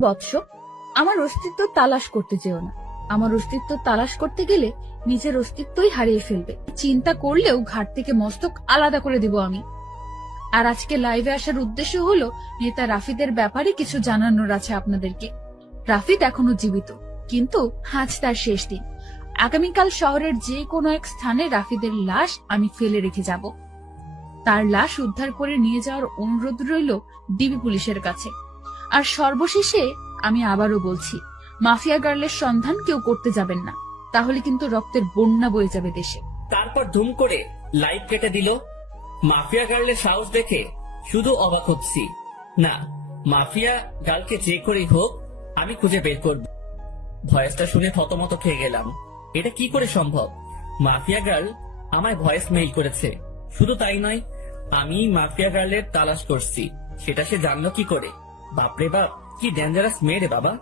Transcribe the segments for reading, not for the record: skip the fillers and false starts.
বৎস, আমার অস্তিত্ব তালাশ করতে যেও না। আমার অস্তিত্ব তালাশ করতে গেলে নিজের অস্তিত্বই হারিয়ে ফেলবে। চিন্তা করলেও ঘাট থেকে মস্তক আলাদা করে দিব আমি। আর আজকে লাইভে আসার উদ্দেশ্য হলো নেতা রাফিদের ব্যাপারে কিছু জানানোর আছে আপনাদেরকে। রাফিদ এখনো জীবিত, কিন্তু আজ তার শেষ দিন। আগামীকাল শহরের যে কোনো এক স্থানে রাফিদের লাশ আমি ফেলে রেখে যাব। তার লাশ উদ্ধার করে নিয়ে যাওয়ার অনুরোধ রইল ডিবি পুলিশের কাছে। আর সর্বশেষে আমি আবারও বলছি, মাফিয়া গার্লের সন্ধান কেউ করতে যাবেন না, তাহলে কিন্তু রক্তের বন্যা বয়ে যাবে দেশে। তারপর ধুম করে লাইভ কেটে দিল। মাফিয়া গার্লের সাহস দেখে শুধু অবাক হচ্ছি। না, মাফিয়া গার্লকে যে করেই হোক আমি খুঁজে বের করব। ভয়েসটা শুনে থতমত খেয়ে গেলাম। এটা কি করে সম্ভব? মাফিয়া গার্ল আমায় ভয়েস মেইল করেছে। শুধু তাই নয়, আমি মাফিয়া গার্লের তালাশ করছি, সেটা সে জানলো কি করে? বাপরে বাপ, কি ডেঞ্জারাস মেয়ে রে বাবা!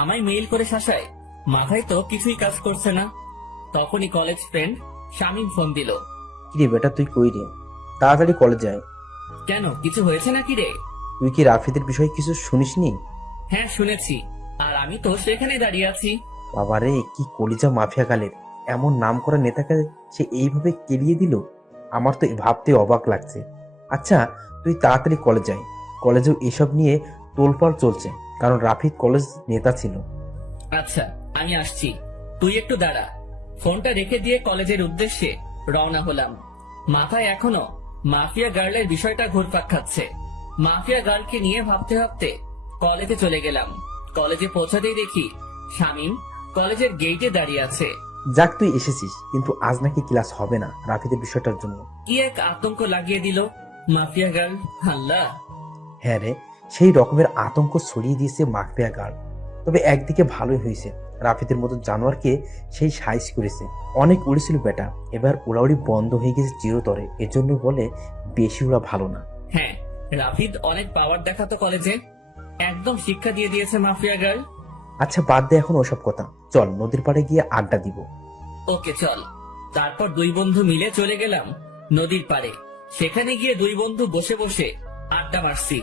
আমায় মেইল করে শাসায়, মাথায় তো কিছুই কাজ করছে না। তখনই কলেজ ফ্রেন্ড শামীম ফোন দিল। কিরে বেটা, তুই কই রে? তাড়াতাড়ি কলেজে আয়। কেন, কিছু হয়েছে নাকি রে? তুই কি রাফিদের বিষয়ে কিছু শুনিসনি? হ্যাঁ শুনেছি, আর আমি তো সেখানে দাঁড়িয়ে আছি। বাবারে, কি কলিজা মাফিয়া গালের! এমন নাম করা নেতাকে সে এইভাবে কেলিয়ে দিল, আমার তো ভাবতে অবাক লাগছে। আচ্ছা, তুই তাড়াতাড়ি কলেজে আয়। কলেজেও এসব নিয়ে তোলপাড় চলছে, কারণ রাফিদ কলেজ নেতা ছিল। আচ্ছা, আমি আসছি, তুই একটু দাঁড়া। ফোনটা রেখে দিয়ে কলেজের উদ্দেশ্যে রওনা হলাম। মাথায় এখনো মাফিয়া গার্লের বিষয়টা ঘুরপাক খাচ্ছে। মাফিয়া গার্লকে নিয়ে ভাবতে ভাবতে কলেজে চলে গেলাম। কলেজে পৌঁছাতেই দেখি শামীম কলেজের গেইটে দাঁড়িয়ে আছে। যাক, তুই এসেছিস, কিন্তু আজ নাকি ক্লাস হবে না রাফিদের বিষয়টার জন্য। কি এক আতঙ্ক লাগিয়ে দিল মাফিয়া গার্ল! আল্লাহ! হ্যাঁ রে, সেই রকমের আতঙ্ক ছড়িয়ে দিয়েছে মাফিয়া গার্ল। তবে একদিকে ভালোই হয়েছে, রাফিদের মতো জানোয়ারকে সেই সাইজ করেছে। অনেক উড়েছিল বেটা, এবার উড়াউড়ি বন্ধ হয়ে গেছে চিরতরে। এজন্য বলে বেশি উড়া ভালো না। হ্যাঁ, রাফিদ অনেক পাওয়ার দেখাতো কলেজে, একদম শিক্ষা দিয়ে দিয়েছে মাফিয়া গার্ল। আচ্ছা, বাদ দে এখন ওসব কথা, চল নদীর পাড়ে গিয়ে আড্ডা দিব। ওকে চল। তারপর দুই বন্ধু মিলে চলে গেলাম নদীর পাড়ে। সেখানে গিয়ে দুই বন্ধু বসে বসে আড্ডা মারছি।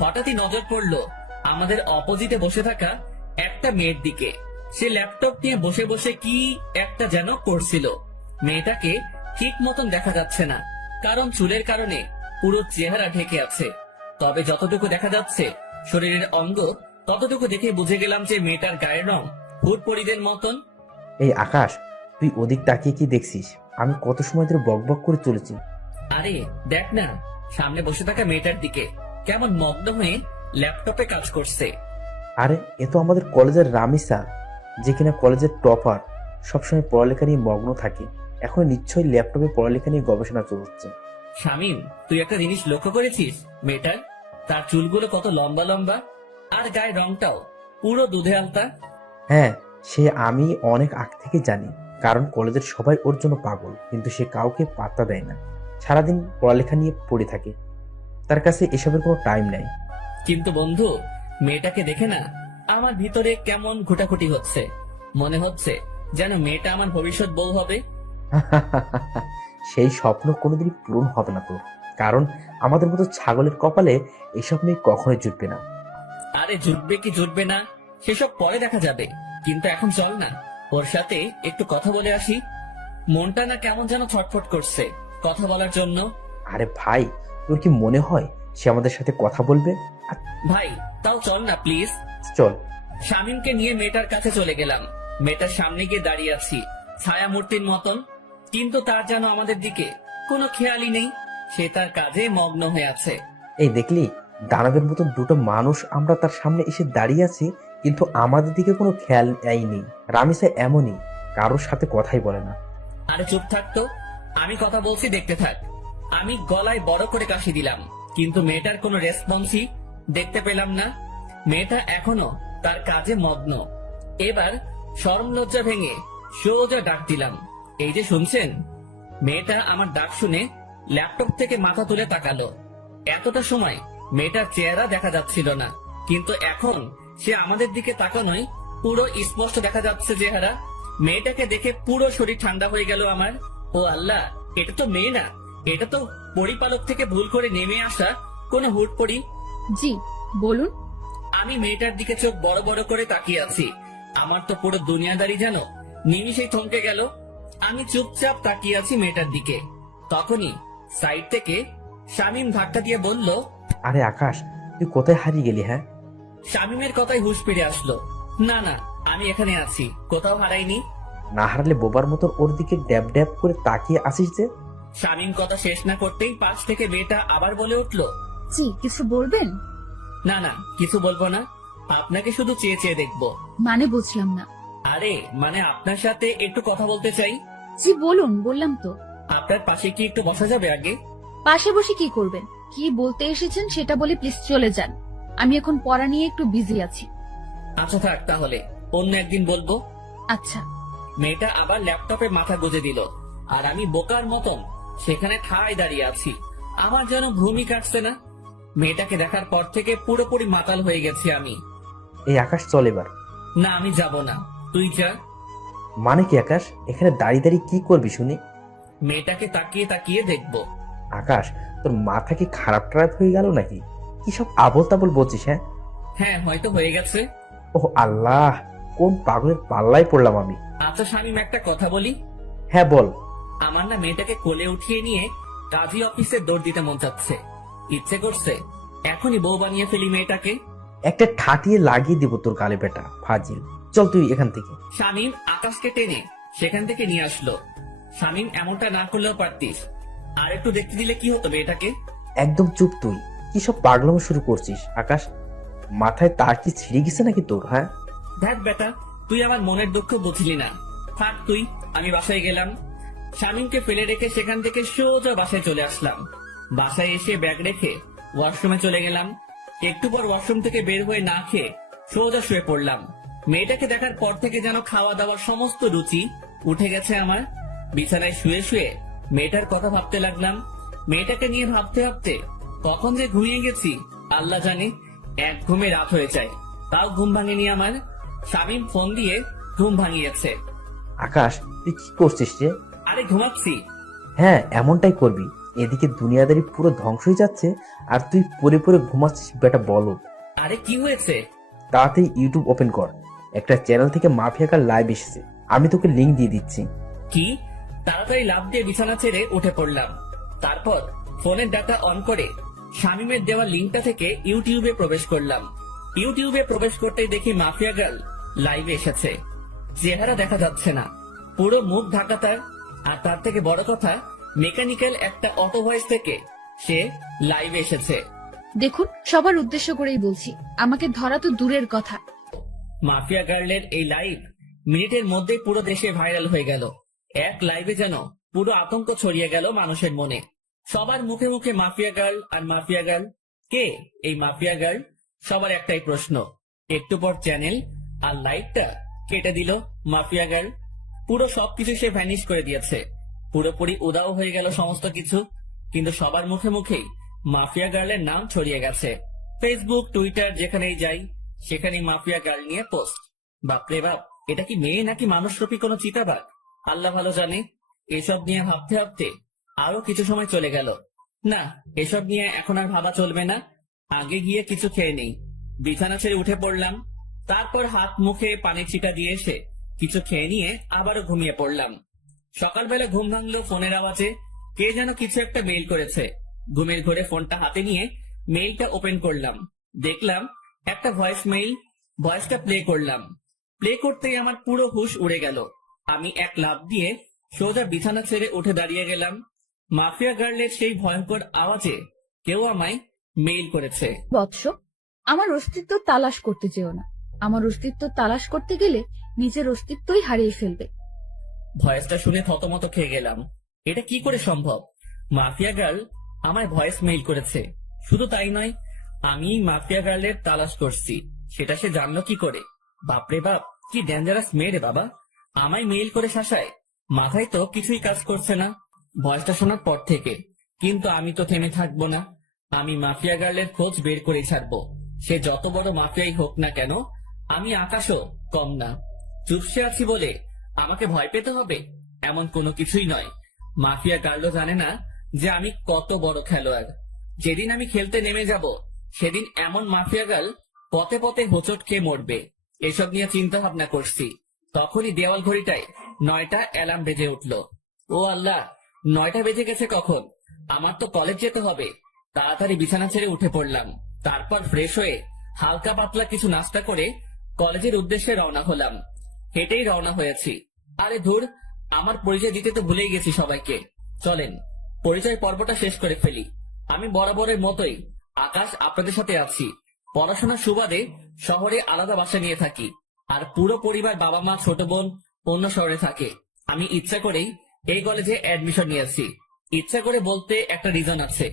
হঠাৎই নজর পড়লো আমাদের অপোজিটে বসে থাকা একটা মেয়ের দিকে। সে ল্যাপটপ নিয়ে বসে বসে কি একটা যেন করছিল। মেয়েটাকে ঠিক মতন দেখা যাচ্ছে না, কারণ চুলের কারণে পুরো চেহারা ঢেকে আছে। তবে যতটুকু দেখা যাচ্ছে শরীরের অঙ্গ, ততটুকু দেখে বুঝে গেলাম যে মেয়েটার গায়ের রং হুড়পড়িদের মতন। এই আকাশ, তুই ওদিক তাকিয়ে কি দেখছিস? আমি কত সময় ধরে বকবক করে চলেছি। আরে দেখ না, সামনে বসে থাকা মেয়েটার দিকে কেমন মগ্ন হয়ে ল্যাপটপে কাজ করছে। আরে, এ তো আমাদের কলেজের রামিসা, যে কিনা কলেজের টপার, সবসময় পড়ালেখা নিয়ে মগ্ন থাকে। এখন নিশ্চয়ই ল্যাপটপে পড়ালেখা নিয়ে গবেষণা চলছে। শামীম, তুই একটা জিনিস লক্ষ্য করেছিস? মেয়েটার তার চুলগুলো কত লম্বা লম্বা, আর গায়ের রংটাও পুরো দুধে আলতা। হ্যাঁ, সে আমি অনেক আগ থেকে জানি, কারণ কলেজের সবাই ওর জন্য পাগল, কিন্তু সে কাউকে পাত্তা দেয় না। সারাদিন পড়ালেখা নিয়ে পড়ে থাকে, তার কাছে এসবের কোনো টাইম নাই। কিন্তু বন্ধু, মেয়েটাকে দেখে না আমার ভিতরে কেমন ঘুটাঘুটি হচ্ছে। মনে হচ্ছে যেন মেয়েটা আমার ভবিষ্যৎ বউ হবে। সেই স্বপ্ন কোনোদিনই পূরণ হবে না তোর, কারণ আমাদের মতো ছাগলের কপালে এসব মেয়ে কখনোই জুটবে না। আরে জুটবে কি জুটবে না সেসব পরে দেখা যাবে, কিন্তু এখন চল না ওর সাথে একটু কথা বলে আসি। মনটা না কেমন যেন ছটফট করছে কথা বলার জন্য। আরে ভাই, তোর কি মনে হয় সে আমাদের সাথে কথা বলবে? ভাই তাও চল না প্লিজ। চল। শামীমকে নিয়ে মেয়েটার কাছে চলে গেলাম। মেয়েটার সামনে গিয়ে দাঁড়িয়ে আছি ছায়া মূর্তির মতন, কিন্তু তার যেন আমাদের দিকে কোনো খেয়ালই নেই। সে তার কাজে মগ্ন হয়ে আছে। এই দেখলি, দানবের মতো দুটো মানুষ আমরা তার সামনে এসে দাঁড়িয়ে আছি, কিন্তু আমাদের দিকে কোনো খেয়াল নেই। রামিসা এমনই, কারোর সাথে কথাই বলে না। আরে চুপ থাকতো, আমি কথা বলছি, দেখতে থাক। আমি গলায় বড় করে কাশি দিলাম, কিন্তু মেয়েটার কোনো রেসপন্সই দেখতে পেলাম না। মেয়েটা এখনো তার কাজে মগ্ন। এবার শরম লজ্জা ভেঙে সোজা ডাক দিলাম, এই যে শুনছেন? মেয়েটা আমার ডাক শুনে ল্যাপটপ থেকে মাথা তুলে তাকালো। এতটা সময় মেয়েটার চেহারা দেখা যাচ্ছিল না, কিন্তু এখন সে আমাদের দিকে তাকানোই পুরো স্পষ্ট দেখা যাচ্ছে চেহারা। মেয়েটাকে দেখে পুরো শরীর ঠান্ডা হয়ে গেল আমার। ও আল্লাহ, এটা তো মেয়ে না, এটা তো পরিপালক থেকে ভুল করে নেমে আসা কোনো হুটপড়ি। জি বলুন। আমি মেয়েটার দিকে চোখ বড় বড় করে তাকিয়ে আছি। আমার তো পুরো দুনিয়াদারি যেন নিমিষেই থমকে গেল। আমি চুপচাপ তাকিয়ে আছি মেয়েটার দিকে। তখনই সাইড থেকে শামীম ধাক্কা দিয়ে বলল, আরে আকাশ, তুই কোথায় হারিয়ে গেলি? হ্যাঁ, শামীমের কথায় হুঁশ ফিরে আসলো। না না, আমি এখানে আছি, কোথাও হারাইনি। না হারালে বোবার মতন ওর দিকে ড্যাব ড্যাব করে তাকিয়ে আসিস যে। শামীম কথা শেষ না করতেই পাশ থেকে মেয়েটা আবার বলে উঠলো, জি, কিছু বলবেন? না না, কিছু বলবো না, আপনাকে শুধু চেয়ে চেয়ে দেখবো। মানে বুঝলাম না। আরে মানে আপনার সাথে একটু কথা বলতে চাই। জি বলুন, বললাম তো। আপনার পাশে কি একটু বসা যাবে? আগে পাশে বসে কি করবেন? কি বলতে এসেছেন সেটা বলে প্লিজ চলে যান। আমি এখন পড়া নিয়ে একটু বিজি আছি। আচ্ছা থাক, তাহলে অন্য একদিন বলবো। আচ্ছা। মেয়েটা আবার ল্যাপটপে মাথা গুজে দিল, আর আমি বোকার মতন সেখানে ঠায় দাঁড়িয়ে আছি। আমার যেন ঘুমই কাটছে না। মেয়েটাকে দেখার পর থেকে পুরোপুরি মাতাল হয়ে গেছি আমি। এই আকাশ, চল এবার। না, আমি যাব না, তুই যা। মানে কি আকাশ, এখানে দাঁড়িয়ে দাঁড়িয়ে কি করবি শুনি? মেয়েটাকে তাকিয়ে তাকিয়ে দেখবো। আকাশ, তোর মাথা কি খারাপ টারাপ হয়ে গেল নাকি? কি সব আবোল তাবোল বলছিস? হ্যাঁ, হ্যাঁ, হয়তো হয়ে গেছে। ওহ আল্লাহ, কোন পাগলের পাল্লায় পড়লাম আমি। আচ্ছা শামীম, একটা কথা বলি। হ্যাঁ বল। আমার না মেয়েটাকে কোলে উঠিয়ে নিয়ে কাজী অফিসে দৌড় দিতে মন চাচ্ছে। ইচ্ছে করছে এখনই বউ বানিয়ে ফেলি মেয়েটাকে। একটা ঠাটিয়ে লাগিয়ে দিব তোর গালে, বেটা ফাজিল। চল তুই এখান থেকে। শামীম আকাশকে টেনে সেখান থেকে নিয়ে আসলো। শামীম, এমনটা না করলেও পারতিস, আর একটু দেখতে দিলে কি হতো মেয়েটাকে। একদম চুপ তুই। কি সব পাগলামো শুরু করছিস আকাশ? মাথায় তার কি ছিঁড়ে গেছে নাকি তোর? হ্যাঁ, দেখ বেটা, তুই আমার মনের দুঃখ বুঝলি না। থাক তুই, আমি বাসায় গেলাম। শামীমকে ফেলে রেখে সেখান থেকে সোজা বাসায় চলে আসলাম। বাসায় এসে ব্যাগ রেখে ওয়াশরুমে চলে গেলাম। একটু পর ওয়াশরুম থেকে বের হয়ে না খেয়ে সোজা শুয়ে পড়লাম। মেয়েটাকে দেখার পর থেকে যেন খাওয়া দাওয়ার সমস্ত রুচি উঠে গেছে আমার। বিছানায় শুয়ে শুয়ে মেয়েটার কথা ভাবতে লাগলাম। মেয়েটাকে নিয়ে ভাবতে ভাবতে কখন যে ঘুমিয়ে গেছি আল্লাহ জানে। এক ঘুমে রাত হয়ে যায়, তাও ঘুম ভাঙেনি আমার। শামীম ফোন দিয়ে ঘুম ভাঙিয়েছে। আকাশ তুই কি করছিস রে? আরে ঘুমাচ্ছি। হ্যাঁ, এমনটাই করবি। এদিকে দুনিয়াদারি পুরো ধ্বংস হয়ে যাচ্ছে আর তুই পরে পরে ঘুমাচ্ছিস, বেটা বলো। আরে কি হয়েছে? তাড়াতাড়ি ইউটিউব ওপেন কর। একটা চ্যানেল থেকে মাফিয়াকার লাইভ এসেছে, আমি তোকে লিংক দিয়ে দিচ্ছি। কি? তাড়াতাড়ি লাফ দিয়ে বিছানা ছেড়ে উঠে পড়লাম। তারপর ফোনের ডাটা অন করে শামীমের দেওয়া লিঙ্কটা থেকে ইউটিউবে প্রবেশ করলাম। ইউটিউবে প্রবেশ করতেই দেখি মাফিয়া গার্ল লাইভে এসেছে। চেহারা দেখা যাচ্ছে না, পুরো মুখ ঢাকা তার। আর তার থেকে বড় কথা, মেকানিক্যাল একটা অটো ভয়েস থেকে সে লাইভে এসেছে। দেখুন, সবার উদ্দেশ্য করেই বলছি, আমাকে ধরা তো দূরের কথা। মাফিয়া গার্লের এই লাইভ মিনিটের মধ্যে পুরো দেশে ভাইরাল হয়ে গেল। এক লাইভে যেন পুরো আতঙ্ক ছড়িয়ে গেল মানুষের মনে। সবার মুখে মুখে মাফিয়া গার্ল আর মাফিয়া গার্ল। কে এই মাফিয়া গার্ল? সবার একটাই প্রশ্ন। একটু পর চ্যানেল আর লাইভটা কেটে দিল মাফিয়া গার্ল। পুরো সবকিছু সে ভ্যানিশ করে দিয়েছে। পুরোপুরি উদাও হয়ে গেল সমস্ত কিছু। কিন্তু সবার মুখে মুখেই মাফিয়া গার্লের নাম ছড়িয়ে গেছে। ফেসবুক, টুইটার, যেখানেই যাই সেখানেই মাফিয়া গার্ল নিয়ে পোস্ট। বাপরে বাপ, এটা কি মেয়ে নাকি মানুষরূপী কোনো চিতাবাঘ? আল্লাহ ভালো জানে। এসব নিয়ে ভাবতে ভাবতে আরো কিছু সময় চলে গেল। না, এসব নিয়ে এখন আর ভাবা চলবে না। আগে গিয়ে কিছু খেয়ে নেই। বিছানা ছেড়ে উঠে পড়লাম। তারপর হাত মুখে পানি ছিটা দিয়ে এসে কিছু খেয়ে নিয়ে আবারও ঘুমিয়ে পড়লাম। সকালবেলা ঘুম ভাঙলো ফোনের আওয়াজে। কে যেন কিছু একটা মেইল করেছে। ঘুমের ঘরে ফোনটা হাতে নিয়ে মেইলটা ওপেন করলাম। দেখলাম একটা ভয়েস মেইল। ভয়েসটা প্লে করলাম। প্লে করতেই আমার পুরো হুঁশ উড়ে গেল। আমি এক লাফ দিয়ে সোজা বিছানা ছেড়ে উঠে দাঁড়িয়ে গেলাম। মাফিয়া গার্লের সেই ভয়ঙ্কর আওয়াজে কেউ আমায় মেইল করেছে। বৎস, আমার অস্তিত্ব তালাশ করতে যেও না। আমার অস্তিত্ব তালাশ করতে গেলে নিজের অস্তিত্বই হারিয়ে ফেলবে। ভয়েসটা শুনে থতমত খেয়ে গেলাম। এটা কি করে সম্ভব? মাফিয়া গার্ল আমায় ভয়েস মেইল করেছে। শুধু তাই নয়, আমি মাফিয়া গার্লের তালাশ করছি সেটা সে জানলো কি করে? বাপরে বাপ, কি ডেঞ্জারাস মেয়ে রে বাবা! আমায় মেইল করে শাসায়। মাথায় তো কিছুই কাজ করছে না ভয়েসটা শোনার পর থেকে। কিন্তু আমি তো থেমে থাকবো না। আমি মাফিয়া গার্লের খোঁজ বের করে ছাড়বো। সে যত বড় মাফিয়াই হোক না কেন, আমি আকাশও কম না। চুপসে আছি বলে আমাকে ভয় পেতে হবে এমন কোনো কিছুই নয়। মাফিয়া গার্লও জানে না যে আমি কত বড় খেলোয়াড়। যেদিন আমি খেলতে নেমে যাব সেদিন এমন মাফিয়া গার্ল পথে পথে হোঁচট খেয়ে মরবে, এসব নিয়ে চিন্তা ভাবনা করছি। তখনই দেওয়াল ঘড়িটায় 9টা অ্যালার্ম বেজে উঠলো। ও আল্লাহ, 9টা বেজে গেছে কখন? আমার তো কলেজ যেতে হবে। তাড়াতাড়ি বিছানা ছেড়ে উঠে পড়লাম। তারপর ফ্রেশ হয়ে হালকা পাতলা কিছু নাস্তা করে কলেজের উদ্দেশ্যে রওনা হলাম। হেঁটেই রওনা হয়েছি। আরে ধুর, আমার পরিচয় দিতে তো ভুলেই গেছি সবাইকে। চলেন পরিচয় পর্বটা শেষ করে ফেলি। আমি বরাবরের মতোই আকাশ, আপনাদের সাথে আছি। পড়াশোনার সুবাদে শহরে আলাদা বাসা নিয়ে থাকি, আর পুরো পরিবার, বাবা মা, ছোট বোন অন্য শহরে থাকে। আমি ইচ্ছা করেই এই কলেজে অ্যাডমিশন নিয়েছি। ইচ্ছা করে বলতে একটা রিজন আছে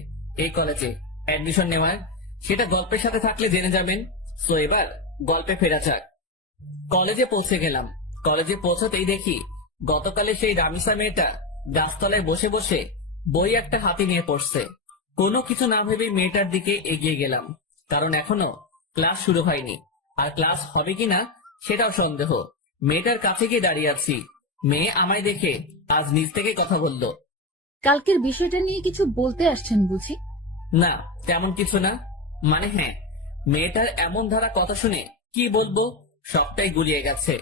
এই কলেজে অ্যাডমিশন নেওয়ার, সেটা গল্পের সাথে থাকলে জেনে যাবেন। সো এবার গল্পে ফেরা যাক। কলেজে পৌঁছে গেলাম। কলেজে পৌঁছাতেই দেখি গতকালে সেই রামিসা মেয়েটা গাছতলায় বসে বসে বই একটা হাতে নিয়ে পড়ছে। কোনো কিছু না ভেবে মেয়েটার দিকে এগিয়ে গেলাম, কারণ এখনো ক্লাস শুরু হয়নি, আর ক্লাস হবে কিনা সেটাও সন্দেহ। মেয়েটার কাছে গিয়ে দাঁড়িয়ে আছি। মেয়ে আমায় দেখে আজ নিজ থেকে কথা বলল। কালকের বিষয়টা নিয়ে কিছু বলতে আসছেন বুঝি? না, তেমন কিছু না। মানে হ্যাঁ, মেয়েটার এমন ধারা কথা শুনে কি বলবো, সবটাই গুলিয়ে গেছে।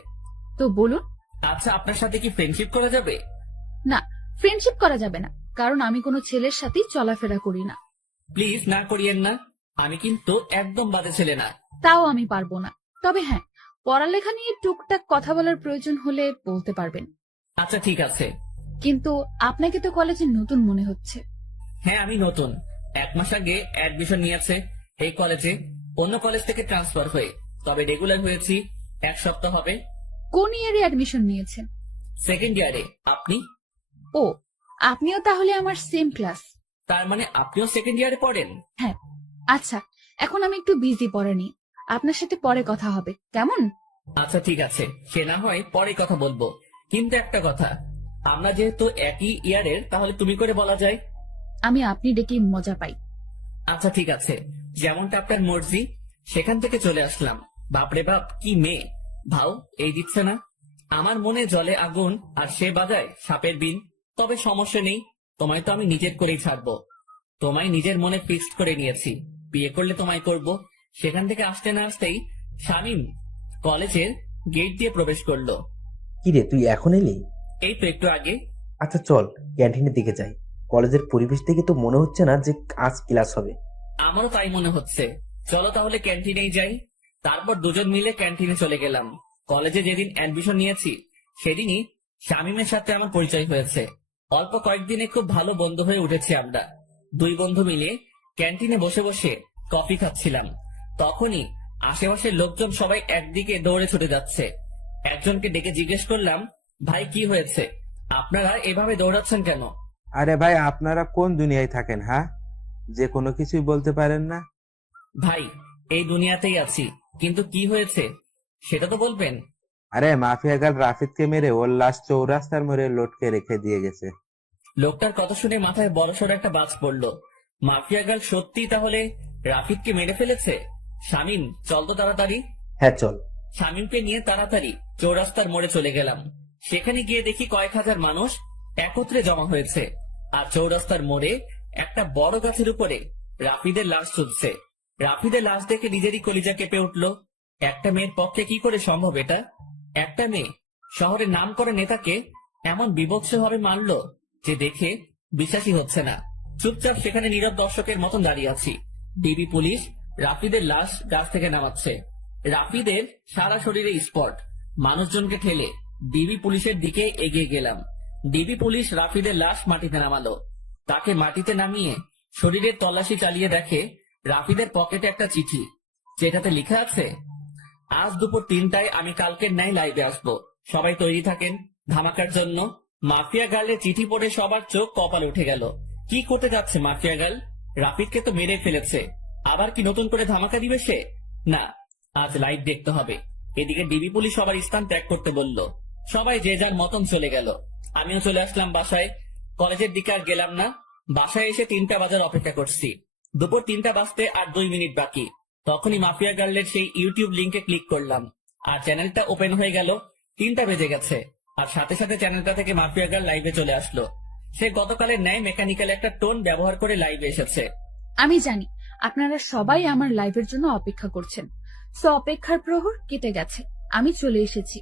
তো বলুন। আচ্ছা, আপনার সাথে কি ফ্রেন্ডশিপ করা যাবে? না, ফ্রেন্ডশিপ করা যাবে না, কারণ আমি কোনো ছেলের সাথেই চলাফেরা করি না। প্লিজ না করিয়েন না, আমি কিন্তু একদম বাজে ছেলে না। তাও আমি পারবো না। তবে হ্যাঁ, পড়ালেখা নিয়ে টুকটাক কথা বলার প্রয়োজন হলে বলতে পারবেন। আচ্ছা ঠিক আছে। কিন্তু আপনাকে তো কলেজে নতুন মনে হচ্ছে। হ্যাঁ, আমি নতুন। 1 মাস আগে অ্যাডমিশন নিয়েছে এই কলেজে, অন্য কলেজ থেকে ট্রান্সফার হয়ে। তবে রেগুলার হয়েছি 1 সপ্তাহ হবে। কোন ইয়ারে অ্যাডমিশন নিয়েছেন? সেকেন্ড ইয়ারে। আপনি? ও, আপনিও তাহলে আমার সেম ক্লাস। তার মানে আপনিও সেকেন্ড ইয়ারে পড়েন? হ্যাঁ। আচ্ছা, এখন আমি একটু বিজি পড়া নিয়ে। আপনার সাথে পরে কথা হবে, কেমন? আচ্ছা ঠিক আছে, সে না হয় পরে কথা বলবো। কিন্তু একটা কথা, আমরা যেহেতু একই ইয়ারের, তাহলে তুমি করে বলা যায়। আমি আপনি ডেকেই মজা পাই। আচ্ছা ঠিক আছে, যেমনটা আপনার মর্জি। সেখান থেকে চলে আসলাম। বাপরে বাপ, কি মেয়ে! ভাও এই দিচ্ছে না। আমার মনে জলে আগুন, আর সে বাজায় সাপের বিন। তবে সমস্যা নেই, তোমায় তো আমি নিজের করেই ছাড়বো। তোমায় নিজের মনে ফিক্সড করে নিয়েছি, বিয়ে করলে তোমায় করব। সেখান থেকে আসতে না আসতেই শামীম কলেজের গেট দিয়ে প্রবেশ করলো। কিরে, তুই এখন এলি? এই তো একটু আগে। আচ্ছা চল ক্যান্টিনের দিকে যাই। কলেজের পরিবেশ দেখে তো মনে হচ্ছে না যে আজ ক্লাস হবে। আমারও তাই মনে হচ্ছে। চলো তাহলে ক্যান্টিনেই যাই। তারপর দুজন মিলে ক্যান্টিনে চলে গেলাম। কলেজে যেদিন অ্যাডমিশন নিয়েছি সেদিনই শামীমের সাথে আমার পরিচয় হয়েছে। অল্প কয়েকদিনে খুব ভালো বন্ধু হয়ে উঠেছি আমরা। 2 বন্ধু মিলে ক্যান্টিনে বসে বসে কফি খাচ্ছিলাম। তখনই আশেপাশের লোকজন সবাই একদিকে দৌড়ে ছুটে যাচ্ছে। একজনকে ডেকে জিজ্ঞেস করলাম, ভাই কি হয়েছে, আপনারা এভাবে দৌড়াচ্ছেন কেন? আরে ভাই, আপনারা কোন দুনিয়ায় থাকেন? হ্যাঁ, যে কোনো কিছুই বলতে পারেন না? ভাই, এই দুনিয়াতেই আছি, কিন্তু কি হয়েছে সেটা তো বলবেন। আরে মাফিয়া গাল রাফিদকে মেরে ওর লাশ চৌরাস্তার মোড়ে লটকে রেখে দিয়ে গেছে। লোকটার কথা শুনে মাথায় বড়সড় একটা বাজ পড়লো। মাফিয়া গার্ল সত্যি তাহলে রাফিদকে মেরে ফেলেছে? শামীম, চল তো তাড়াতাড়ি। হ্যাঁ চল। শামীমকে নিয়ে তাড়াতাড়ি চৌরাস্তার মোড়ে চলে গেলাম। সেখানে গিয়ে দেখি কয়েক হাজার মানুষ একত্রে জমা হয়েছে, আর চৌরাস্তার মোড়ে একটা বড় গাছের উপরে রাফিদের লাশ ঝুলছে। রাফিদের লাশ দেখে নিজেরই কলিজা কেঁপে উঠলো। একটা মেয়ের পক্ষে কি করে সম্ভব এটা? একটা মেয়ে শহরের নাম করা নেতাকে এমন বিভৎস ভাবে মারলো যে দেখে বিশ্বাসই হচ্ছে না। চুপচাপ সেখানে নীরব দর্শকের মতন দাঁড়িয়ে আছি। ডিবি পুলিশ রাফিদের লাশ গাছ থেকে নামাচ্ছে। রাফিদের সারা শরীরে স্পট। মানুষজনকে ঠেলে ডিবি পুলিশের দিকে এগিয়ে গেলাম। ডিবি পুলিশ রাফিদের লাশ মাটিতে নামালো। তাকে মাটিতে নামিয়ে শরীরের তল্লাশি চালিয়ে দেখে রাফিদের পকেটে একটা চিঠি, যেটাতে লেখা আছে, আজ দুপুর 3টায় আমি কালকের ন্যায় লাইভে আসবো, সবাই তৈরি থাকেন ধামাকার জন্য। মাফিয়া গার্লের চিঠি পড়ে সবার চোখ কপাল উঠে গেল। কি করতে যাচ্ছে মাফিয়া গার্ল? রাফিদকে তো মেরে ফেলেছে, আবার কি নতুন করে ধামাকা দিবে সে? না, আজ লাইভ দেখতে হবে। এদিকে ডিবি পুলিশ সবার স্থান ত্যাগ করতে বলল। সবাই যে যার মতন চলে গেল। আমিও চলে আসলাম বাসায়। কলেজের দিকে আর গেলাম না। বাসায় এসে 3টা বাজার অপেক্ষা করছি। দুপুর 3টা বাজতে আর 2 মিনিট বাকি। তখনই মাফিয়া গার্লের সেই ইউটিউব লিংকে ক্লিক করলাম, আর চ্যানেলটা ওপেন হয়ে গেল। 3টা বেজে গেছে, আর সাথে সাথে চ্যানেলটা থেকে মাফিয়া গার্ল লাইভে চলে আসলো। সে গতকালের ন্যায় মেকানিক্যাল একটা টোন ব্যবহার করে লাইভে এসেছে। আমি জানি আপনারা সবাই আমার লাইভের জন্য অপেক্ষা করছেন। সো অপেক্ষার প্রহর কেটে গেছে, আমি চলে এসেছি।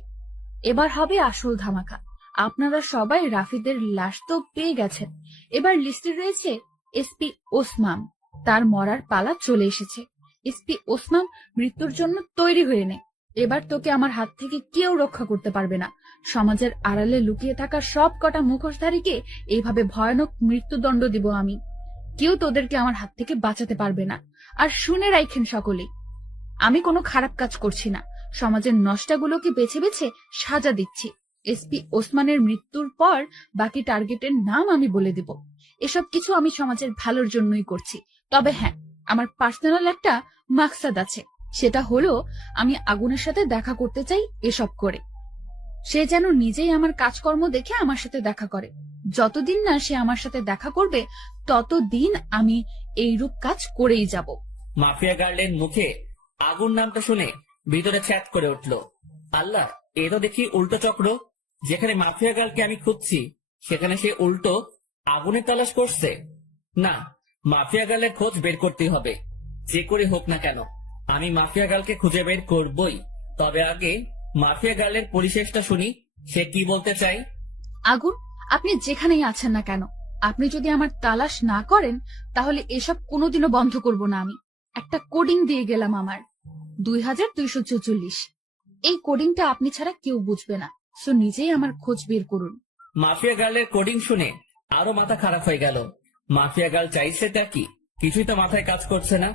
এবার হবে আসল ধামাকা। আপনারা সবাই রাফিদের লাশ তো পেয়ে গেছেন, এবার লিস্টে রয়েছে এসপি ওসমান। তার মরার পালা চলে এসেছে। এসপি ওসমান, মৃত্যুর জন্য তৈরি হয়ে নে। এবার তোকে আমার হাত থেকে কেউ রক্ষা করতে পারবে না। সমাজের আড়ালে লুকিয়ে থাকা সব কটা মুখোশধারীকে এইভাবে ভয়ানক মৃত্যুদণ্ড দিব আমি। কেউ তোদেরকে আমার হাত থেকে বাঁচাতে পারবে না। আর শুনে রাখেন সকলেই, আমি কোনো খারাপ কাজ করছি না, সমাজের নষ্টাগুলোকে বেছে বেছে সাজা দিচ্ছি। এসপি ওসমানের মৃত্যুর পর বাকি টার্গেটের নাম আমি বলে দিব। এসব কিছু আমি সমাজের ভালোর জন্যই করছি। তবে হ্যাঁ, আমার পার্সোনাল একটা মাকসাদ আছে, সেটা হলো আমি আগুনের সাথে দেখা করতে চাই। এসব করে সে যেন নিজেই আমার কাজকর্ম দেখে আমার সাথে দেখা করে। যতদিন না সে আমার সাথে দেখা করবে, ততদিন আমি এইরূপ কাজ করেই যাব। মাফিয়া গার্লের মুখে আগুন নামটা শুনে ভিতরে ছ্যাত করে উঠল। আল্লাহ, এ তো দেখি উল্টো চক্র। যেখানে মাফিয়া গার্লকে আমি খুঁজছি, সেখানে সে উল্টো আগুনের তালাশ করছে। না, মাফিয়া গার্লের খোঁজ বের করতেই হবে, যে করে হোক না কেন। আমি মাফিয়া গার্লকে খুঁজে বের করবই। তবে আগে মাফিয়া গার্লের পরিশেষটা শুনি, সে কি বলতে চাই। আগুন, আপনি যেখানেই আছেন না কেন, আপনি যদি আমার তালাশ না করেন, তাহলে এসব কোনোদিনও বন্ধ করব না আমি। একটা কোডিং দিয়ে গেলাম আমার, 2244। এই কোডিংটা আপনি ছাড়া কেউ বুঝবে না, সো নিজেই আমার খোঁজ বের করুন। মাফিয়া গার্লের কোডিং শুনে আরো মাথা খারাপ হয়ে গেল। মাফিয়া গার্ল চাইছেটা কি, কিছুই তো মাথায় কাজ করছে না।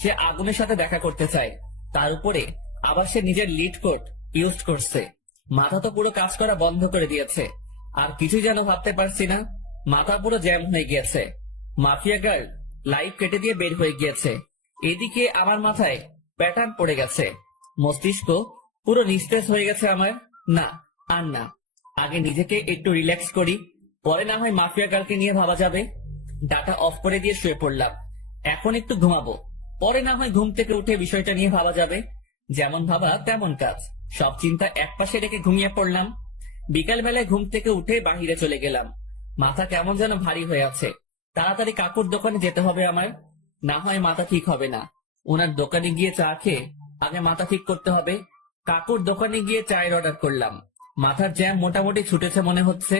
সে আগুনের সাথে দেখা করতে চায়, তার উপরে আবার সে নিজের লিড কোড ইউজ করছে। মাথা তো পুরো কাজ করা বন্ধ করে দিয়েছে, আর কিছুই যেন ভাবতে পারছি না। মাথা পুরো জ্যাম হয়ে গিয়েছে। মাফিয়া গার্ল লাইফ কেটে দিয়ে বের হয়ে গিয়েছে, এদিকে আমার মাথায় প্যাটার্ন পড়ে গেছে, মস্তিষ্ক পুরো নিস্তেজ হয়ে গেছে আমার। না, আর না, আগে নিজেকে একটু রিল্যাক্স করি, পরে না হয় মাফিয়া গার্লকে নিয়ে ভাবা যাবে। ডাটা অফ করে দিয়ে শুয়ে পড়লাম। এখন একটু ঘুমাবো, পরে না হয় ঘুম থেকে উঠে বিষয়টা নিয়ে ভাবা যাবে। যেমন ভাবা তেমন কাজ, সব চিন্তা একপাশে রেখে ঘুমিয়ে পড়লাম। বিকাল বেলায় ঘুম থেকে উঠে বাহিরে চলে গেলাম। মাথা কেমন যেন ভারী হয়ে আছে। তাড়াতাড়ি কাকুর দোকানে যেতে হবে আমার, না হয় মাথা ঠিক হবে না। ওনার দোকানে গিয়ে চা খেয়ে আগে মাথা ঠিক করতে হবে। কাকুর দোকানে গিয়ে চায়ের অর্ডার করলাম। মাথার জ্যাম মোটামুটি ছুটেছে মনে হচ্ছে।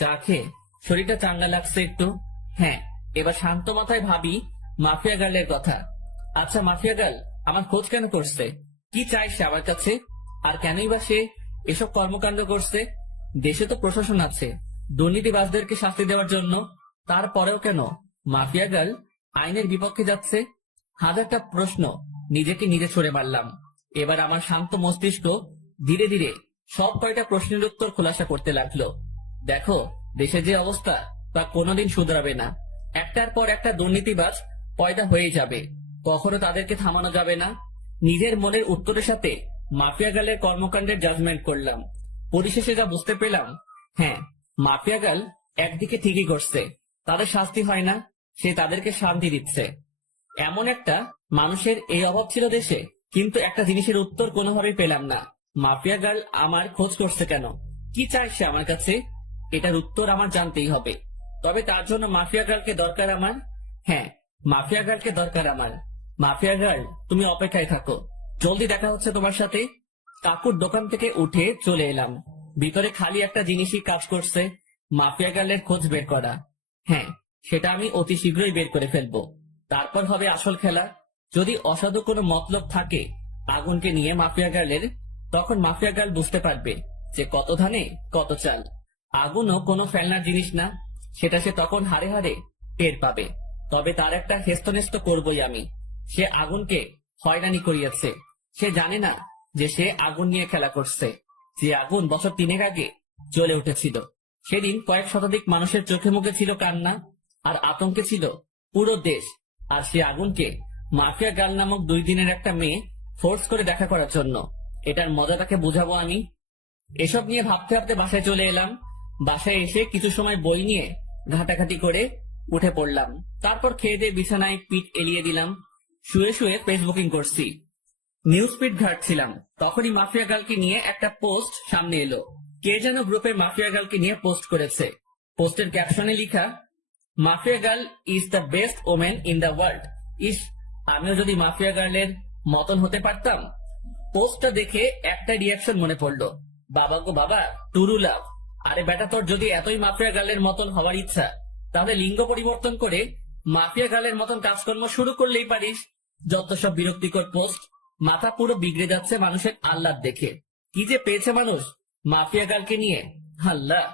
চা খেয়ে শরীরটা চাঙ্গা লাগছে একটু। হ্যাঁ, এবার শান্ত মাথায় ভাবি মাফিয়া গার্লের কথা। আচ্ছা, মাফিয়া গার্ল আমার খোঁজ কেন করছে? কি চাই সে আমার কাছে? আর কেনই বা সে এসব কর্মকাণ্ড করছে? দেশে তো প্রশাসন আছে দুর্নীতিবাজদেরকে শাস্তি দেওয়ার জন্য, তারপরেও কেন মাফিয়া গার্ল আইনের বিপক্ষে যাচ্ছে? হাজারটা প্রশ্ন নিজেকে নিজে ছুড়ে মারলাম। এবার আমার শান্ত মস্তিষ্ক ধীরে ধীরে সব কয়টা প্রশ্নের উত্তর খোলাসা করতে লাগলো। দেখো, দেশে যে অবস্থা তা কোনোদিন শুধরাবে না। একটার পর একটা দুর্নীতিবাজ পয়দা হয়ে যাবে, কখনো তাদেরকে থামানো যাবে না। নিজের মনের উত্তরের সাথে মাফিয়া গার্লের কর্মকাণ্ডের জাজমেন্ট করলাম। পরিশেষে যা বুঝতে পেলাম, হ্যাঁ, মাফিয়া গার্ল একদিকে ঠিকই করছে, তাদের শাস্তি হয় না, সে তাদেরকে শান্তি দিচ্ছে। এমন একটা মানুষের এই অভাব ছিল দেশে, কিন্তু একটা জিনিসের উত্তর কোনোভাবেই পেলাম না। মাফিয়া গার্ল আমার খোঁজ করছে কেন? কি চায় সে আমার কাছে? এটার উত্তর আমার জানতেই হবে। তবে তার জন্য মাফিয়া গার্লকে দরকার আমার। হ্যাঁ, মাফিয়া গার্লকে দরকার আমার। মাফিয়া গার্ল, তুমি অপেক্ষায় থাকো, জলদি দেখা হচ্ছে তোমার সাথে। কাকুর দোকান থেকে উঠে চলে এলাম। ভিতরে খালি একটা জিনিসই কাজ করছে, মাফিয়া গার্লের খোঁজ বের করা। হ্যাঁ, সেটা আমি অতি শীঘ্রই বের করে ফেলবো। তারপর হবে আসল খেলা। যদি অসাধু কোনো মতলব থাকে আগুনকে নিয়ে মাফিয়া গার্লের, তখন মাফিয়া গার্ল বুঝতে পারবে যে কত ধানে কত চাল। আগুনও কোনো ফেলনার জিনিস না, সেটা সে তখন হারে হারে টের পাবে। তবে তার একটা হেস্তনেস্ত করবই আমি। সে আগুনকে হয়রানি করিয়েছে, সে জানে না যে সে আগুন নিয়ে খেলা করছে। যে আগুন বছর 3 আগে জ্বলে উঠেছিল, সেদিন কয়েক শতাধিক মানুষের চোখে মুখে ছিল কান্না, আর আতঙ্কে ছিল পুরো দেশ। আর সে আগুনকে মাফিয়া গার্ল নামক 2 দিনের একটা মেয়ে ফোর্স করে দেখা করার জন্য। এটার মজা তাকে বুঝাবো আমি। এসব নিয়ে ভাবতে ভাবতে বাসায় চলে এলাম। বাসায় এসে কিছু সময় বই নিয়ে ঘাটাঘাটি করে উঠে পড়লাম। তারপর খেয়ে দিয়ে বিছানায় পিঠ এলিয়ে দিলাম। শুয়ে শুয়ে ফেসবুকিং করছি, নিউজ ফিড ঘাটছিলাম। তখনই মাফিয়া গার্লকে নিয়ে একটা পোস্ট সামনে এলো। কে যেন গ্রুপে মাফিয়া গার্লকে নিয়ে পোস্ট করেছে। পোস্টের ক্যাপশনে লেখা, mafia girl is the best women in the world. ইস, আমিও যদি মাফিয়া গার্লের মতন হতে পারতাম। পোস্টটা দেখে একটা রিয়াকশন মনে পড়লো, বাবা গো বাবা, টুরু লাভ। আরে বেটা, তোর যদি এতই মাফিয়া গার্লের মতন হওয়ার ইচ্ছা, তাহলে লিঙ্গ পরিবর্তন করে মাফিয়া গার্লের মতন কাজকর্ম শুরু করলেই পারিস। যত সব বিরক্তিকর পোস্ট, মাথা পুরো বিগড়ে যাচ্ছে মানুষের আহ্লাদ দেখে। কি যে পেয়েছে মানুষ মাফিয়া গার্লকে নিয়ে, আল্লাহ।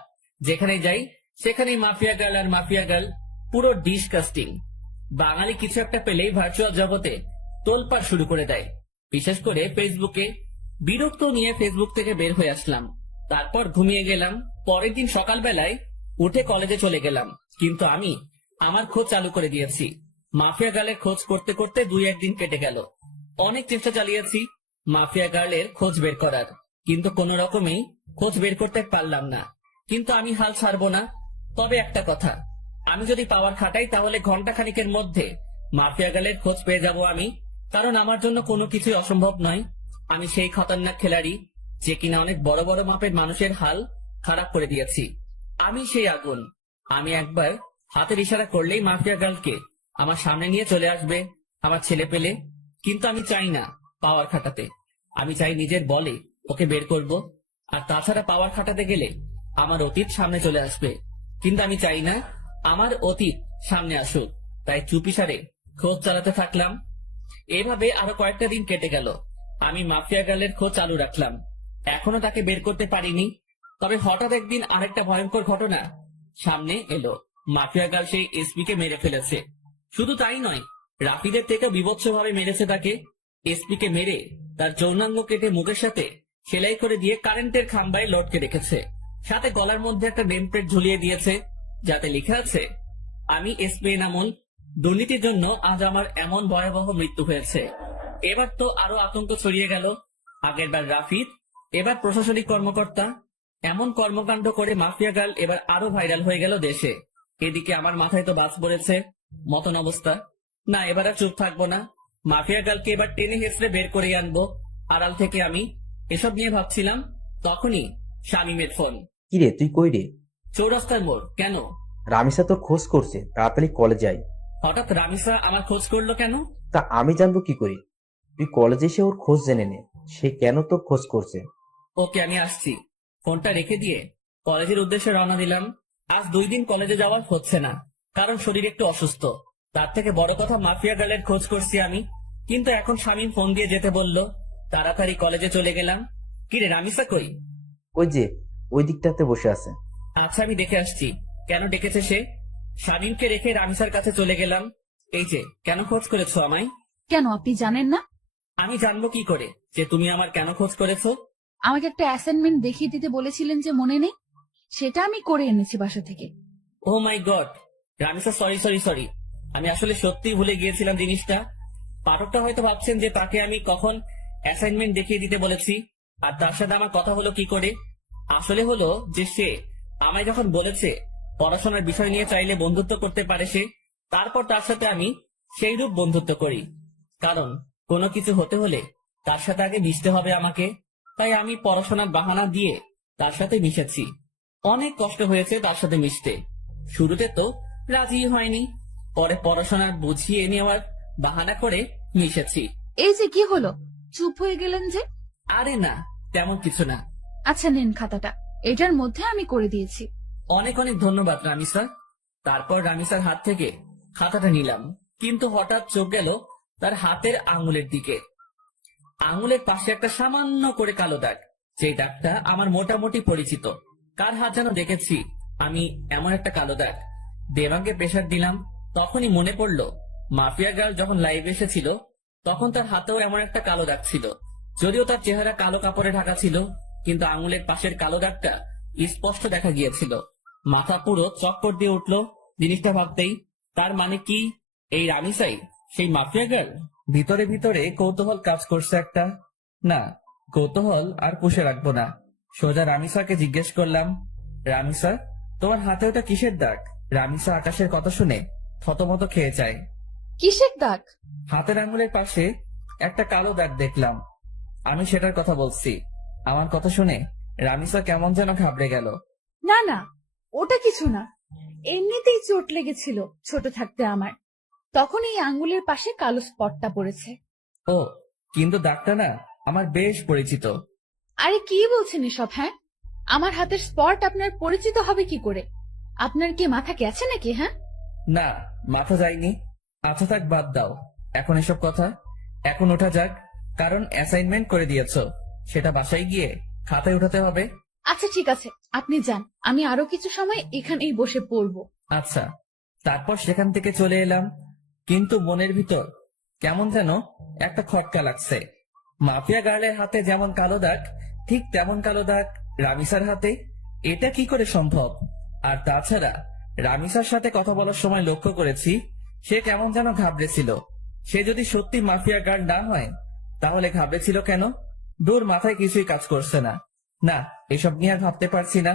যেখানে যাই সেখানেই মাফিয়া গার্ল আর মাফিয়া গার্ল, পুরো ডিসকাস্টিং। বাঙালি কিছু একটা পেলেই ভার্চুয়াল জগতে তোলপাড় শুরু করে দেয়, বিশেষ করে ফেসবুকে। বিরক্ত নিয়ে ফেসবুক থেকে বের হয়ে আসলাম, তারপর ঘুমিয়ে গেলাম। পরের দিন সকালবেলায় উঠে কলেজে চলে গেলাম, কিন্তু আমি আমার খোঁজ চালু করে দিয়েছি। মাফিয়া গার্লের খোঁজ করতে করতে 2-1 দিন কেটে গেল। অনেক চেষ্টা চালিয়েছি মাফিয়া গার্লের খোঁজ বের করার, কিন্তু কোন রকমেই খোঁজ বের করতে পারলাম না। কিন্তু আমি হাল ছাড়বো না। তবে একটা কথা, আমি যদি পাওয়ার খাটাই তাহলে ঘন্টা খানিকের মধ্যে মাফিয়া গার্লের খোঁজ পেয়ে যাব আমি। কারণ আমার জন্য কোনো কিছুই অসম্ভব নয়। আমি সেই খতরনাক খেলাড়ি যে কিনা অনেক বড় বড় মাপের মানুষের হাল খারাপ করে দিয়েছি। আমি সেই আগুন। আমি একবার হাতের ইশারা করলেই মাফিয়া গার্লকে আমার সামনে নিয়ে চলে আসবে আমার ছেলে পেলে। কিন্তু আমি চাই না পাওয়ার খাটাতে, আমি চাই নিজের বলে ওকে বের করব। আর তাছাড়া পাওয়ার খাটাতে গেলে আমার অতীত সামনে চলে আসবে, কিন্তু আমি চাই না আমার অতীত সামনে আসুক। তাই চুপিসারে খোঁজ চালাতে থাকলাম। এভাবে আরো কয়েকটা দিন কেটে গেল। আমি মাফিয়া গার্লের খোঁজ চালু রাখলাম, এখনো তাকে বের করতে পারিনি। তবে হঠাৎ একদিন আরেকটা ভয়ঙ্কর ঘটনা সামনে এলো। মাফিয়া গার্ল সেই এসপি কে মেরে ফেলেছে। শুধু তাই নয়, রাফিদের থেকে বিভৎস ভাবে মেরেছে তাকে। এসপি কে মেরে তার যৌনাঙ্গ কেটে মুখের সাথে সেলাই করে দিয়ে কারেন্টের খাম্বায় লটকে রেখেছে। সাথে গলার মধ্যে একটা নেম প্লেট ঝুলিয়ে দিয়েছে, যাতে লেখা আছে, আমি এসপি এনামুল, দুর্নীতির জন্য আজ আমার এমন ভয়াবহ মৃত্যু হয়েছে। এবার তো আরো আতঙ্ক ছড়িয়ে গেল। আগেরবার রাফিদ, এবার প্রশাসনিক কর্মকর্তা। এমন কর্মকাণ্ড করে মাফিয়া গার্ল এবার আরো ভাইরাল হয়ে গেল দেশে। এদিকে আমার মাথায় তো বাজ পড়েছে মতন অবস্থা। না, এবার আর চুপ থাকবো না। মাফিয়া গার্লকে এবার টেনে হেসড়ে বের করে আনবো আড়াল থেকে। আমি এসব নিয়ে ভাবছিলাম, তখনই শামীমের ফোন। কিরে, তুই কই রে? চৌরাস্তার মোড়। কেন? রামিসা তোর খোঁজ করছে, তাড়াতাড়ি কলেজে আয়। হঠাৎ রামিসা আমার খোঁজ করলো কেন? তা আমি জানবো কি করি? তুই কলেজে এসে ওর খোঁজ জেনে নে, সে কেন তোর খোঁজ করছে। ওকে, আমি আসছি। ফোনটা রেখে দিয়ে কলেজের উদ্দেশ্যে রওনা দিলাম। আজ 2 দিন কলেজে যাওয়া হচ্ছে না, কারণ শরীর একটু অসুস্থ। তার থেকে বড় কথা, মাফিয়া গার্লের খোঁজ করছি আমি। কিন্তু এখন শামীম ফোন দিয়ে যেতে বলল, তাড়াতাড়ি কলেজে চলে গেলাম। কিরে, রামিসা কই? ওই যে ওই দিকটাতে বসে আছে। আচ্ছা, আমি দেখে আসছি। কেন ডেকেছে সে? শামীমকে রেখে রামিসার কাছে চলে গেলাম। এই যে, কেন খোঁজ করেছো আমায়? কেন, আপনি জানেন না? আমি জানবো কি করে যে তুমি আমার কেন খোঁজ করেছো? আমাকে একটা অ্যাসাইনমেন্ট দেখিয়ে দিতে বলেছিলেন যে, মনে নেই? সেটা আমি করে এনেছি বাসা থেকে। Oh my god, Ramisa, sorry sorry sorry. আমি আসলে সত্যিই ভুলে গিয়েছিলাম জিনিসটা। পাঠকটা হয়তো ভাবছেন যে তাকে আমি কখন অ্যাসাইনমেন্ট দেখিয়ে দিতে বলেছি, আর তার সাথে আমার কথা হলো কি করে। আসলে হলো যে সে আমায় যখন বলেছে পড়াশোনার বিষয় নিয়ে চাইলে বন্ধুত্ব করতে পারে সে, তারপর তার সাথে আমি সেই রূপ বন্ধুত্ব করি। কারণ কোনো কিছু হতে হলে তার সাথে আগে মিশতে হবে আমাকে। তাই আমি পড়াশোনার বাহানা দিয়ে তার সাথে মিশেছি। অনেক কষ্ট হয়েছে তার সাথে মিশতে। শুরুতে তো রাজি হয়নি, পরে পড়াশোনার বুঝিয়ে নেওয়ার বাহানা করে মিশেছি। এই যে কি হলো, চুপ হয়ে গেলেন যে? আরে না, তেমন কিছু না। আচ্ছা, নেন খাতাটা, এটার মধ্যে আমি করে দিয়েছি। অনেক অনেক ধন্যবাদ রামিসা। তারপর রামিসার হাত থেকে খাতাটা নিলাম, কিন্তু হঠাৎ চোখ গেল তার হাতের আঙুলের দিকে। আঙুলের পাশে একটা সামান্য করে কালো দাগ, যে দাগটা আমার মোটামুটি পরিচিত। কার হাত যেন দেখেছি আমি এমন একটা কালো দাগ। দেবাঙ্গে প্রেসার দিলাম, তখনই মনে পড়লো মাফিয়া গার্ল যখন লাইভে এসেছিল তখন তার হাতেও এমন একটা কালো দাগ ছিল। যদিও তার চেহারা কালো কাপড়ে ঢাকা ছিল, কিন্তু আঙুলের পাশের কালো দাগটা স্পষ্ট দেখা গিয়েছিল। মাথা পুরো চক্কর দিয়ে উঠলো জিনিসটা ভাবতেই। তার মানে কি এই রামিসাই সেই মাফিয়া গার্ল? ভিতরে ভিতরে কৌতূহল কাজ করছে একটা। না, কৌতূহল আর পুষে রাখবো না। সোজা রামিসাকে জিজ্ঞেস করলাম, রামিসা, তোমার হাতে ওটা কিসের দাগ? রামিসা আকাশের কথা শুনে থতমত খেয়ে যায়। কিসের দাগ? হাতের আঙুলের পাশে একটা কালো দাগ দেখলাম। আমি সেটার কথা বলছি। আমার কথা শুনে রামিসা কেমন যেন ঘাবড়ে গেল। না না, ওটা কিছু না, এমনিতেই চোট লেগেছিল ছোট থাকতে আমার, তখন এই আঙ্গুলের পাশে কালো স্পটটা পড়েছে। ও, কিন্তু দাগটা না আমার বেশ পরিচিত। আরে কি বলছেন এসব? হ্যাঁ, আমার হাতের স্পট আপনার পরিচিত হবে কি করে? আপনার কি মাথা গেছে নাকি? হ্যাঁ, না, মাথা যায়নি। আচ্ছা থাক, বাদ দাও এখন এসব কথা। এখন ওঠা যাক, কারণ অ্যাসাইনমেন্ট করে দিয়েছো, সেটা বাসায় গিয়ে খাতায় উঠাতে হবে। আচ্ছা ঠিক আছে, আপনি যান, আমি আরো কিছু সময় এখানেই বসে পড়বো। আচ্ছা। তারপর সেখান থেকে চলে এলাম, কিন্তু মনের ভিতর কেমন যেন একটা খটকা লাগছে। মাফিয়া গার্লের হাতে যেমন কালো দাগ, ঠিক তেমন কালো দাগ রামিসার হাতে। এটা কি করে সম্ভব? আর তাছাড়া রামিসার সাথে কথা বলার সময় লক্ষ্য করেছি সে কেমন যেন ঘাবড়েছিল। সে যদি সত্যি মাফিয়া গার্ল না হয় তাহলে ঘাবড়েছিল কেন? দূর, মাথায় কিছুই কাজ করছে না। না, এসব নিয়ে আর ভাবতে পারছি না।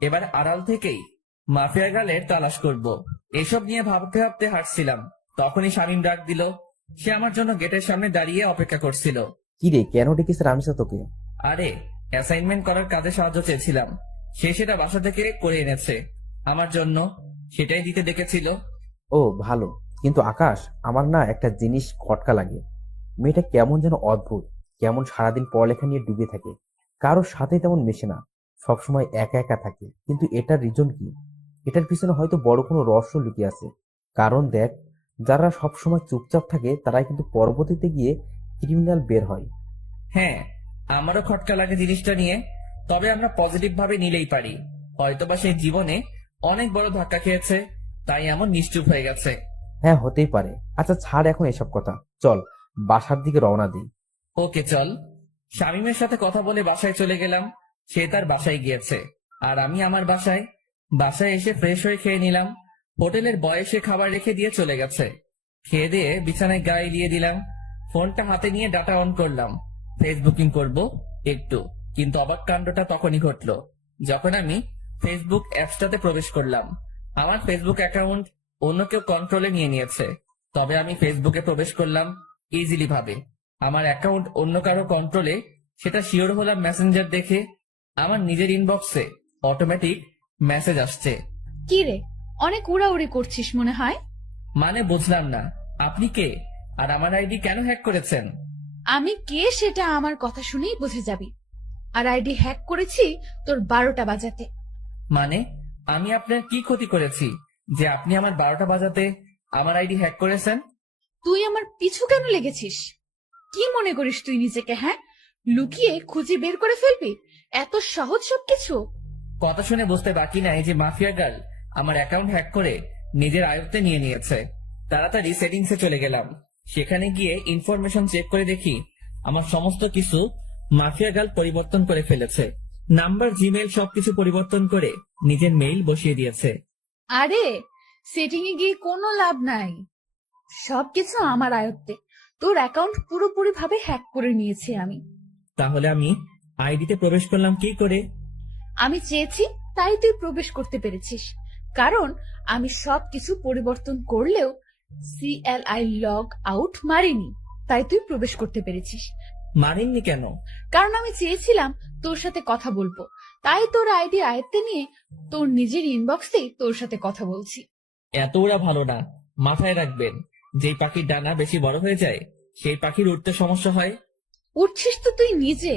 এবার আড়াল থেকেই মাফিয়া গার্লের তালাশ করব। এসব নিয়ে ভাবতে ভাবতে হাঁটছিলাম, তখনই শামীম ডাক দিল। সে আমার জন্য গেটের সামনে দাঁড়িয়ে অপেক্ষা করছিল। কি রে, কেন ডেকেছে রামিসা তোকে? আরে, অ্যাসাইনমেন্ট করার কাজে সাহায্য চেয়েছিলাম, সে সেটা বাসা থেকে করে এনেছে আমার জন্য, সেটাই দিতে ডেকেছিল। ও ভালো। কিন্তু আকাশ, আমার না একটা জিনিস খটকা লাগে। মেয়েটা কেমন যেন অদ্ভুত, কেমন সারাদিন পড়ালেখা নিয়ে ডুবে থাকে, কারোর সাথে তেমন মেশে না, সবসময় একা একা থাকে। কিন্তু এটার রিজন কি? এটার পিছনে হয়তো বড় কোনো রহস্য লুকিয়ে আছে। কারণ দেখ, যারা সবসময় চুপচাপ থাকে তারাই কিন্তু পরবর্তীতে গিয়ে ক্রিমিনাল বের হয়। হ্যাঁ, আমারও খটকা লাগে জিনিসটা নিয়ে। তবে আমরা পজিটিভ ভাবে নিলেই পারি। হয়তোবা সেই জীবনে অনেক বড় ধাক্কা খেয়েছে, তাই এমন নিশ্চুপ হয়ে গেছে। হ্যাঁ, হতেই পারে। আচ্ছা ছাড় এখন এসব কথা, চল বাসার দিকে রওনা দিই। ওকে চল। শামীমের সাথে কথা বলে বাসায় চলে গেলাম। সে তার বাসায় গিয়েছে, আর আমি আমার বাসায়। বাসায় এসে ফ্রেশ হয়ে খেয়ে নিলাম। হোটেলের বয়সে খাবার রেখে দিয়ে চলে গেছে। খেয়ে দিয়ে বিছানায় গায়ে দিয়ে দিলাম। ফোনটা হাতে নিয়ে ডাটা অন করলাম, ফেসবুকিং করব একটু। কিন্তু অবাক কাণ্ডটা তখনই ঘটলো যখন আমি ফেসবুক অ্যাপসটাতে প্রবেশ করলাম। আমার ফেসবুক অ্যাকাউন্ট অন্য কেউ কন্ট্রোলে নিয়ে নিয়েছে। তবে আমি ফেসবুকে প্রবেশ করলাম ইজিলি ভাবে। আমার অ্যাকাউন্ট অন্য কারো কন্ট্রোলে, সেটা শিওর হলাম মেসেঞ্জার দেখে। আমার নিজের ইনবক্সে অটোমেটিক মেসেজ আসছে। কি রে, অনেক উড়াউড়ি করছিস মনে হয়। মানে বুঝলাম না, আপনি কে? আর আমার আইডি কেন হ্যাক করেছেন? আমি কে সেটা আমার কথা শুনেই বুঝে যাবি। আর আইডি হ্যাক করেছি তোর 12টা বাজাতে। মানে আমি আপনার কি ক্ষতি করেছি যে আপনি আমার 12টা বাজাতে আমার আইডি হ্যাক করেছেন? তুই আমার পিছু কেন লেগেছিস? কি মনে করিস তুই নিজেকে? হ্যাঁ, লুকিয়ে খুঁজে বের করে ফেলবি? এত সহজ সবকিছু? কথা শুনে বুঝতে বাকি নাই যে মাফিয়া গার্ল আমার অ্যাকাউন্ট হ্যাক করে নিজের আয়ত্তে নিয়ে নিয়েছে। তাড়াতাড়ি সেটিংসে চলে গেলাম। সেখানে গিয়ে ইনফরমেশন চেক করে দেখি আমার সমস্ত কিছু মাফিয়া গার্ল পরিবর্তন করে ফেলেছে। নাম্বার, জিমেল সবকিছু পরিবর্তন করে নিজের মেইল বসিয়ে দিয়েছে। আরে, সেটিং এ গিয়ে কোনো লাভ নাই, সবকিছু আমার আয়ত্তে। তোর অ্যাকাউন্ট পুরোপুরি ভাবে হ্যাক করে নিয়েছি আমি। তাহলে আমি আইডিতে প্রবেশ করলাম কি করে? আমি চেয়েছি তাই তুই প্রবেশ করতে পেরেছিস, কারণ আমি সবকিছু পরিবর্তন করলেও CLI লগ আউট মারিনি, তাই তুই প্রবেশ করতে পেরেছিস। মানেননি কেন? কারণ আমি চেয়েছিলাম তোর সাথে কথা বলবো, তাই তোর আইডি আয়ত্তে নিয়ে তোর নিজের ইনবক্সে তোর সাথে কথা বলছি। এত ওরা ভালো না। মাথায় রাখবেন, যেই পাখির ডানা বেশি বড় হয়ে যায় সেই পাখির উঠতে সমস্যা হয়। উঠছিস তো তুই নিজে,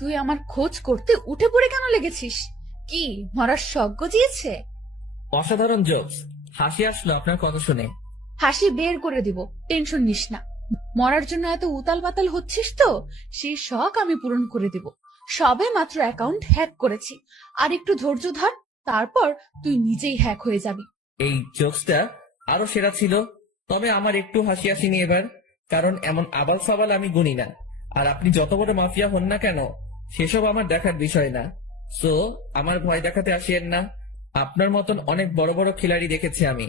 তুই আমার খোঁজ করতে উঠে পড়ে কেন লেগেছিস? কি মরার শখ গজিয়েছে? অসাধারণ জোকস। হাসি আসলো আপনার কথা শুনে। হাসি বের করে দিব, টেনশন নিস না। মরার জন্য এত উতাল পাতাল হচ্ছিস তো, সেই শখ আমি পূরণ করে দিব। সবে মাত্র অ্যাকাউন্ট হ্যাক করেছি, আর একটু ধৈর্য ধর, তারপর তুই নিজেই হ্যাক হয়ে যাবি। এই জোকসটা আরো সেরা ছিল। তবে আমার একটু হাসি আসেনি এবার, কারণ এমন আবাল সাবাল আমি গুনি না। আর আপনি যত বড় মাফিয়া হন না কেন, সেসব আমার দেখার বিষয় না। সো আমার ভয় দেখাতে আসিয়েন না। আপনার মতন অনেক বড় বড় খিলাড়ি দেখেছি আমি।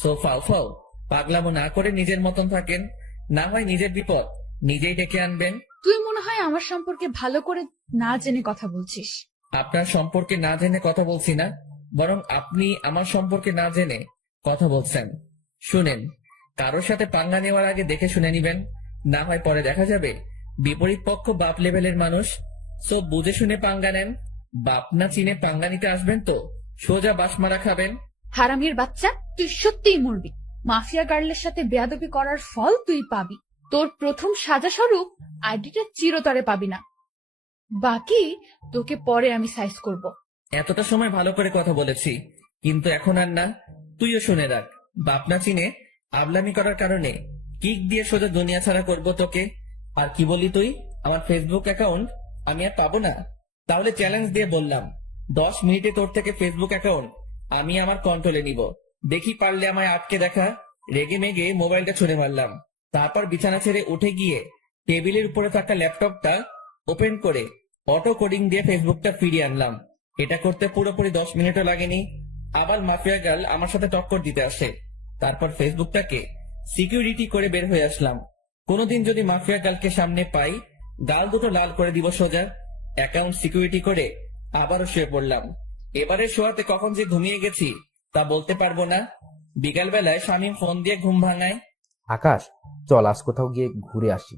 সো ফাও ফাও পাগলামো না করে নিজের মতন থাকেন, না হয় নিজের বিপদ নিজেই ডেকে আনবেন। তুই মনে হয় আমার সম্পর্কে ভালো করে না জেনে কথা বলছিস। আপনার সম্পর্কে না জেনে কথা বলছি না, বরং আপনি আমার সম্পর্কে না জেনে কথা বলছেন। শুনেন, কারোর সাথে পাঙ্গা নেওয়ার আগে দেখে শুনে নিবেন, না হয় পরে দেখা যাবে বিপরীত পক্ষ বাপ লেভেলের মানুষ। সব বুঝে শুনে পাঙ্গা নেন। বাপ না চিনে পাঙ্গা নিতে আসবেন তো সোজা বাসমারা খাবেন। হারামির বাচ্চা, তুই সত্যিই মরবি। মাফিয়া গার্লের সাথে বেয়াদবি করার ফল তুই পাবি। তোর প্রথম সাজা স্বরূপ আইডিটা চিরতরে পাবি না, বাকি তোকে পরে আমি সাইজ করব। এতটা সময় ভালো করে কথা বলেছি, কিন্তু এখন আর না। তুইও শুনে রাখ, বাপনা চিনে আবলামি করার কারণে কিক দিয়ে সোজা দুনিয়া ছাড়া করবো তোকে। আর কি বলি তুই, আমার ফেসবুক অ্যাকাউন্ট আমি আর পাবো না? তাহলে চ্যালেঞ্জ দিয়ে বললাম, 10 মিনিটে তোর থেকে ফেসবুক অ্যাকাউন্ট আমি আমার কন্ট্রোলে নিব। দেখি পারলে আমায় আটকে দেখা। রেগে মেগে মোবাইলটা ছুঁড়ে মারলাম। তারপর বিছানা ছেড়ে উঠে গিয়ে টেবিলের উপরে থাকা ল্যাপটপটা ওপেন করে অটো কোডিং দিয়ে ফেসবুকটা ফিরিয়ে আনলাম। এটা করতে পুরোপুরি 10 মিনিটও লাগেনি। আবার মাফিয়া গার্ল আমার সাথে টক্কর দিতে আসে। তারপর ফেসবুকটাকে সিকিউরিটি করে বের হয়ে আসলাম। কোনোদিন যদি মাফিয়া গার্লকে সামনে পাই, গাল দুটো লাল করে দিব সোজা। অ্যাকাউন্ট সিকিউরিটি করে আবারও শুয়ে পড়লাম। এবারে শোয়াতে কখন যে ঘুমিয়ে গেছি তা বলতে পারবো না। বিকাল বেলায় শামীম ফোন দিয়ে ঘুম ভাঙায়। আকাশ, চল আজ কোথাও গিয়ে ঘুরে আসি।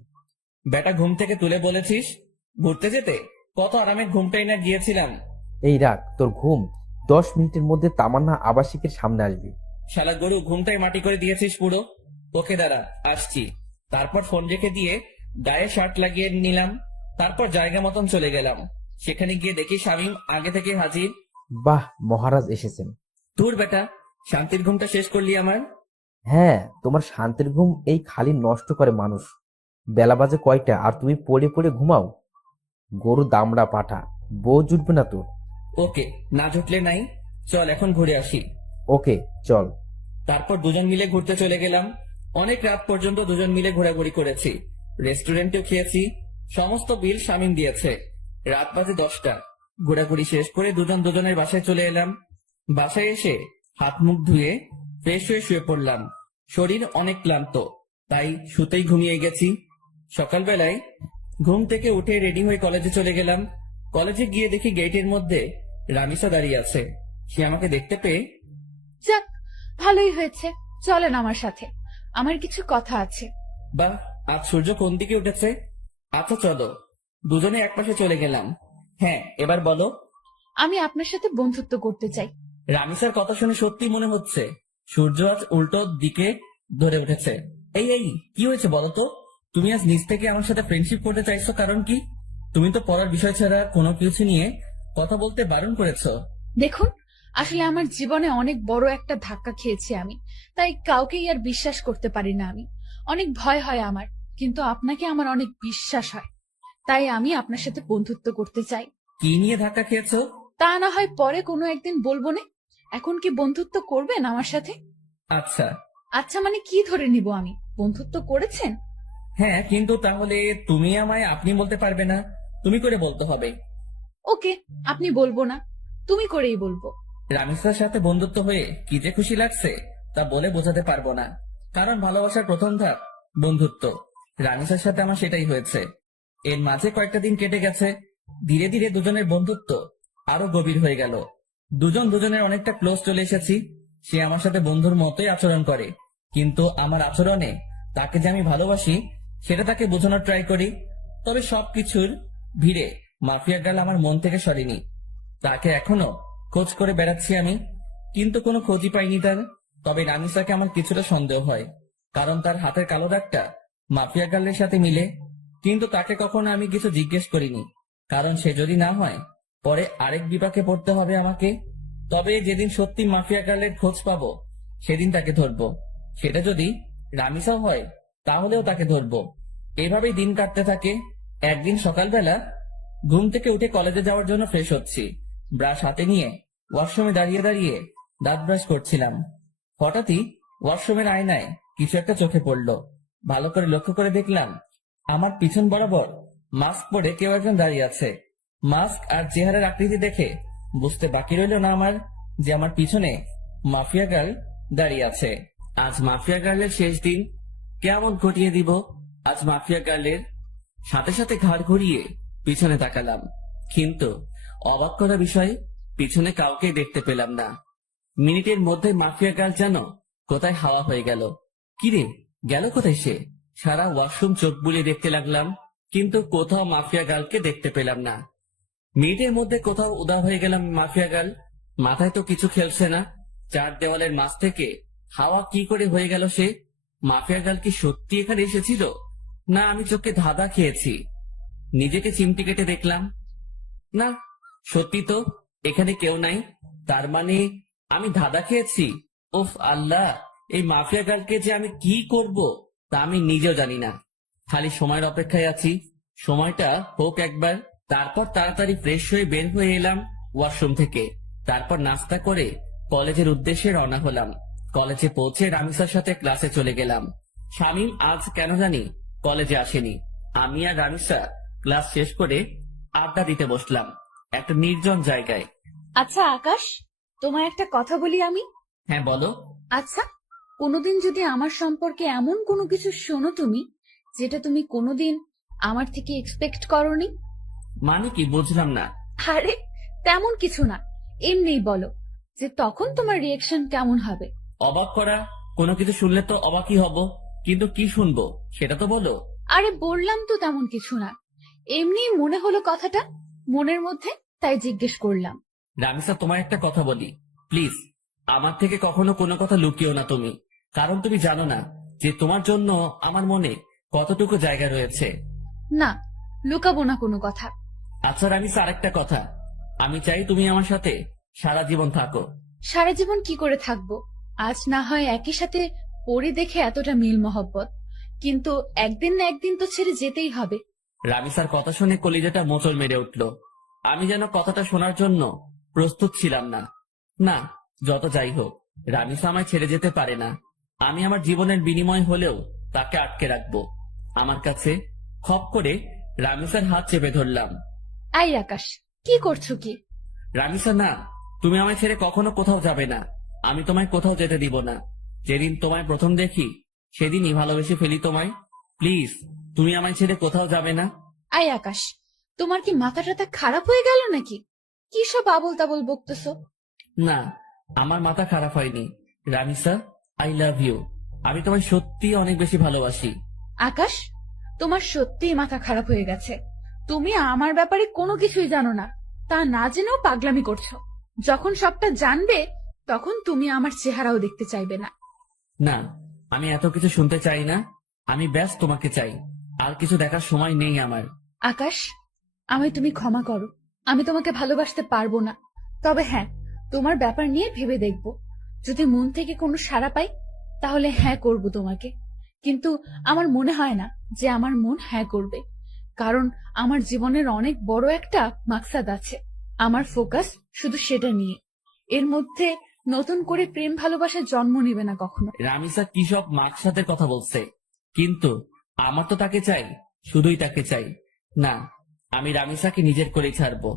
বেটা ঘুম থেকে তুলে বলেছিস ঘুরতে যেতে? কত আরামে ঘুমটাই না গিয়েছিলাম। এই রাখ তোর ঘুম, 10 মিনিটের মধ্যে তামান্না আবাসিকের সামনে আসবে। শালা গরু, ঘুমটাই মাটি করে দিয়েছিস পুরো। ওকে দাঁড়া, আসছি। তারপর ফোন রেখে দিয়ে গায়ে শার্ট লাগিয়ে নিলাম। তারপর জায়গা মতন চলে গেলাম। সেখানে গিয়ে দেখি শামীম আগে থেকে হাজির। বাহ, মহারাজ এসেছেন। তোর বেটা, শান্তির ঘুমটা শেষ করলি আমার। হ্যাঁ, তোমার শান্তির ঘুম এই খালি নষ্ট করে মানুষ। বেলা বাজে কয়টা আর তুমি পড়ে পড়ে ঘুমাও? গরু দামড়া পাঠা, বউ জুটবে না তো। ওকে, না জুটলে নাই। চল এখন ঘুরে আসি। ওকে চল। তারপর দুজন মিলে ঘুরতে চলে গেলাম। অনেক রাত পর্যন্ত দুজন মিলে ঘোরাঘুরি করেছি। রেস্টুরেন্টেও খেয়েছি। সমস্ত বিল শামীম দিয়েছে। রাত বাজে 10টা। ঘোরাঘুরি শেষ করে দুজন দুজনের বাসায় চলে এলাম। বাসায় এসে হাত মুখ ধুয়ে ফ্রেশ হয়ে শুয়ে পড়লাম। শরীর অনেক ক্লান্ত, তাই শুতেই ঘুমিয়ে গেছি। সকালবেলায় ঘুম থেকে উঠে রেডি হয়ে কলেজে চলে গেলাম। কলেজে গিয়ে দেখি গেটের মধ্যে রামিসা দাঁড়িয়ে আছে। সে আমাকে দেখতে পেয়ে, যাক, ভালোই হয়েছে, চলেন আমার সাথে, আমার কিছু কথা আছে। বাহ, আজ সূর্য কোন দিকে উঠেছে। আচ্ছা চলো। দুজনে একপাশে চলে গেলাম। হ্যাঁ, এবার বলো। আমি আপনার সাথে বন্ধুত্ব করতে চাই। রামিসার কথা শুনে সত্যি মনে হচ্ছে সূর্য আজ উল্টো দিকে ধরে উঠেছে। এই এই, কি হয়েছে বলো তো? তুমি আজ নিজ থেকে আমার সাথে ফ্রেন্ডশিপ করতে চাইছো, কারণ কি? তুমি তো পড়ার বিষয় ছাড়া কোনো কিছু নিয়ে কথা বলতে বারণ করেছো। দেখুন, আসলে আমার জীবনে অনেক বড় একটা ধাক্কা খেয়েছি আমি, তাই কাউকেই আর বিশ্বাস করতে পারি না আমি। অনেক ভয় হয় আমার, কিন্তু আপনাকে আমার অনেক বিশ্বাস হয়, তাই আমি আপনার সাথে বন্ধুত্ব করতে চাই। কি নিয়ে ধাক্কা খেয়েছো? তা না হয় পরে কোনো একদিন বলবো না। এখন কি বন্ধুত্ব করবেন আমার সাথে? আচ্ছা। আচ্ছা মানে কি ধরে নিব আমি? বন্ধুত্ব করেছেন? হ্যাঁ, কিন্তু তাহলে তুমি আমায় আপনি বলতে পারবে না, তুমি করে বলতে হবে। ওকে, আপনি বলবো না, তুমি করেই বলবো। রামিসার সাথে বন্ধুত্ব হয়ে কি যে খুশি লাগছে তা বলে বোঝাতে পারবো না। কারণ ভালোবাসার প্রথম ধাপ বন্ধুত্ব। রামিসার সাথে আমার সেটাই হয়েছে। এর মাঝে কয়েকটা দিন কেটে গেছে। ধীরে ধীরে দুজনের বন্ধুত্ব আরো গভীর হয়ে গেল। দুজন দুজনের অনেকটা ক্লোজ চলে এসেছি। সে আমার সাথে বন্ধুর মতোই আচরণ করে, কিন্তু আমার আচরণে তাকে যে আমি ভালোবাসি সেটা তাকে বোঝানোর ট্রাই করি। তবে সবকিছুর ভিড়ে মাফিয়া গার্ল আমার মন থেকে সরেনি। তাকে এখনো খোঁজ করে বেড়াচ্ছি আমি, কিন্তু কোনো খোঁজই পাইনি তার। তবে রামিসাকে আমার কিছুটা সন্দেহ হয়, কারণ তার হাতের কালো দাগটা মাফিয়া গার্লের সাথে মিলে। কিন্তু তাকে কখনো আমি কিছু জিজ্ঞেস করিনি, কারণ সে যদি না হয় পরে আরেক বিপাকে পড়তে হবে আমাকে। তবে যেদিন সত্যি মাফিয়া গার্লের খোঁজ পাবো সেদিন তাকে ধরবো। সেটা যদি রামিসাও হয় তাহলেও তাকে ধরবো। এভাবেই দিন কাটতে থাকে। একদিন সকালবেলা ঘুম থেকে উঠে কলেজে যাওয়ার জন্য ফ্রেশ হচ্ছি। ব্রাশ হাতে নিয়ে ওয়াশরুমে দাঁড়িয়ে দাঁড়িয়ে দাঁত ব্রাশ করছিলাম। হঠাৎই ওয়াশরুমের আয়নায় কিছু একটা চোখে পড়লো। ভালো করে লক্ষ্য করে দেখলাম আমার পিছন বরাবর মাস্ক পরে কেউ একজন দাঁড়িয়ে আছে। মাস্ক আর চেহারার আকৃতি দেখে বুঝতে বাকি রইল না আমার যে আমার পিছনে মাফিয়া গার্ল দাঁড়িয়ে আছে। আজ মাফিয়া গার্লের শেষ দিন। কেমন ঘটিয়ে দিব আজ মাফিয়া গার্লের। সাথে সাথে ঘাড় ঘুরিয়ে পিছনে তাকালাম, কিন্তু অবাক করা বিষয়, পিছনে কাউকে দেখতে পেলাম না। মিনিটের মধ্যে মাফিয়া গার্ল যেন কোথায় হাওয়া হয়ে গেল। কিরে, গেল কোথায় সে? সারা ওয়াশরুম চোখ বুলিয়ে দেখতে লাগলাম, কিন্তু কোথাও মাফিয়া গার্লকে দেখতে পেলাম না। মিনিটের মধ্যে কোথাও উদা হয়ে গেলাম মাফিয়া গার্ল। মাথায় তো কিছু খেলছে না। চার দেওয়ালের মাঝ থেকে হাওয়া কি করে হয়ে গেল সে? মাফিয়া গার্ল কি সত্যি এখানে এসেছিল, না, আমি চোখে ধাঁধা খেয়েছি। নিজেকে চিমটি কেটে দেখলাম, না সত্যি তো এখানে কেউ নাই। তার মানে আমি ধাঁধা খেয়েছি। উফ আল্লাহ, এই মাফিয়া গার্লকে যে আমি কি করব তা আমি নিজেও জানি না। খালি সময়ের অপেক্ষায় আছি, সময়টা হোক একবার। তারপর তাড়াতাড়ি ফ্রেশ হয়ে বের হয়ে এলাম ওয়াশরুম থেকে। তারপর নাস্তা করে কলেজের উদ্দেশ্যে রওনা হলাম। কলেজে পৌঁছে রামিসার সাথে ক্লাসে চলে গেলাম। শামীম আজ কেন জানি কলেজে আসেনি। আমি আর রামিসা ক্লাস শেষ করে আড্ডা দিতে বসলাম একটা নির্জন জায়গায়। আচ্ছা আকাশ, তোমার একটা কথা বলি আমি। হ্যাঁ বলো। আচ্ছা, কোনোদিন যদি আমার সম্পর্কে এমন কোনো কিছু শোনো তুমি, যেটা তুমি কোনোদিন আমার থেকে এক্সপেক্ট করনি। মানে কি, বুঝলাম না। আরে তেমন কিছু না, এমনিই বলো, যে তখন তোমার রিয়েকশন কেমন হবে। অবাক করা কোনো কিছু শুনলে তো অবাকই হব, কিন্তু কি শুনবো সেটা তো বলো। আরে বললাম তো তেমন কিছু না, এমনি মনে হলো কথাটা মনের মধ্যে, তাই জিজ্ঞেস করলাম। রামিসা, তোমার একটা কথা বলি, প্লিজ আমার থেকে কখনো কোনো কথা লুকিও না তুমি। কারণ তুমি জানো না যে তোমার জন্য আমার মনে কতটুকু জায়গা রয়েছে। না, লুকাবো না কোনো কথা। আচ্ছা রামিসা, আরেকটা কথা, আমি চাই তুমি আমার সাথে সারা জীবন থাকো। সারা জীবন কি করে থাকবো? আজ না হয় একই সাথে পড়ি দেখে এতটা মিল মহব্বত, কিন্তু একদিন না একদিন তো ছেড়ে যেতেই হবে। রামিসার কথা শুনে কলিজাটা মোচড় মেরে উঠল। আমি যেন কথাটা শোনার জন্য প্রস্তুত ছিলাম না। না, যত যাই হোক, রামিসা আমায় ছেড়ে যেতে পারে না। আমি আমার জীবনের বিনিময় হলেও তাকে আটকে রাখবো আমার কাছে। খপ করে রামিসার হাত চেপে ধরলাম। আই আকাশ, কি করছো কি? রামিসা, না, তুমি আমায় ছেড়ে কখনো কোথাও যাবে না। আমি তোমায় কোথাও যেতে দিব না। যেদিন তোমায় প্রথম দেখি সেদিনই ভালোবেসে ফেলি তোমায়। প্লিজ, তুমি আমায় ছেড়ে কোথাও যাবে না। আই আকাশ, তোমার কি মাথা টাথা খারাপ হয়ে গেল নাকি? কি সব আবল তাবল বকতেছো? না, আমার মাথা খারাপ হয়নি। Ramisa, I love you. আমি তোমায় সত্যি অনেক বেশি ভালোবাসি। আকাশ, তোমার সত্যিই মাথা খারাপ হয়ে গেছে। তুমি আমার ব্যাপারে কোনো কিছুই জানো না, তা না জেনেও পাগলামি করছো। যখন সবটা জানবে তখন তুমি আমার চেহারাও দেখতে চাইবে না। না, আমি এত কিছু শুনতে চাই না। আমি ব্যাস তোমাকে চাই, আর কিছু দেখার সময় নেই আমার। আকাশ, আমায় তুমি ক্ষমা করো, আমি তোমাকে ভালোবাসতে পারবো না। তবে হ্যাঁ, তোমার ব্যাপার নিয়ে ভেবে দেখব। যদি মন থেকে কোনো সাড়া পাই তাহলে হ্যাঁ করব তোমাকে। কিন্তু আমার মনে হয় না যে আমার মন হ্যাঁ করবে, কারণ আমার জীবনের অনেক বড় একটা মাকসাদ আছে। আমার ফোকাস শুধু সেটা নিয়ে। এর মধ্যে নতুন করে প্রেম ভালোবাসার জন্ম নেবে না কখনো। রামিসা কি সব মাকসাদের কথা বলছে, কিন্তু আমার তো তাকে চাই, শুধুই তাকে চাই। না, আমি রামিসাকে নিজের করেই ছাড়বো,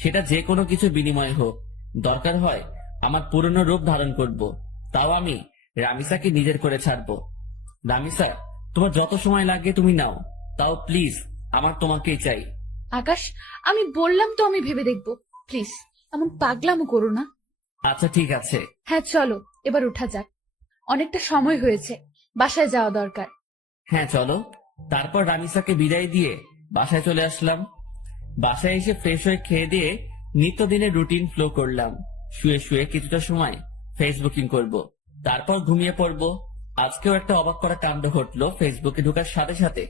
সেটা যে কোনো কিছু বিনিময় হোক। দরকার হয় আমার পুরনো রূপ ধারণ করব, তাও আমি রামিসাকে নিজের করে ছাড়বো। রামিসা, তোমার যত সময় লাগে তুমি নাও, তাও প্লিজ আমার তোমাকেই চাই। আকাশ, আমি বললাম তো আমি ভেবে দেখব। প্লিজ এমন পাগলামো করো না। আচ্ছা ঠিক আছে। হ্যাঁ চলো, এবার উঠা যাক, অনেকটা সময় হয়েছে, বাসায় যাওয়া দরকার। হ্যাঁ চলো। তারপর রামিসাকে বিদায় দিয়ে বাসায় চলে আসলাম। বাসায় এসে ফ্রেশ হয়ে খেয়ে দিয়ে নিত্যদিনের রুটিন ফ্লো করলাম। শুয়ে শুয়ে কিছুটা সময় ফেসবুকিং করব, তারপর ঘুমিয়ে পড়ব। আজকেও একটা অবাক করা কাণ্ড ঘটলো ফেসবুকে ঢোকার সাথে সাথে।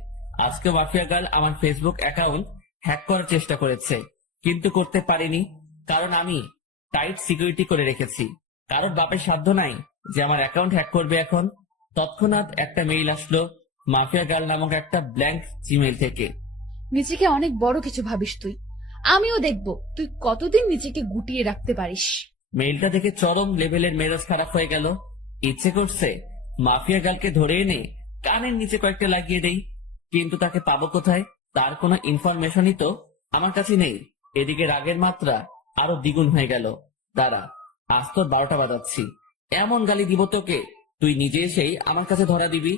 আজকে মাফিয়া গার্ল আমার ফেসবুক অ্যাকাউন্ট হ্যাক করার চেষ্টা করেছে, কিন্তু করতে পারেনি, কারণ আমি টাইট সিকিউরিটি করে রেখেছি। কারোর বাপের সাধ্য নাই যে আমার অ্যাকাউন্ট হ্যাক করবে এখন। তৎক্ষণাৎ একটা মেইল আসলো মাফিয়া গার্ল নামক একটা ব্ল্যাঙ্ক জিমেইল থেকে। নিজেকে অনেক বড় কিছু ভাবিস তুই, আমিও দেখব তুই কতদিন নিজেকে গুটিয়ে রাখতে পারিস। মেইলটা দেখে চরম লেভেলের মেজাজ খারাপ হয়ে গেল। ইচ্ছে করছে মাফিয়া গার্লকে ধরে এনে কানের নিচে কয়েকটা লাগিয়ে দেই, কিন্তু তাকে পাবো কোথায়? তার কোনো ইনফরমেশনই তো আমার কাছে নেই। এদিকে রাগের মাত্রা আরো দ্বিগুণ হয়ে গেল। দাঁড়া, আজ তোর 12টা বাজাচ্ছি, এমন গালি দিব তোকে তুই নিজে এসেই আমার কাছে ধরা দিবি।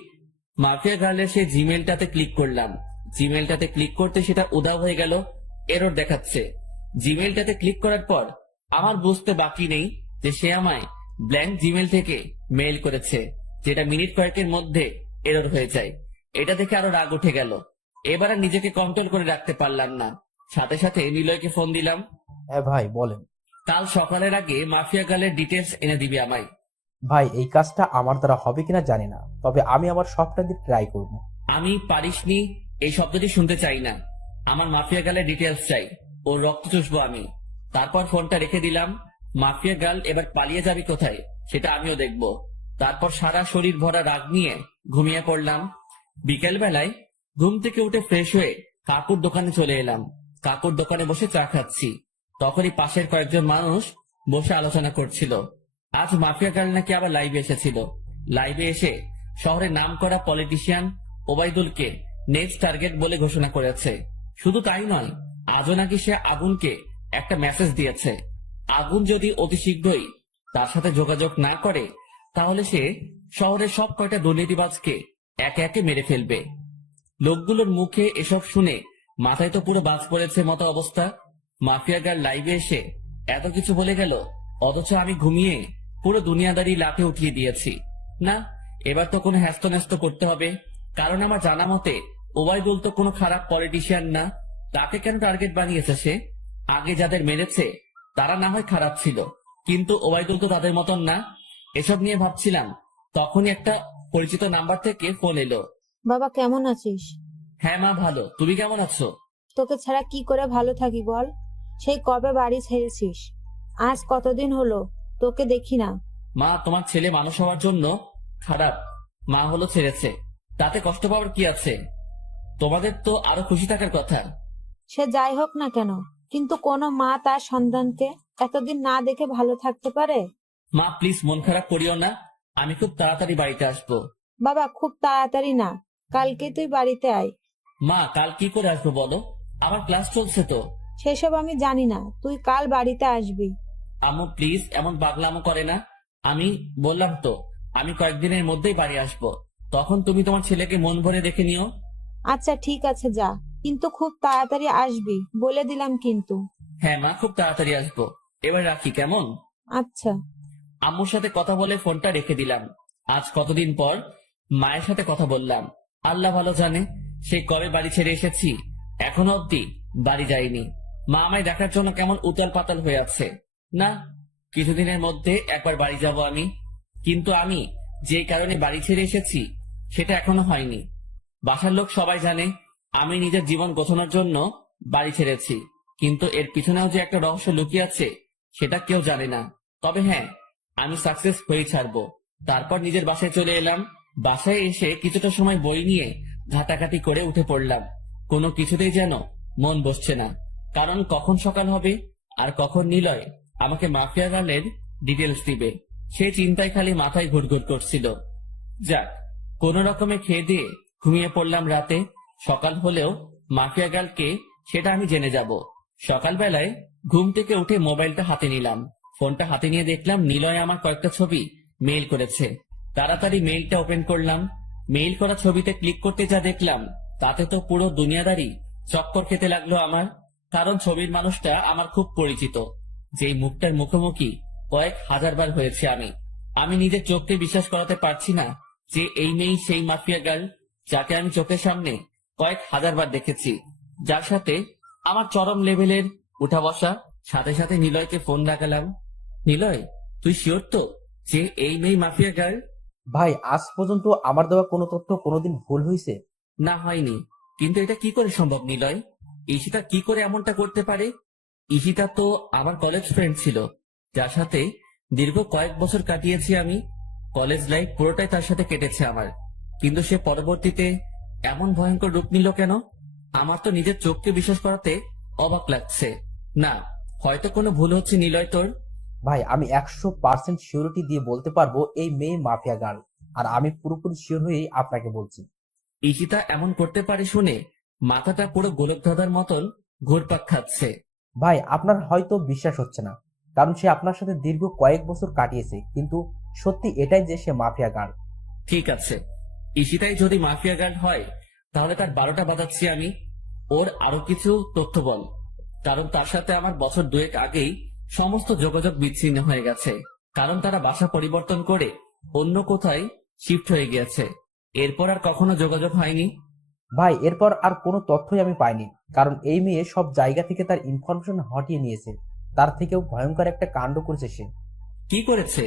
মাফিয়া গার্লের সেই জিমেলটাতে ক্লিক করলাম। জিমেলটাতে ক্লিক করতে সেটা উধাও হয়ে গেল, এরর দেখাচ্ছে। জিমেলটাতে ক্লিক করার পর আমার বুঝতে বাকি নেই যে সে আমায় ব্ল্যাঙ্ক জিমেল থেকে মেইল করেছে, যেটা মিনিট কয়েকের মধ্যে এরর হয়ে যায়। এটা দেখে আরো রাগ উঠে গেল। এবার আর নিজেকে কন্ট্রোল করে রাখতে পারলাম না, সাথে সাথে নিলয়কে ফোন দিলাম। হ্যাঁ ভাই বলেন। কাল সকালের আগে মাফিয়া গার্লের ডিটেলস এনে দিবি আমায়। ভাই এই কাজটা আমার দ্বারা হবে কিনা জানি না, তবে আমি আমার সবটা দিয়ে ট্রাই করব। আমি পারিসনি এই শব্দটি শুনতে চাই না। আমার মাফিয়া গার্লের ডিটেলস চাই। ওর রক্ত চুষবো আমি। তারপর ফোনটা রেখে দিলাম। মাফিয়া গার্ল এবার পালিয়ে যাবি কোথায় সেটা আমিও দেখব। তারপর সারা শরীর ভরা রাগ নিয়ে ঘুমিয়ে পড়লাম। বিকেল বেলায় ঘুম থেকে উঠে ফ্রেশ হয়ে কাকুর দোকানে চলে এলাম। কাকুর দোকানে বসে চা খাচ্ছি। তখনই পাশের কয়েকজন মানুষ বসে আলোচনা করছিল। আজ মাফিয়া গার্ল নাকি আবার লাইভে এসেছিল। লাইভে এসে শহরের নামকরা পলিটিশিয়ান ওবায়দুলকে নেক্সট টার্গেট বলে ঘোষণা করেছে। শুধু তাই নয়, আজও নাকি সে আগুনকে একটা মেসেজ দিয়েছে। আগুন যদি অতি শীঘ্রই তার সাথে যোগাযোগ না করে তাহলে সে শহরের সব কয়টা দুর্নীতিবাজকে একে একে মেরে ফেলবে। লোকগুলোর মুখে এসব শুনে মাথায় তো পুরো বাজ পড়েছে মতো অবস্থা। মাফিয়া গার্ল লাইভে এসে এত কিছু বলে গেল, অথচ আমি ঘুমিয়ে পুরো দুনিয়াদারি লাফে উঠিয়ে দিয়েছি। না, এবার তো কোনো হ্যাস্ত করতে হবে। কারণ আমার জানা মতে ওবায়দুল তো কোনো খারাপ পলিটিশিয়ান না। তাকে কেন টার্গেট বানিয়েছে সে? আগে যাদের মেরেছে তারা না হয় খারাপ ছিল, কিন্তু ওবায়দুল তো তাদের মতন না। এসব নিয়ে ভাবছিলাম, তখনই একটা পরিচিত নাম্বার থেকে ফোন এলো। বাবা কেমন আছিস? হ্যাঁ মা, ভালো। তুমি কেমন আছো? তোকে ছাড়া কি করে ভালো থাকি বল? সেই কবে বাড়ি ছেড়েছিস? আজ কতদিন হলো তোকে দেখি না। মা, তোমার ছেলে মানুষ হওয়ার জন্য খারাপ, মা হলো ছেড়েছে, তাতে কষ্ট পাওয়ার কি আছে? তোমাদের তো আরো খুশি থাকার কথা। সে যাই হোক না কেন, কিন্তু কোনো মা তার সন্তানকে এতদিন না দেখে ভালো থাকতে পারে? মা প্লিজ মন খারাপ করিও না, আমি খুব তাড়াতাড়ি বাড়িতে আসবো। বাবা খুব তাড়াতাড়ি না, কালকে তুই বাড়িতে আয়। মা, কাল কি করে আসবো বলো? আমার ক্লাস চলছে তো। সেসব আমি জানি না, তুই কাল বাড়িতে আসবি। আম্মু প্লিজ এমন পাগলামো করে না। আমি বললাম তো আমি কয়েকদিনের মধ্যেই বাড়ি আসবো, তখন তুমি তোমার ছেলেকে মন ভরে দেখে নিও। আচ্ছা ঠিক আছে যা, কিন্তু খুব তাড়াতাড়ি আসবি বলে দিলাম কিন্তু। হ্যাঁ মা, খুব তাড়াতাড়ি আসবো। এবার রাখি কেমন? আচ্ছা। আম্মুর সাথে কথা বলে ফোনটা রেখে দিলাম। আজ কতদিন পর মায়ের সাথে কথা বললাম। আল্লাহ ভালো জানে সে কবে বাড়ি ছেড়ে এসেছি, এখনো অব্দি বাড়ি যায়নি। মা আমায় দেখার জন্য কেমন উতাল পাতাল হয়ে আছে। না, কিছুদিনের মধ্যে একবার বাড়ি যাব আমি। কিন্তু আমি যে কারণে বাড়ি ছেড়ে এসেছি সেটা এখনো হয়নি। বাসার লোক সবাই জানে আমি নিজের জীবন গোছানোর জন্য বাড়ি ছেড়েছি, কিন্তু এর পিছনেও যে একটা রহস্য লুকিয়ে আছে সেটা কেউ জানে না। তবে হ্যাঁ, আমি সাকসেস হয়ে ছাড়বো। তারপর নিজের বাসায় চলে এলাম। বাসায় এসে কিছুটা সময় বই নিয়ে ঘাটাঘাটি করে উঠে পড়লাম। কোনো কিছুতেই যেন মন বসছে না, কারণ কখন সকাল হবে আর কখন নিলয় আমাকে মাফিয়া গার্লের ডিটেলস দিবে সেই চিন্তায় খালি মাথায় ঘুরঘুর করছিল। যাক, কোন রকমে খেয়ে দিয়ে ঘুমিয়ে পড়লাম রাতে। সকাল হলেও মাফিয়া গার্লকে সেটা আমি জেনে যাব। সকালবেলায় ঘুম থেকে উঠে মোবাইলটা হাতে নিলাম। ফোনটা হাতে নিয়ে দেখলাম নিলয় আমার কয়েকটা ছবি মেইল করেছে। তাড়াতাড়ি মেইলটা ওপেন করলাম। মেইল করা ছবিতে ক্লিক করতে যা দেখলাম তাতে তো পুরো দুনিয়াদারি চক্কর খেতে লাগলো আমার। কারণ ছবির মানুষটা আমার খুব পরিচিত, যেই মুখটার মুখোমুখি কয়েক হাজার বার হয়েছে আমি নিজের চোখকে বিশ্বাস করাতে পারছি না যে এই মেয়েই সেই মাফিয়া গার্ল যাকে আমি চোখের সামনে কয়েক হাজার বার দেখেছি, যার সাথে আমার চরম লেভেলের উঠা বসা। সাথে সাথে নিলয়কে ফোন লাগালাম। নিলয়, তুই শিওর তো যে এই মেয়ে মাফিয়া গার্ল? ভাই, আজ পর্যন্ত আমার দেওয়া কোনো তথ্য কোনোদিন ভুল হয়েছে? না, হয়নি। কিন্তু এটা কি করে সম্ভব নিলয়? ঈশিতা কি করে এমনটা করতে পারে? ঈশিতা তো আমার কলেজ ফ্রেন্ড ছিল, যার সাথে দীর্ঘ কয়েক বছর কাটিয়েছি আমি। কলেজ লাইফ পুরোটাই তার সাথে কেটেছে আমার। কিন্তু সে পরবর্তীতে এমন ভয়ঙ্কর রূপ নিল কেন? আমার তো নিজের চোখকে বিশ্বাস করাতে অবাক লাগছে। না, হয়তো কোনো ভুল হচ্ছে নিলয় তোর। ভাই, আমি 100% সিউরিটি দিয়ে বলতে পারবো এই মেয়ে মাফিয়া গার্ল, আর আমি পুরোপুরি শিওর হয়েই আপনাকে বলছি। ঈশিতা এমন করতে পারে শুনে মাথাটা পুরো গোলকধাঁধার মতন ঘুরপাক খাচ্ছে। ভাই, আপনার হয়তো বিশ্বাস হচ্ছে না, কারণ সে আপনার সাথে দীর্ঘ কয়েক বছর কাটিয়েছে, কিন্তু সত্যি এটাই যে সে মাফিয়া গার্ল। ঠিক আছে, ঈশিতাই যদি মাফিয়া গার্ড হয় তাহলে তার 12টা বাজাচ্ছি আমি। ওর আরো কিছু তথ্য বল, কারণ তার সাথে আমার বছর দুয়েক আগেই সমস্ত যোগাযোগ বিচ্ছিন্ন হয়ে গেছে। কারণ তারা বাসা পরিবর্তন করে অন্য কোথায় শিফট হয়ে গিয়েছে। এরপর আর কখনো যোগাযোগ হয়নি। ভাই, এরপর আর কোনো তথ্যই আমি পাইনি, কারণ এই মেয়ে সব জায়গা থেকে তার ইনফরমেশন হটিয়ে নিয়েছে। তার থেকেও ভয়ঙ্কর একটা কাণ্ড করেছে সে। কি করেছে?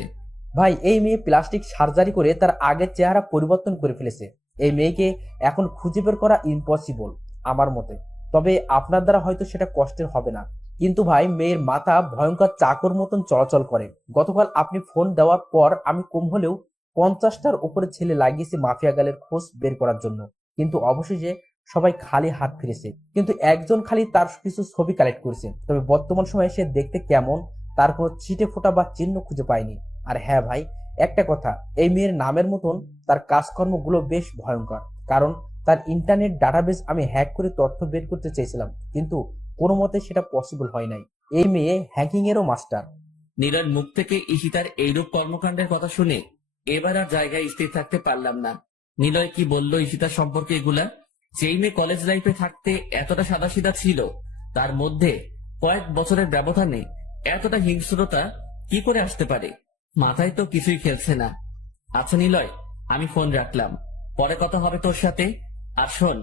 ভাই, এই মেয়ে প্লাস্টিক সার্জারি করে তার আগের চেহারা পরিবর্তন করে ফেলেছে। এই মেয়েকে এখন খুঁজে বের করা ইম্পসিবল আমার মতে। তবে আপনার দ্বারা হয়তো সেটা কষ্টের হবে না। কিন্তু ভাই, মেয়ের মাথা ভয়ঙ্কর চাকর মতন চলাচল করে। গতকাল আপনি ফোন দেওয়ার পর আমি কম হলেও 50টার উপরে ছেলে লাগিয়েছি মাফিয়া গালের খোঁজ বের করার জন্য, কিন্তু অবশেষে সবাই খালি হাত ফিরেছে। কিন্তু একজন খালি তার কিছু ছবি কালেক্ট করেছে, তবে বর্তমান সময়ে সে দেখতে কেমন তার কোনো ছিটে ফোঁটা বা চিহ্ন খুঁজে পায়নি। আর হ্যাঁ ভাই, একটা কথা, এই মেয়ের নামের মতন তার কাজকর্মগুলো বেশ ভয়ঙ্কর। কারণ তার ইন্টারনেট ডাটাবেস আমি হ্যাক করে তথ্য বের করতে চেয়েছিলাম, কিন্তু কোনো মতে সেটা পসিবল হয় নাই। এই মেয়ে হ্যাকিং এরও মাস্টার। নীলয়ের মুখ থেকে ঈশিতার এইরূপ কর্মকাণ্ডের কথা শুনে এবার আর জায়গায় স্থির থাকতে পারলাম না। নিলয় কি বলল ঈশিতার সম্পর্কে এগুলা? যেই মেয়ে কলেজ লাইফে থাকতে এতটা সাদাসিধা ছিল, তার মধ্যে কয়েক বছরের ব্যবধানে এতটা হিংস্রতা কি করে আসতে পারে? মাথায় তো কিছুই খেলছে না। আচ্ছা নিলয়, আমি ফোন রাখলাম, পরে কথা হবে তোর সাথে। আর শোন,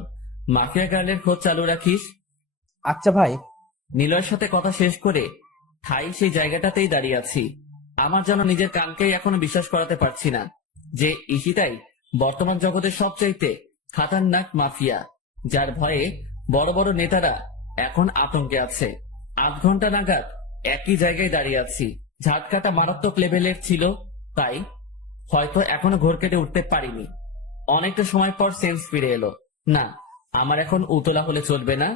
মাফিয়া গার্লের খোঁজ চালু রাখিস। আচ্ছা ভাই। নিলয়ের সাথে কথা শেষ করে ঠাই সেই জায়গাটাতেই দাঁড়িয়ে আছি। আমার যেন নিজের কানকেই এখনো বিশ্বাস করাতে পারছি না যে ঈশিতাই বর্তমান জগতের সবচাইতে খাতারনাক মাফিয়া, যার ভয়ে বড় বড় নেতারা এখন আতঙ্কে আছে। 8 ঘন্টা নাগাদ একই জায়গায় দাঁড়িয়ে আছি। ঝাটকাটা মারাত্মক লেভেলের ছিল, তাই হয়তো এখনো ঘোর কেটে উঠতে পারিনি। অনেকটা সময় পর সেন্স ফিরে এলো। না, আমার এখন উতলা হলে চলবে না,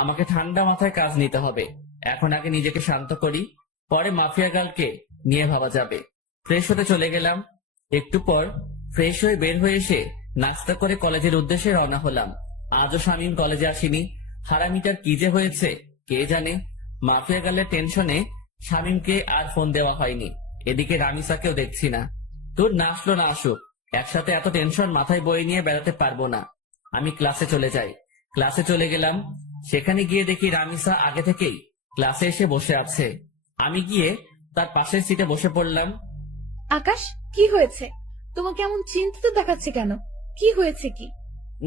আমাকে ঠান্ডা মাথায় কাজ নিতে হবে। এখন আগে নিজেকে শান্ত করি, পরে মাফিয়া গার্লকে নিয়ে ভাবা যাবে। ফ্রেশ হতে চলে গেলাম। একটু পর ফ্রেশ হয়ে বের হয়ে এসে নাস্তা করে কলেজের উদ্দেশ্যে রওনা হলাম। আজও শামীম কলেজে আসেনি। হারামিটার কি যে হয়েছে কে জানে। মাফিয়া গার্লের টেনশনে শামীমকে আর ফোন দেওয়া হয়নি। এদিকে রামিসাকেও দেখছি না। তোর না আসলো না আসুক, একসাথে এত টেনশন মাথায় বয়ে নিয়ে বেড়াতে পারবো না। আমি ক্লাসে চলে যাই। ক্লাসে চলে গেলাম। সেখানে গিয়ে দেখি রামিসা আগে থেকেই ক্লাসে এসে বসে আছে। আমি গিয়ে তার পাশের সিটে বসে পড়লাম। আকাশ, কি হয়েছে? তোমাকে এমন চিন্তিত দেখাচ্ছে কেন? কি হয়েছে কি?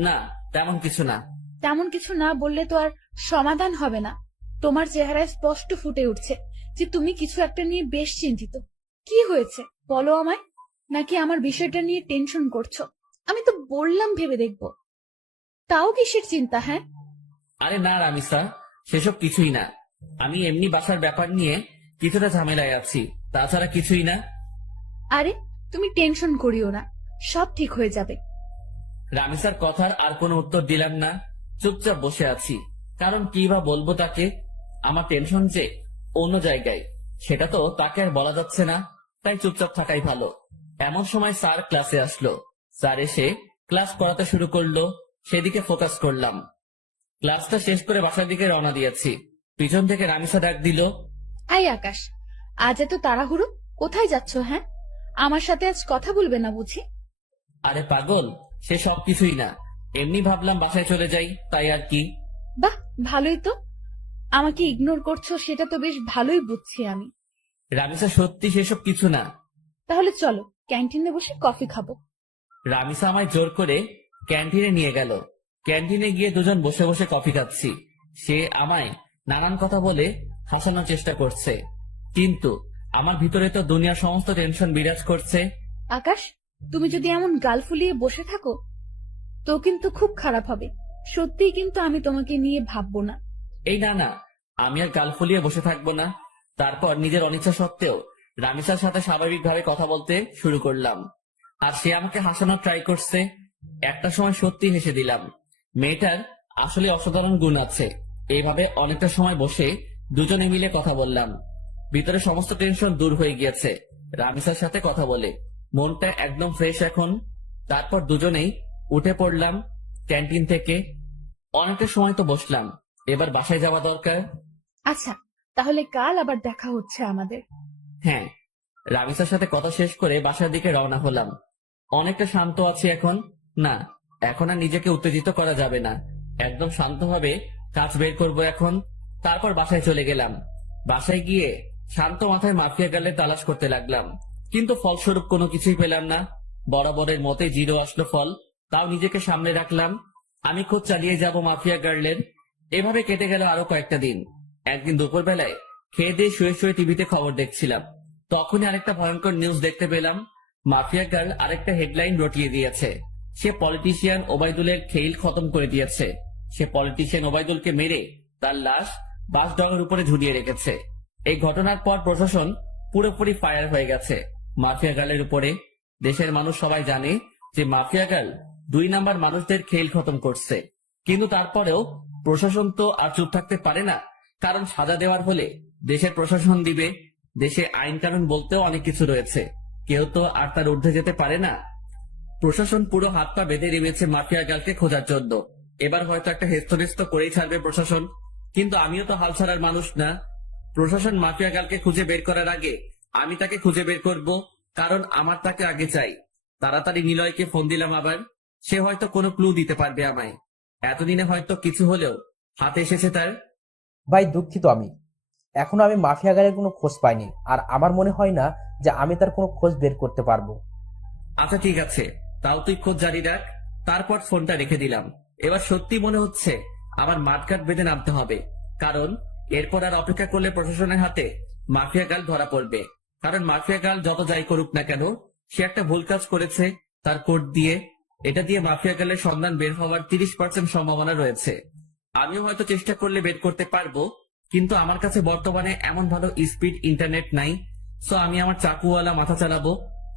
না, তেমন কিছু না। তেমন কিছু না বললে তো আর সমাধান হবে না। তোমার চেহারায় স্পষ্ট ফুটে উঠছে যে তুমি কিছু একটা নিয়ে বেশ চিন্তিত। কি হয়েছে বলো আমায়। নাকি আমার বিষয়টা নিয়ে টেনশন করছো? আমি তো বললাম ভেবে দেখবো। তাও কিসের চিন্তা? হ্যাঁ, আরে না রামিসা, সেসব কিছুই না। আমি এমনি বাসার ব্যাপার নিয়ে কিছুটা ঝামেলায় আছি, তাছাড়া কিছুই না। আরে তুমি টেনশন করিও না, সব ঠিক হয়ে যাবে। রামিসার কথার আর কোনো উত্তর দিলাম না, চুপচাপ বসে আছি। কারণ কি বা বলবো তাকে? আমার টেনশন যে অন্য জায়গায়, সেটা তো তাকে আর বলা যাচ্ছে না, তাই চুপচাপ থাকাই ভালো। এমন সময় স্যার ক্লাসে আসলো। স্যার এসে ক্লাস করাতে শুরু করলো, সেদিকে ফোকাস করলাম। ক্লাসটা শেষ করে বাসার দিকে রওনা দিয়েছি। পিছন থেকে রামিসা ডাক দিল, আই আকাশ, আজ এত তাড়াহুড়ো কোথায় যাচ্ছ? হ্যাঁ, আমার সাথে আজ কথা বলবে না বুঝি? আরে পাগল, সে সব কিছুই না, এমনি ভাবলাম বাসায় চলে যাই, তাই আর কি। বাহ, ভালোই তো। আমাকে ইগনোর করছো সেটা তো বেশ ভালোই বুঝছি আমি। রামিসা সত্যি সেসব কিছু না। তাহলে চলো ক্যান্টিনে বসে কফি খাবো। রামিসা আমায় জোর করে ক্যান্টিনে নিয়ে গেল। ক্যান্টিনে গিয়ে দুজন বসে বসে কফি খাচ্ছি। সে আমায় নানান কথা বলে হাসানোর চেষ্টা করছে, কিন্তু আমার ভিতরে তো দুনিয়ার সমস্ত টেনশন বিরাজ করছে। আকাশ, তুমি যদি এমন গাল ফুলিয়ে বসে থাকো তো কিন্তু খুব খারাপ হবে। সত্যিই কিন্তু আমি তোমাকে নিয়ে ভাববো না। এই না না, আমি আর গাল ফুলিয়ে বসে থাকবো না। তারপর নিজের অনিচ্ছা সত্ত্বেও রামিসার সাথে স্বাভাবিকভাবে কথা বলতে শুরু করলাম। আর সে আমাকে হাসানোর ট্রাই করছে। একটা সময় সত্যি হেসে দিলাম। মেয়েটার আসলে অসাধারণ গুণ আছে। এইভাবে অনেকটা সময় বসে দুজনে মিলে কথা বললাম। ভিতরে সমস্ত টেনশন দূর হয়ে গিয়েছে রামিসার সাথে কথা বলে। মনটা একদম ফ্রেশ এখন। তারপর দুজনেই উঠে পড়লাম ক্যান্টিন থেকে। অনেকটা সময় তো বসলাম, এবার বাসায় যাওয়া দরকার। আচ্ছা, তাহলে কাল আবার দেখা হচ্ছে আমাদের। হ্যাঁ। রামিসার সাথে কথা শেষ করে বাসার দিকে রওনা হলাম। অনেকটা শান্ত আছি এখন। না, এখন আর নিজেকে উত্তেজিত করা যাবে না। একদম শান্তভাবে কাজ বের করব এখন। তারপর বাসায় চলে গেলাম। বাসায় গিয়ে শান্ত মাথায় মাফিয়া গার্লের তালাশ করতে লাগলাম, কিন্তু ফলস্বরূপ কোনো কিছুই পেলাম না। বরাবরের মতে 0 আসলো ফল। তাও নিজেকে সামনে রাখলাম, আমি খোঁজ চালিয়ে যাব মাফিয়া গার্লের। এভাবে কেটে গেল আরো কয়েকটা দিন। একদিন দুপুরবেলায় খেয়ে দিয়ে শুয়ে শুয়ে টিভিতে খবর দেখছিলাম, তখনই আরেকটা ভয়ঙ্কর নিউজ দেখতে পেলাম। মাফিয়া গার্ল আরেকটা হেডলাইন রটিয়ে দিয়েছে। সে পলিটিশিয়ান ওবায়দুলের খেল খতম করে দিয়েছে। সে পলিটিশিয়ান ওবায়দুলকে মেরে তার লাশ বাসডগার উপরে ঝুলিয়ে রেখেছে। এই ঘটনার পর প্রশাসন পুরোপুরি ফায়ার হয়ে গেছে মাফিয়া গার্লের উপরে। দেশের মানুষ সবাই জানে যে মাফিয়া গার্ল 2 নাম্বার মানুষদের খেল খতম করছে। কিন্তু তারপরেও প্রশাসন তো আর চুপ থাকতে পারে না, কারণ সাজা দেওয়ার হলে দেশের প্রশাসন দিবে। দেশে আইন কানুন বলতেও অনেক কিছু রয়েছে, কেউ তো আর তার ঊর্ধ্বে যেতে পারে না। প্রশাসন পুরো হাত পা বেঁধে নেমেছে মাফিয়া গার্লকে খোঁজার জন্য। এবার হয়তো একটা হেস্তনেস্ত করেই ছাড়বে প্রশাসন, কিন্তু আমিও তো হাল ছাড়ার মানুষ না। প্রশাসন মাফিয়া গার্লকে খুঁজে বের করার আগে আমি তাকে খুঁজে বের করব, কারণ আমার তাকে আগে চাই। তাড়াতাড়ি নিলয়কে ফোন দিলাম আবার। সে হয়তো কোনো ক্লু দিতে পারবে আমায়। এতদিনে হয়তো কিছু হলেও হাতে এসেছে তার। ভাই দুঃখিত, এখনো আমি মাফিয়া গাড়ির কোনো খোঁজ পাইনি, আর আমার মনে হয় না যে আমি তার কোনো খোঁজ বের করতে পারবো। আচ্ছা ঠিক আছে, তাও তুই খোঁজ জারি রাখ। তারপর ফোনটা রেখে দিলাম। এবার সত্যি মনে হচ্ছে আমার মাঠঘাট বেঁধে নামতে হবে, কারণ এরপর আর অপেক্ষা করলে প্রশাসনের হাতে মাফিয়া গার্ল ধরা পড়বে। কারণ মাফিয়া গার্ল যত যাই করুক না কেন, সে একটা ভুল কাজ করেছে তার কোড দিয়ে। এটা দিয়ে মাফিয়া গার্লের সন্ধান বের হওয়ার 30% সম্ভাবনা রয়েছে। আমিও হয়তো চেষ্টা করলে বের করতে পারবো, কিন্তু আমার কাছে বর্তমানে এমন ভালো স্পিড ইন্টারনেট নাই। সো আমি আমার চাকুওয়ালা মাথা চালাবো।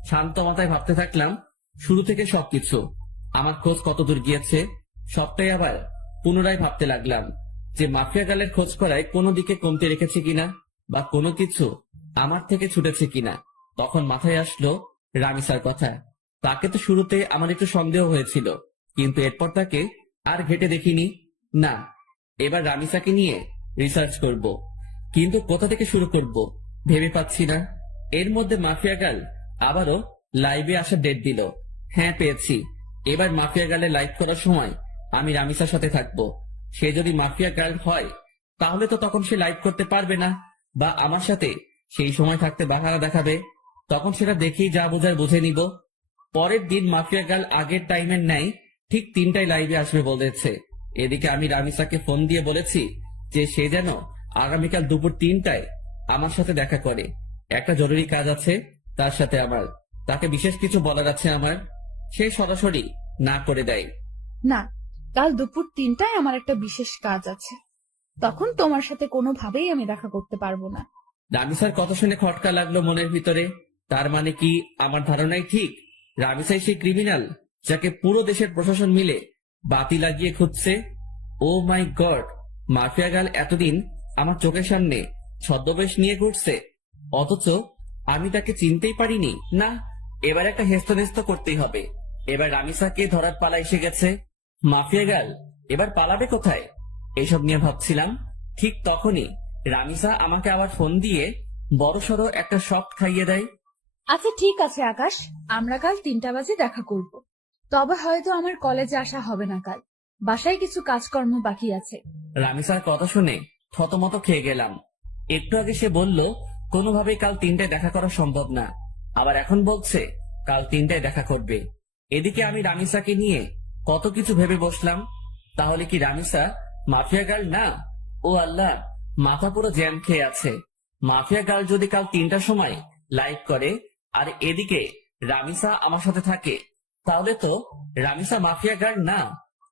শান্ত মাথায় ভাবতে থাকলাম শুরু থেকে সবকিছু। আমার খোঁজ কতদূর গিয়েছে সবটাই আবার পুনরায় ভাবতে লাগলাম যে মাফিয়া গার্লের খোঁজ করায় কোনো দিকে কমতে রেখেছে কিনা, বা কোনো কিছু আমার থেকে ছুটেছে কিনা। তখন মাথায় আসলো রামিসার কথা। তাকে তো শুরুতে আমার একটু সন্দেহ হয়েছিল, কিন্তু এরপর তাকে আর ঘেটে দেখিনি। না, এবার রামিসাকে নিয়ে রিসার্চ করব, কিন্তু কোথা থেকে শুরু করব ভেবে পাচ্ছি না। এর মধ্যে মাফিয়া গার্ল আবারও লাইভে আসার ডেট দিল। হ্যাঁ পেয়েছি। এবার মাফিয়া গার্লে লাইভ করার সময় আমি রামিসার সাথে থাকবো। সে যদি মাফিয়া গার্ল হয় তাহলে তো তখন সে লাইভ করতে পারবে না, বা আমার সাথে সেই সময় থাকতে বাহানা দেখাবে। তখন সেটা দেখেই যা বোঝার বুঝে নিব। পরের দিন মাফিয়া গার্ল আগের টাইমের ন্যায় ঠিক 3টায় লাইভে আসবে বলেছে। এদিকে আমি রামিসাকে ফোন দিয়ে বলেছি যে সে যেন আগামীকাল দুপুর 3টায় আমার সাথে দেখা করে। একটা জরুরি কাজ আছে তার সাথে আমার, তাকে বিশেষ কিছু বলার আছে আমার। সে সরাসরি না করে দেয়। না, কাল দুপুর 3টায় আমার একটা বিশেষ কাজ আছে, তখন তোমার সাথে কোনোভাবেই আমি দেখা করতে পারবো না। রামিসার কথা শুনে খটকা লাগলো মনের ভিতরে। তার মানে কি আমার ধারণাই ঠিক? রামিসাই সেই ক্রিমিনাল যাকে পুরো দেশের প্রশাসন মিলে বাতি লাগিয়ে খুঁজছে। ও মাই গড, মাফিয়া গার্ল এতদিন আমার চোখের সামনে ছদ্মবেশ নিয়ে ঘুরছে, অথচ আমি তাকে চিনতেই পারিনি। না, এবার একটা হেস্তনেস্ত করতেই হবে। এবার রামিসাকে ধরার পালা এসে গেছে। মাফিয়া গার্ল এবার পালাবে কোথায় এইসব নিয়ে ভাবছিলাম। ঠিক তখনই রামিসা আমাকে আবার ফোন দিয়ে বড়সড় একটা শক খাইয়ে দেয়। আচ্ছা ঠিক আছে আকাশ, আমরা কাল 3টা বাজে দেখা করব। তবে হয়তো আমার কলেজে আসা হবে না কাল, বাসায় কিছু কাজকর্ম বাকি আছে। রামিসার কথা শুনে থতমত খেয়ে গেলাম। একটু আগে সে বলল কোনোভাবেই কাল 3টায় দেখা করা সম্ভব না, আবার এখন বলছে কাল 3টায় দেখা করবে। এদিকে আমি রামিসাকে নিয়ে কত কিছু ভেবে বসলাম। তাহলে কি রামিসা মাফিয়া গার্ল না? ও আল্লাহ, মাথা পুরো জ্যাম খেয়ে আছে। মাফিয়া গার্ল যদি কাল 3টার সময় লাইভ করে আর এদিকে রামিসা আমার সাথে থাকে, তাহলে তো রামিসা মাফিয়া গার্ল না।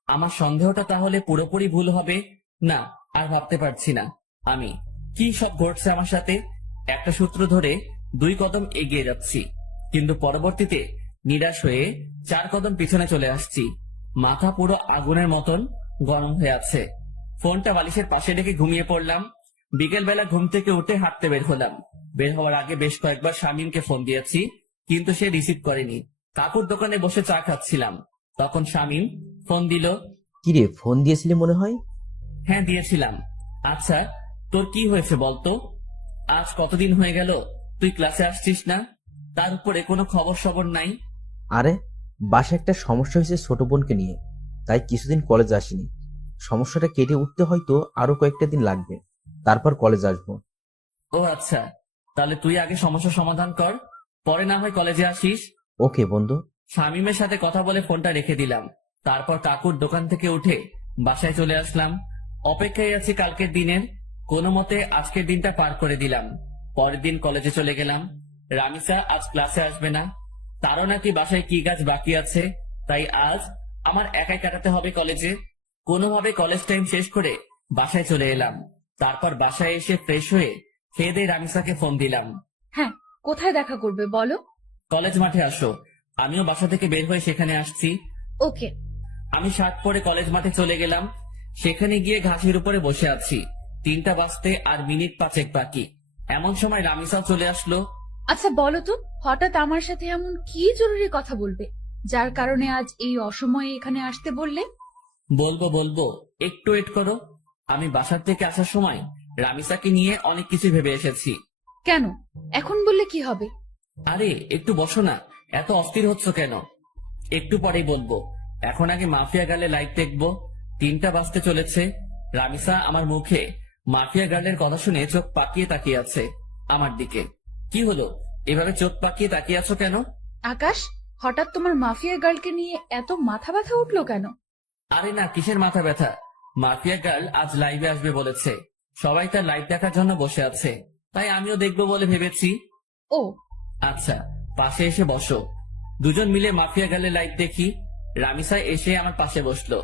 আমার সন্দেহটা তাহলে পুরোপুরি ভুল হবে না। আর ভাবতে পারছি না আমি কি সব ঘটছে আমার সাথে। একটা সূত্র ধরে 2 কদম এগিয়ে যাচ্ছি, কিন্তু পরবর্তীতে নিরাশ হয়ে 4 কদম পিছনে চলে আসছি। মাথা পুরো আগুনের মতন গরম হয়ে আছে। ফোনটা বালিশের পাশে রেখে ঘুমিয়ে পড়লাম। বিকেল বেলা ঘুম থেকে উঠে হাঁটতে বের হলাম। বের হওয়ার আগে বেশ কয়েকবার শামীমকে ফোন দিয়েছি, কিন্তু সে রিসিভ করেনি। কাকুর দোকানে বসে চা খাচ্ছিলাম, তখন শামীম ফোন দিল। কিরে, ফোন দিয়েছিলি মনে হয়? হ্যাঁ দিয়েছিলাম। আচ্ছা তোর কি হয়েছে বলতো? আজ কতদিন হয়ে গেল তুই ক্লাসে আসছিস না, তার উপরে কোনো খবর সবর নাই। আরে বাসায় একটা সমস্যা হয়েছে ছোট বোনকে নিয়ে, তাই কিছুদিন কলেজ আসিনি। সমস্যাটা কেটে উঠতে হয়তো আরো কয়েকটা দিন লাগবে, তারপর কলেজ আসবো। ও আচ্ছা, তাহলে তুই আগে সমস্যা সমাধান কর, পরে না হয় কলেজে আসিস। ওকে বন্ধু। শামীমের সাথে কথা বলে ফোনটা রেখে দিলাম। তারপর কাকুর দোকান থেকে উঠে বাসায় চলে আসলাম। অপেক্ষায় আছি কালকের দিনের। কোনো মতে আজকের দিনটা পার করে দিলাম। পরের দিন কলেজে চলে গেলাম। রামিসা আজ ক্লাসে আসবে না, তারও নাকি বাসায় কি কাজ বাকি আছে তাই আজ আমার একাই কাটাতে হবে কলেজে। কোনোভাবে কলেজ টাইম শেষ করে বাসায় চলে এলাম। তারপর বাসায় এসে ফ্রেশ হয়ে খেয়ে দিয়ে রামিসাকে ফোন দিলাম। হ্যাঁ, কোথায় দেখা করবে বলো? কলেজ মাঠে আসো। আমিও বাসা থেকে বের হয়ে সেখানে আসছি। ওকে। আমি শার্ট পরে কলেজ মাঠে চলে গেলাম। সেখানে গিয়ে ঘাসের উপরে বসে আছি। 3টা বাজতে আর মিনিট 5 বাকি। এমন সময় রামিসাও চলে আসলো। আচ্ছা বলো তো, হঠাৎ আমার সাথে এমন কি জরুরি কথা বলবে যার কারণে আজ এই অসময়ে এখানে আসতে বললে? বলবো, একটু ওয়েট করো। আমি বাসার থেকে আসার সময় রামিসাকে নিয়ে অনেক কিছু ভেবে এসেছি। কেন? এখন বললে কি হবে? আরে একটু বসো না, এত অস্থির হচ্ছ কেন? একটু পরেই বলবো। এখন আগে মাফিয়া গার্লের লাইভ দেখবো। 3টা বাজতে চলেছে। রামিসা আমার মুখে মাফিয়া গার্লের কথা শুনে চোখ পাকিয়ে তাকিয়ে আছে আমার দিকে। কি হলো, এভাবে চোখ পাকিয়ে তাকিয়ে আছো কেন? আকাশ, হঠাৎ তোমার মাফিয়া গার্লকে নিয়ে এত মাথা ব্যথা উঠলো কেন? আরে না, কিসের মাথা ব্যথা। মাফিয়া গার্ল আজ লাইভে আসবে বলেছে। সবাই তার লাইভ দেখার জন্য বসে আছে, তাই আমিও দেখবো বলে ভেবেছি। ও আচ্ছা, পাশে এসে বসো। দুজন মিলে মাফিয়া গার্লের লাইভ দেখি। রামিসা এসে আমার পাশে বসলো,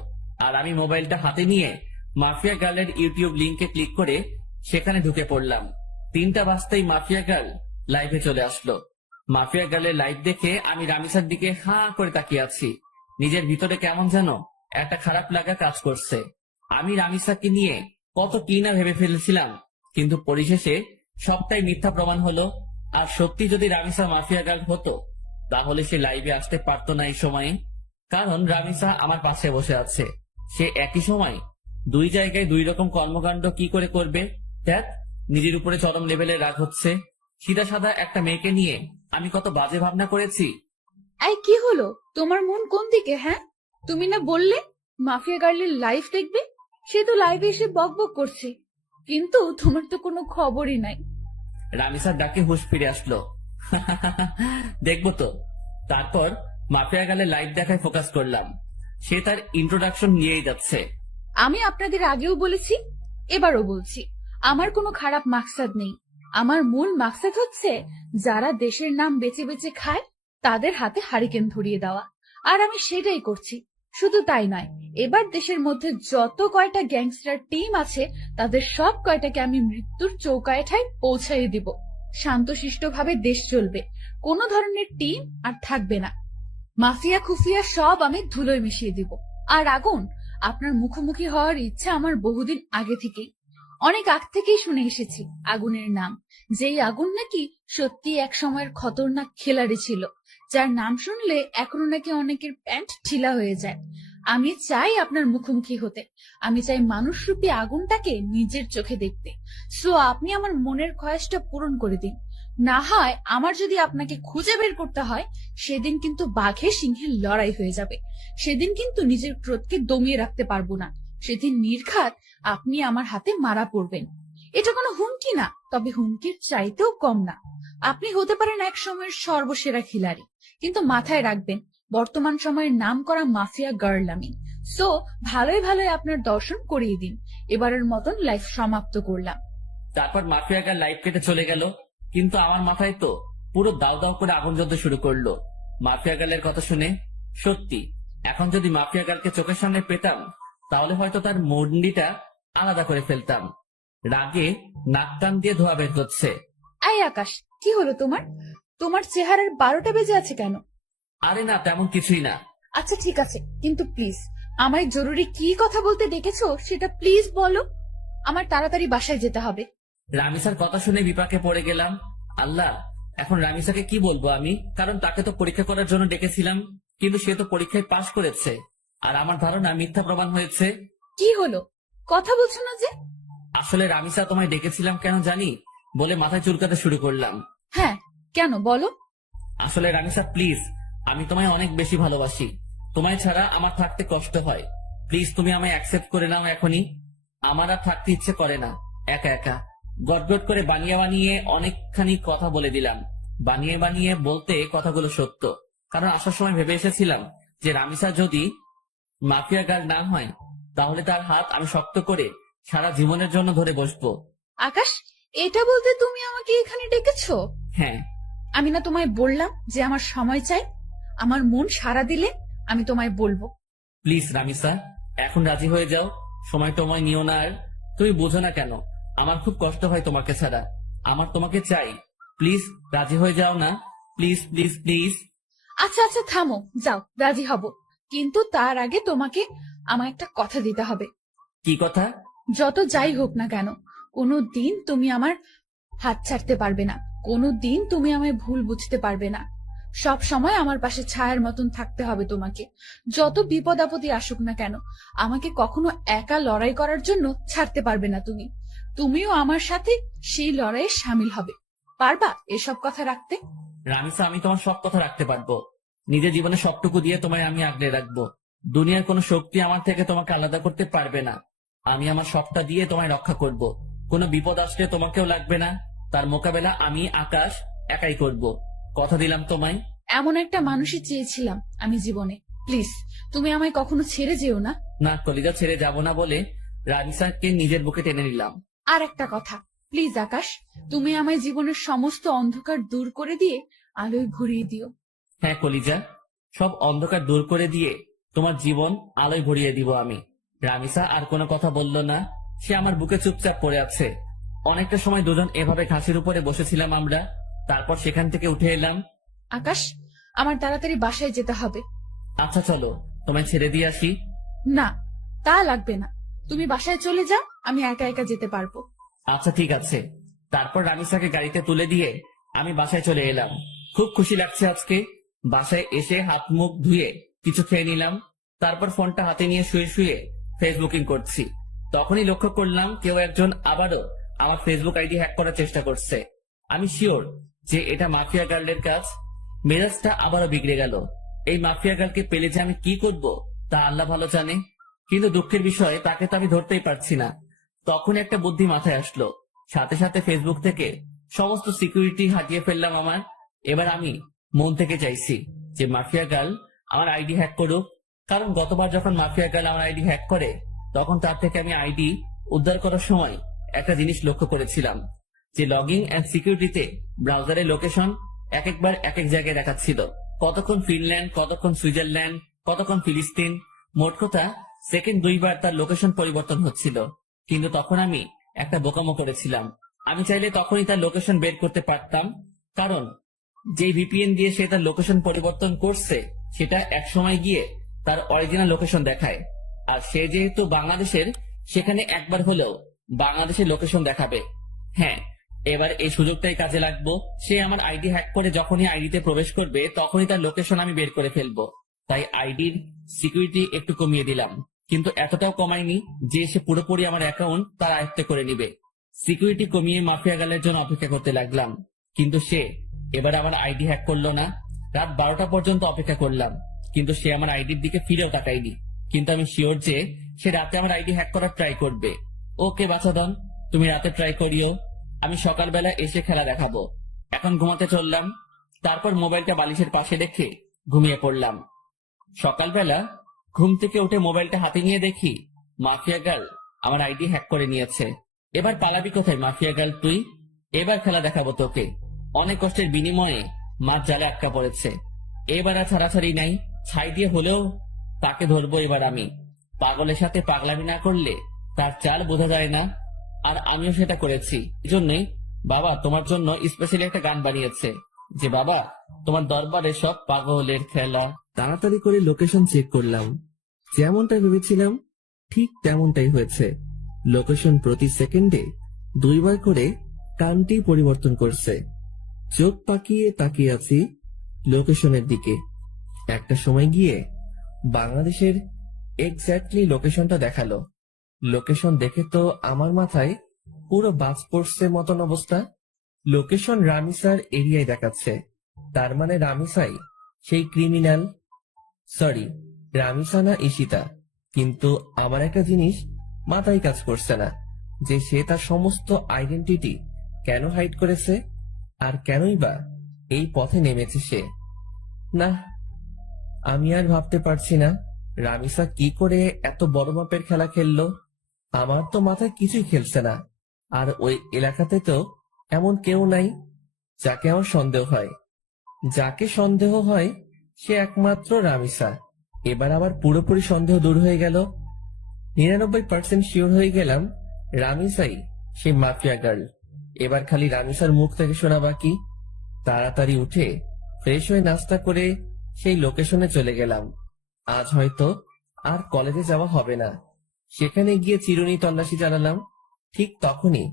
আর আমি মোবাইলটা হাতে নিয়ে মাফিয়া গার্লের ইউটিউব লিংকে ক্লিক করে সেখানে ঢুকে পড়লাম। 3টা বাজতেই মাফিয়া গার্ল লাইভে চলে আসলো। মাফিয়া গার্লের লাইভ দেখে আমি রামিসার দিকে হাঁ করে তাকিয়ে আছি। নিজের ভিতরে কেমন যেন একটা খারাপ লাগা কাজ করছে। আমি রামিসাকে নিয়ে কত কি না ভেবে ফেলেছিলাম, কিন্তু পরিশেষে সবটাই মিথ্যা প্রমাণ হলো। আর সত্যি যদি রামিসা মাফিয়া গার্ল হতো, তাহলে সে লাইভে আসতে পারতো না এই সময়ে। কারণ রামিসা আমার পাশে বসে আছে। সে একই সময় 2 জায়গায় 2 রকম কর্মকাণ্ড কি করে করবে? দেখ, নিজের উপরে চরম লেভেলের রাগ হচ্ছে। সিধা সাদা একটা মেয়েকে নিয়ে আমি কত বাজে ভাবনা করেছি। এই কি হলো, তোমার মন কোন দিকে? হ্যাঁ, তুমি না বললে মাফিয়া গার্লের লাইভ দেখবে? সে তো লাইভে এসে বকবক করছে, কিন্তু তোমার তো কোনো খবরই নাই। রামিসার ডাকে হুঁশ ফিরে আসলো। দেখবো তো। তারপর মাফিয়া গার্লের লাইভ দেখায় ফোকাস করলাম। সে তার ইন্ট্রোডাকশন নিয়েই যাচ্ছে। আমি আপনাদের আগেও বলেছি, এবারও বলছি, আমার কোনো খারাপ মাকসাদ নেই। আমার মূল মাকসাদ হচ্ছে যারা দেশের নাম বেঁচে বেঁচে খায় তাদের হাতে হারিকেন ধরিয়ে দেওয়া, আর আমি সেটাই করছি। শুধু তাই নয়, এবার দেশের মধ্যে যত কয়টা গ্যাংস্টার টিম আছে তাদের সব কয়টাকে আমি মৃত্যুর চৌকাঠেয় পৌঁছাই দিব। শান্তশিষ্টভাবে দেশ চলবে, কোনো ধরনের টিম আর থাকবে না। মাফিয়া খুফিয়া সব আমি ধুলোয় মিশিয়ে দিব। আর আগুন, আপনার মুখোমুখি হওয়ার ইচ্ছা আমার বহুদিন আগে থেকেই, অনেক আগ থেকেই শুনে এসেছি আগুনের নাম। যেই আগুন নাকি সত্যি এক সময়ের খতরনাক খেলাড়ি ছিল, যার নাম শুনলে এখনো নাকি অনেকের প্যান্ট ঢিলা হয়ে যায়। আমি চাই আপনার মুখোমুখি হতে, আমি চাই মানুষরূপী আগুনটাকে নিজের চোখে দেখতে। সো আপনি আমার মনের খয়াসটা পূরণ করে দিন। না হয় আমার যদি আপনাকে খুঁজে বের করতে হয়, সেদিন কিন্তু বাঘে সিংহের লড়াই হয়ে যাবে। সেদিন কিন্তু নিজের ক্রোধকে দমিয়ে রাখতে পারবো না। সেদিন নির্ঘাত আপনি আমার হাতে মারা পড়বেন। এটা কোনো হুমকি না, তবে হুমকির চাইতেও কম না। আপনি হতে পারেন এক সময়ের সর্বসেরা খিলাড়ি, কিন্তু মাথায় রাখবেন বর্তমান সময়ের নাম করা মাফিয়া গার্ল আমি। সো ভালোই ভালোই আপনার দর্শন করিয়ে দিন। এবারের মতন লাইফ সমাপ্ত করলাম। তারপর মাফিয়া গার্ল লাইভ কেটে চলে গেল, কিন্তু আমার মাথায় তো পুরো দাও দাও করে আগুন জ্বলতে শুরু করলো মাফিয়া গার্লের কথা শুনে। সত্যি, এখন যদি মাফিয়া গার্লকে চোখের সামনে পেতাম, তাহলে হয়তো তার মুন্ডিটা আলাদা করে ফেলতাম। রাগে নাক কান দিয়ে ধোয়া বের হচ্ছে। আই আকাশ, কি হলো তোমার? তোমার চেহারার 12টা বেজে আছে কেন? আরে না, তেমন কিছুই না। আচ্ছা ঠিক আছে, কিন্তু প্লিজ আমায় জরুরি কি কথা বলতে ডেকেছো সেটা প্লিজ বলো। আমার তাড়াতাড়ি বাসায় যেতে হবে। রামিসার কথা শুনে বিপাকে পড়ে গেলাম। আল্লাহ, এখন রামিসাকে কি বলবো আমি? কারণ তাকে তো পরীক্ষা করার জন্য ডেকেছিলাম, কিন্তু সে তো পরীক্ষায় পাশ করেছে, আর আমার ধারণা মিথ্যা প্রমাণ হয়েছে। কি হলো, কথা বলছো না যে? আসলে রামিসা, তোমায় ডেকেছিলাম কেন জানি বলে মাথায় চুলকাতে শুরু করলাম। হ্যাঁ, কেন বলো? আসলে রামিসা প্লিজ, আমি তোমায় অনেক বেশি ভালোবাসি। তোমায় ছাড়া আমার থাকতে কষ্ট হয়। প্লিজ তুমি আমায় অ্যাকসেপ্ট করে নাও এখনই। আমার আর থাকতে ইচ্ছে করে না একা একা। গটগট করে বানিয়ে বানিয়ে অনেকখানি কথা বলে দিলাম। বানিয়ে বানিয়ে বলতে কথাগুলো সত্য, কারণ আসার সময় ভেবে এসেছিলাম যে রামিসা যদি মাফিয়া গার্ল না হয়, তাহলে তার হাত আমি শক্ত করে সারা জীবনের জন্য ধরে বসবো। আকাশ, এটা বলতে তুমি আমাকে এখানে ডেকেছো? হ্যাঁ, আমি না তোমায় বললাম যে আমার সময় চাই? আমার মন সাড়া দিলে আমি তোমায় বলবো। প্লিজ রামিসা, এখন রাজি হয়ে যাও। সময় টময় নিও না আর। তুমি বোঝো না কেন আমার খুব কষ্ট হয় তোমাকে ছাড়া। আমার তোমাকে চাই। প্লিজ রাজি হয়ে যাও না। Please please please. আচ্ছা আচ্ছা থামো, যাও, রাজি হব, কিন্তু তার আগে তোমাকে আমার একটা কথা দিতে হবে। কি কথা? যত যাই হোক না কেন, কোনো দিন তুমি আমার হাত ছাড়তে পারবে না, কোনো দিন তুমি আমায় ভুল বুঝতে পারবে না। সব সময় আমার পাশে ছায়ার মতন থাকতে হবে তোমাকে। যত বিপদ আপদে আসুক না কেন, আমাকে কখনো একা লড়াই করার জন্য ছাড়তে পারবে না তুমি। তুমিও আমার সাথে সেই লড়াইয়ে সামিল হবে। পারবা এসব কথা রাখতে? রামিসা, আমি তোমার সব কথা রাখতে পারবো। নিজের জীবনে সবটুকু দিয়ে তোমায় আমি আগলে রাখবো। দুনিয়ার কোনো শক্তি আমার থেকে তোমাকে আলাদা করতে পারবে না। আমি আমার সবটা দিয়ে তোমায় রক্ষা করব। কোনো বিপদ আসলে তোমাকেও লাগবে না। তার মোকাবেলা আমি আকাশ একাই করব। কথা দিলাম তোমায়। এমন একটা মানুষই চেয়েছিলাম আমি জীবনে। প্লিজ তুমি আমায় কখনো ছেড়ে যেও না। না, কলিজা ছেড়ে যাব না বলে রামিসাকে নিজের বুকে টেনে নিলাম। আর একটা কথা, প্লিজ আকাশ, তুমি আমায় জীবনের সমস্ত অন্ধকার দূর করে দিয়ে আলোয় ভরিয়ে দিও। হ্যাঁ কলিজা, সব অন্ধকার দূর করে দিয়ে তোমার জীবন আলোয় ভরিয়ে দিব আমি। রামিসা আর কোনো কথা বলল না। সে আমার বুকে চুপচাপ পড়ে আছে। অনেকটা সময় দুজন এভাবে ঘাসের উপরে বসেছিলাম আমরা। তারপর সেখান থেকে উঠে এলাম। আকাশ, আমার তাড়াতাড়ি বাসায় যেতে হবে। আচ্ছা চলো, তোমায় ছেড়ে দিয়ে আসি। না, তা লাগবে না, তুমি বাসায় চলে যাও, আমি একা একা যেতে পারবো। আচ্ছা ঠিক আছে। তারপর রামিসাকে গাড়িতে তুলে দিয়ে আমি বাসায় চলে এলাম। খুব খুশি লাগছে আজকে। বাসায় এসে হাত মুখ ধুয়ে কিছু খেয়ে নিলাম। তারপর ফোনটা হাতে নিয়ে শুয়ে শুয়ে ফেসবুকিং করছি। তখনই লক্ষ্য করলাম কেউ একজন আবারও আমার ফেসবুক আইডি হ্যাক করার চেষ্টা করছে। আমি শিওর যে এটা মাফিয়া গার্লের কাজ। মেজাজটা আবারও বিগড়ে গেল। এই মাফিয়া গার্লকে পেলে যে আমি কি করব তা আল্লাহ ভালো জানে। কিন্তু দুঃখের বিষয়, তাকে তো আমি ধরতেই পারছি না। তখন একটা বুদ্ধি মাথায় আসলো। সাথে সাথে ফেসবুক থেকে সমস্ত সিকিউরিটি হাটিয়ে ফেললাম আমার। এবার আমি মন থেকে চাইছি যে মাফিয়া গার্ল আমার আইডি হ্যাক করুক। কারণ গতবার যখন মাফিয়া গার্ল আমার আইডি হ্যাক করে, তখন তার থেকে আমি আইডি উদ্ধার করার সময় একটা জিনিস লক্ষ্য করেছিলাম, যে লগইং এন্ড সিকিউরিটিতে ব্রাউজারের লোকেশন এক একবার এক এক জায়গায় দেখাচ্ছিল। কতক্ষণ ফিনল্যান্ড, কতক্ষণ সুইজারল্যান্ড, কতক্ষণ ফিলিস্তিন। মোট কথা সেকেন্ড 2 বার তার লোকেশন পরিবর্তন হচ্ছিল। কিন্তু তখন আমি একটা বোকামো করেছিলাম। আমি চাইলে তখনই তার লোকেশন বের করতে পারতাম। কারণ যে ভিপিএন দিয়ে সে তার লোকেশন পরিবর্তন করছে, সেটা এক সময় গিয়ে তার অরিজিনাল লোকেশন দেখায়। আর সে যেহেতু বাংলাদেশের, সেখানে একবার হলেও বাংলাদেশের লোকেশন দেখাবে। হ্যাঁ, এবার এই সুযোগটাই কাজে লাগবো। সে আমার আইডি হ্যাক করে যখনই আইডিতে প্রবেশ করবে, তখনই তার লোকেশন আমি বের করে ফেলবো। তাই আইডির সিকিউরিটি একটু কমিয়ে দিলাম, কিন্তু এতটাও কমাইনি যে সে পুরোপুরি আমার অ্যাকাউন্ট তার আয়ত্তে করে নিবে। সিকিউরিটি কমিয়ে মাফিয়া গালের জন্য অপেক্ষা করতে লাগলাম। কিন্তু সে এবার আমার আইডি হ্যাক করলো না। রাত 12টা পর্যন্ত অপেক্ষা করলাম, কিন্তু সে আমার আইডির দিকে ফিরেও তাকায়নি। কিন্তু আমি শিওর যে সে রাতে আমার আইডি হ্যাক করার ট্রাই করবে। ওকে বাছাধন, তুমি রাতে ট্রাই করিও, আমি সকালবেলা এসে খেলা দেখাবো। এখন ঘুমাতে চললাম। তারপর মোবাইলটা বালিশের পাশে রেখে ঘুমিয়ে পড়লাম। সকালবেলা ঘুম থেকে উঠে মোবাইলটা হাতে নিয়ে দেখি মাফিয়া গার্ল আমার আইডি হ্যাক করে নিয়েছে। এবার পালাবি কোথায় মাফিয়া গার্ল তুই? এবার খেলা দেখাবো তোকে। অনেক কষ্টের বিনিময়ে মাছ জালে আটকা পড়েছে। এবার আর ছাড়াছাড়ি নাই। ছাই দিয়ে হলেও তাকে ধরবো এবার আমি। পাগলের সাথে পাগলামি না করলে তার চাল বোঝা যায় না। আর আমিও সেটা করেছি। এজন্যে বাবা তোমার জন্য স্পেশালি একটা গান বানিয়েছে, যে বাবা তোমার দরবারে সব পাগলের খেলা। তাড়াতাড়ি করে লোকেশন চেক করলাম। যেমনটা ভেবেছিলাম ঠিক তেমনটাই হয়েছে। লোকেশন প্রতি সেকেন্ডে 2 বার করে কান্ট্রি পরিবর্তন করছে। চোখ পাকিয়ে তাকিয়ে আছি লোকেশনের দিকে। একটা সময় গিয়ে বাংলাদেশের এক্স্যাক্টলি লোকেশনটা দেখালো। লোকেশন দেখে তো আমার মাথায় পুরো বাজ পড়ছে মতন অবস্থা। লোকেশন রামিসার এরিয়ায় দেখাচ্ছে। তার মানে রামিসাই সেই ক্রিমিনাল। সরি, রামিসা না ঈশিতা। কিন্তু আমার একটা জিনিস মাথায় কাজ করছে না, যে সে তার সমস্ত আইডেন্টিটি কেন হাইড করেছে, আর কেনই বা এই পথে নেমেছে সে। না, আমি আর ভাবতে পারছি না রামিসা কি করে এত বড় মাপের খেলা খেললো। আমার তো মাথায় কিছুই খেলছে না। আর ওই এলাকাতে তো এমন কেউ নাই যাকে আমার সন্দেহ হয়। যাকে সন্দেহ হয় সে একমাত্র রামিসা। এবার আবার পুরোপুরি সন্দেহ দূর হয়ে গেল। 99% শিওর হয়ে গেলাম রামিসাই সেই মাফিয়া গার্ল। এবার খালি রামিসার মুখ থেকে শোনা বাকি। তাড়াতাড়ি উঠে ফ্রেশ হয়ে নাস্তা করে সেই লোকেশনে চলে গেলাম। আজ হয়তো আর কলেজে যাওয়া হবে না। সেখানে গিয়ে চিরুনি তল্লাশি চালালাম। ঠিক তখনই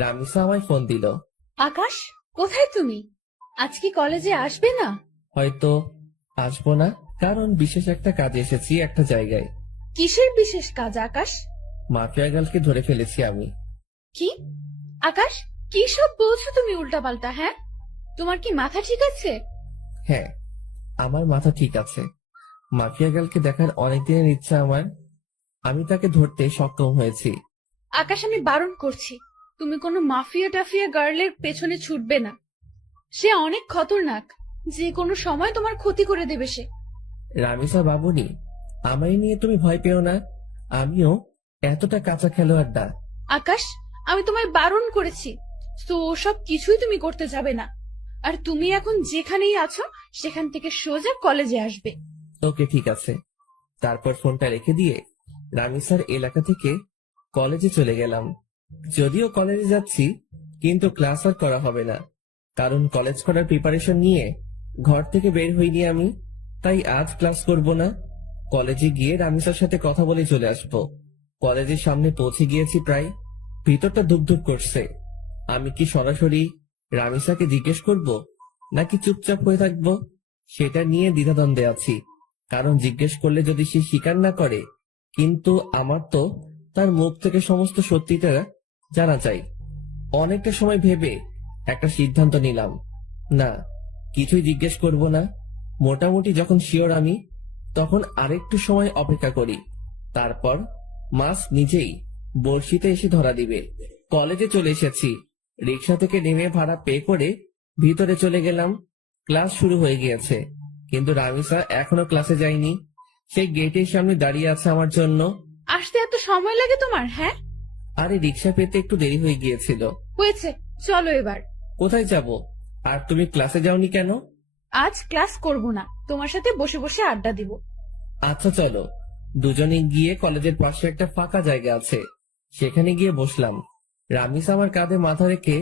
রামিসা আমায় ফোন দিল। আকাশ, কোথায় তুমি? আজ কি কলেজে আসবে না? হয়তো আসবো না, কারণ বিশেষ একটা কাজে এসেছি একটা জায়গায়। কিসের বিশেষ কাজ আকাশ? মাফিয়া গার্লকে ধরে ফেলেছি আমি। কি আকাশ, কি সব বলছো তুমি উল্টাপাল্টা? হ্যাঁ, তোমার কি মাথা ঠিক আছে? হ্যাঁ, আমার মাথা ঠিক আছে। মাফিয়া গার্লকে দেখার অনেক দিনের ইচ্ছা আমার। আমি তাকে ধরতে সক্ষম হয়েছি। আকাশ, আমি বারণ করছি, তুমি কোনো মাফিয়া টাফিয়া গার্লের পেছনে ছুটবে না। সে অনেক খতরনাক, যে কোনো সময় তোমার ক্ষতি করে দেবে সে। রামিসা বাবুনি, আমায় নিয়ে তুমি ভয় পেও না। আমিও এতটা কাঁচা খেলোয়াড় না। আকাশ, আমি তোমায় বারণ করেছি, তো ওসব কিছুই তুমি করতে যাবে না। আর তুমি এখন যেখানেই আছো সেখান থেকে সোজা কলেজে আসবে। ওকে, ঠিক আছে। তারপর ফোনটা রেখে দিয়ে রামিসার এলাকা থেকে কলেজে চলে গেলাম। যদিও কলেজে যাচ্ছি, কিন্তু ক্লাস আর করা হবে না, কারণ কলেজ করার প্রিপারেশন নিয়ে ঘর থেকে বের হইনি আমি। তাই আজ ক্লাস করব না। কলেজে গিয়ে রামিসার সাথে কথা বলে চলে আসব। কলেজের সামনে পৌঁছে গিয়েছি প্রায়। ভিতরটা ধুকধুক করছে। আমি কি সরাসরি রামিসাকে জিজ্ঞেস করব, নাকি চুপচাপ হয়ে থাকবো, সেটা নিয়ে দ্বিধাদ্বন্দ্বে আছি। কারণ জিজ্ঞেস করলে যদি সে স্বীকার না করে, কিন্তু আমার তো তার মুখ থেকে সমস্ত সত্যিটা জানা চাই। অনেকটা সময় ভেবে একটা সিদ্ধান্ত নিলাম, না, কিছুই জিজ্ঞেস করব না। মোটামুটি যখন শিওর আমি, তখন আরেকটু সময় অপেক্ষা করি। তারপর মাস নিজেই বড়শিতে এসে ধরা দিবে। কলেজে চলে এসেছি। রিক্সা থেকে নেমে ভাড়া পে করে ভিতরে চলে গেলাম। ক্লাস শুরু হয়ে গিয়েছে, কিন্তু রামিসা এখনো ক্লাসে যায়নি। সেই গেটের সামনে দাঁড়িয়ে আছে আমার জন্য। আসতে এত সময় লাগে তোমার? হ্যাঁ, আরে রিক্সা পেতে একটু দেরি হয়ে গিয়েছিল। হয়েছে, চলো এবার। কোথায় যাব? আর তুমি ক্লাসে যাওনি কেন? আজ ক্লাস করব না, তোমার সাথে বসে বসে আড্ডা দিব। আচ্ছা চলো, দুজনে গিয়ে কলেজের পাশে একটা ফাঁকা জায়গা আছে, সেখানে গিয়ে বসলাম। রামিসা আমার কাঁধে মাথা রেখে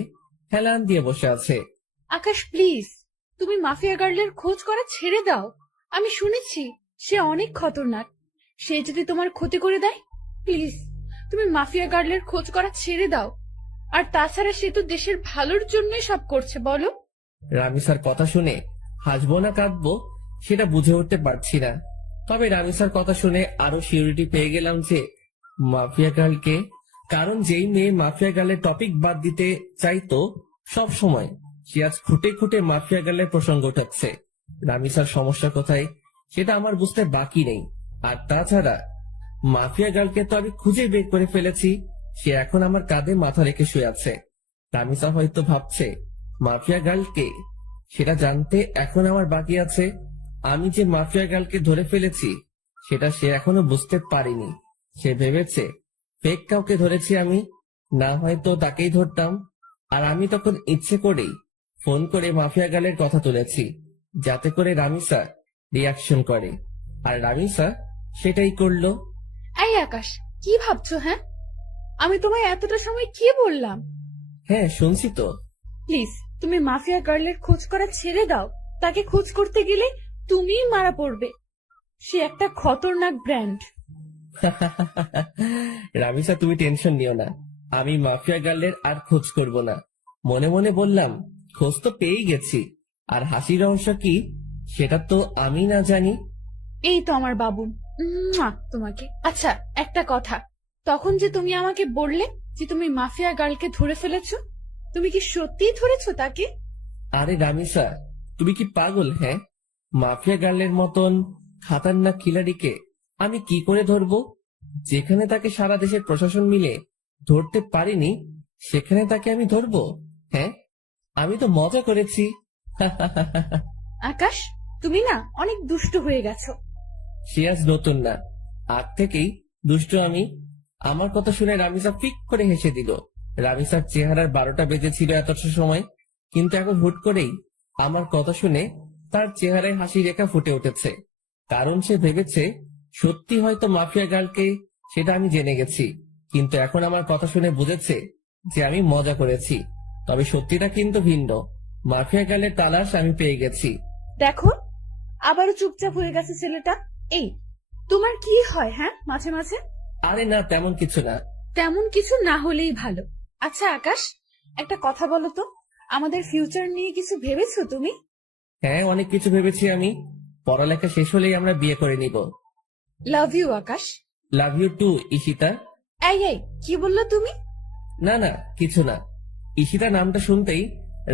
হেলান দিয়ে বসে আছে। আকাশ প্লিজ, তুমি মাফিয়া গার্লের খোঁজ করা ছেড়ে দাও। আমি শুনেছি সে অনেক খতরনাক। সে যদি তোমার ক্ষতি করে দেয়, প্লিজ তুমি মাফিয়া গার্লের খোঁজ করা ছেড়ে দাও। আর তাছাড়া সে তো দেশের ভালোর জন্যই সব করছে, বলো। রামিসার কথা শুনে হাসবো না কাঁদবো সেটা বুঝে উঠতে পারছি না। তবে রামিসার কথা শুনে আরো সিউরিটি পেয়ে গেলাম যে মাফিয়া গার্লকে। কারণ যেই মেয়ে মাফিয়া গার্লের টপিক বাদ দিতে চাইতো সব সময়, সে আজ খুঁটে খুঁটে মাফিয়া গার্লের প্রসঙ্গ উঠাচ্ছে। রামিসার সমস্যা কোথায় সেটা আমার বুঝতে বাকি নেই। আর তাছাড়া মাফিয়া গার্লকে তো আমি খুঁজে বের করে ফেলেছি। সে এখন আমার কাঁধে মাথা রেখে শুয়ে আছে। রামিসা হয়তো ভাবছে মাফিয়া গার্লকে, সেটা জানতে এখন আমার বাকি আছে। আমি যে মাফিয়া গার্লকে ধরে ফেলেছি সেটা সে এখনো বুঝতে পারেনি। সে ভেবেছে ফেক কাউকে ধরেছি আমি, না হয়তো তাকেই ধরতাম। আর আমি তখন ইচ্ছে করেই ফোন করে মাফিয়া গার্লের কথা তুলেছি, যাতে করে রামিসা রিয়াকশন করে। আর রামিসা সেটাই করলো। এই আকাশ, কি ভাবছো? হ্যাঁ, আমি তোমায় এতটা সময় কি বললাম? হ্যাঁ, শুনছি তো। প্লিজ তুমি মাফিয়া গার্লের খোঁজ করা ছেড়ে দাও। তাকে খোঁজ করতে গেলে তুমিই মারা পড়বে। সে একটা খতরনাক ব্র্যান্ড। রামিসা, তুমি টেনশন নিও না। আমি মাফিয়া গার্লের আর খোঁজ করব না। মনে মনে বললাম, খোঁজ তো পেয়েই গেছি, আর হাসির রহস্য কি সেটা তো আমি না জানি। এই তো আমার বাবু, তোমাকে। আচ্ছা একটা কথা, তখন যে তুমি আমাকে বললে যে তুমি মাফিয়া গার্লকে ধরে ফেলেছো, তুমি কি সত্যিই ধরেছো তাকে? আরে রামিসা, তুমি কি পাগল? হ্যাঁ, মাফিয়া গার্লের মতন খাতারনাক খিলাড়িকে আমি কি করে ধরবো? যেখানে তাকে সারা দেশের প্রশাসন মিলে ধরতে পারিনি, সেখানে তাকে আমি ধরবো? হ্যাঁ, আমি তো মজা করেছি। আকাশ, তুমি না অনেক দুষ্টু হয়ে গেছো। সে আজ নতুন না, আগ থেকেই দুষ্ট আমি। আমার কথা শুনে রামিসা ফিক করে হেসে দিল। রামিসার চেহারার 12টা বেজেছিল এতটা সময়, কিন্তু এখন হুট করেই আমার কথা শুনে তার চেহারায় হাসি রেখা ফুটে উঠেছে। কারণ সে ভেবেছে সত্যি হয়তো মাফিয়া গার্লকে, সেটা আমি জেনে গেছি। কিন্তু এখন আমার কথা শুনে বুঝেছে যে আমি মজা করেছি। তবে সত্যিটা কিন্তু ভিন্ন। মাফিয়া গার্লের তালাশ আমি পেয়ে গেছি। দেখো, আবারও চুপচাপ হয়ে গেছে ছেলেটা। এই, তোমার কি হয় হ্যাঁ মাঝে মাঝে? আরে না, তেমন কিছু না। তেমন কিছু না হলেই ভালো। আচ্ছা আকাশ, একটা কথা বলো তো, আমাদের ফিউচার নিয়ে কিছু ভেবেছো তুমি? হ্যাঁ, অনেক কিছু ভেবেছি আমি। পড়ালেখা শেষ হলেই আমরা বিয়ে করে নিব। Love you Akash. Love you too, Ishita. এই কি বললো তুমি? না না, কিছু না। ঈশিতা নামটা শুনতেই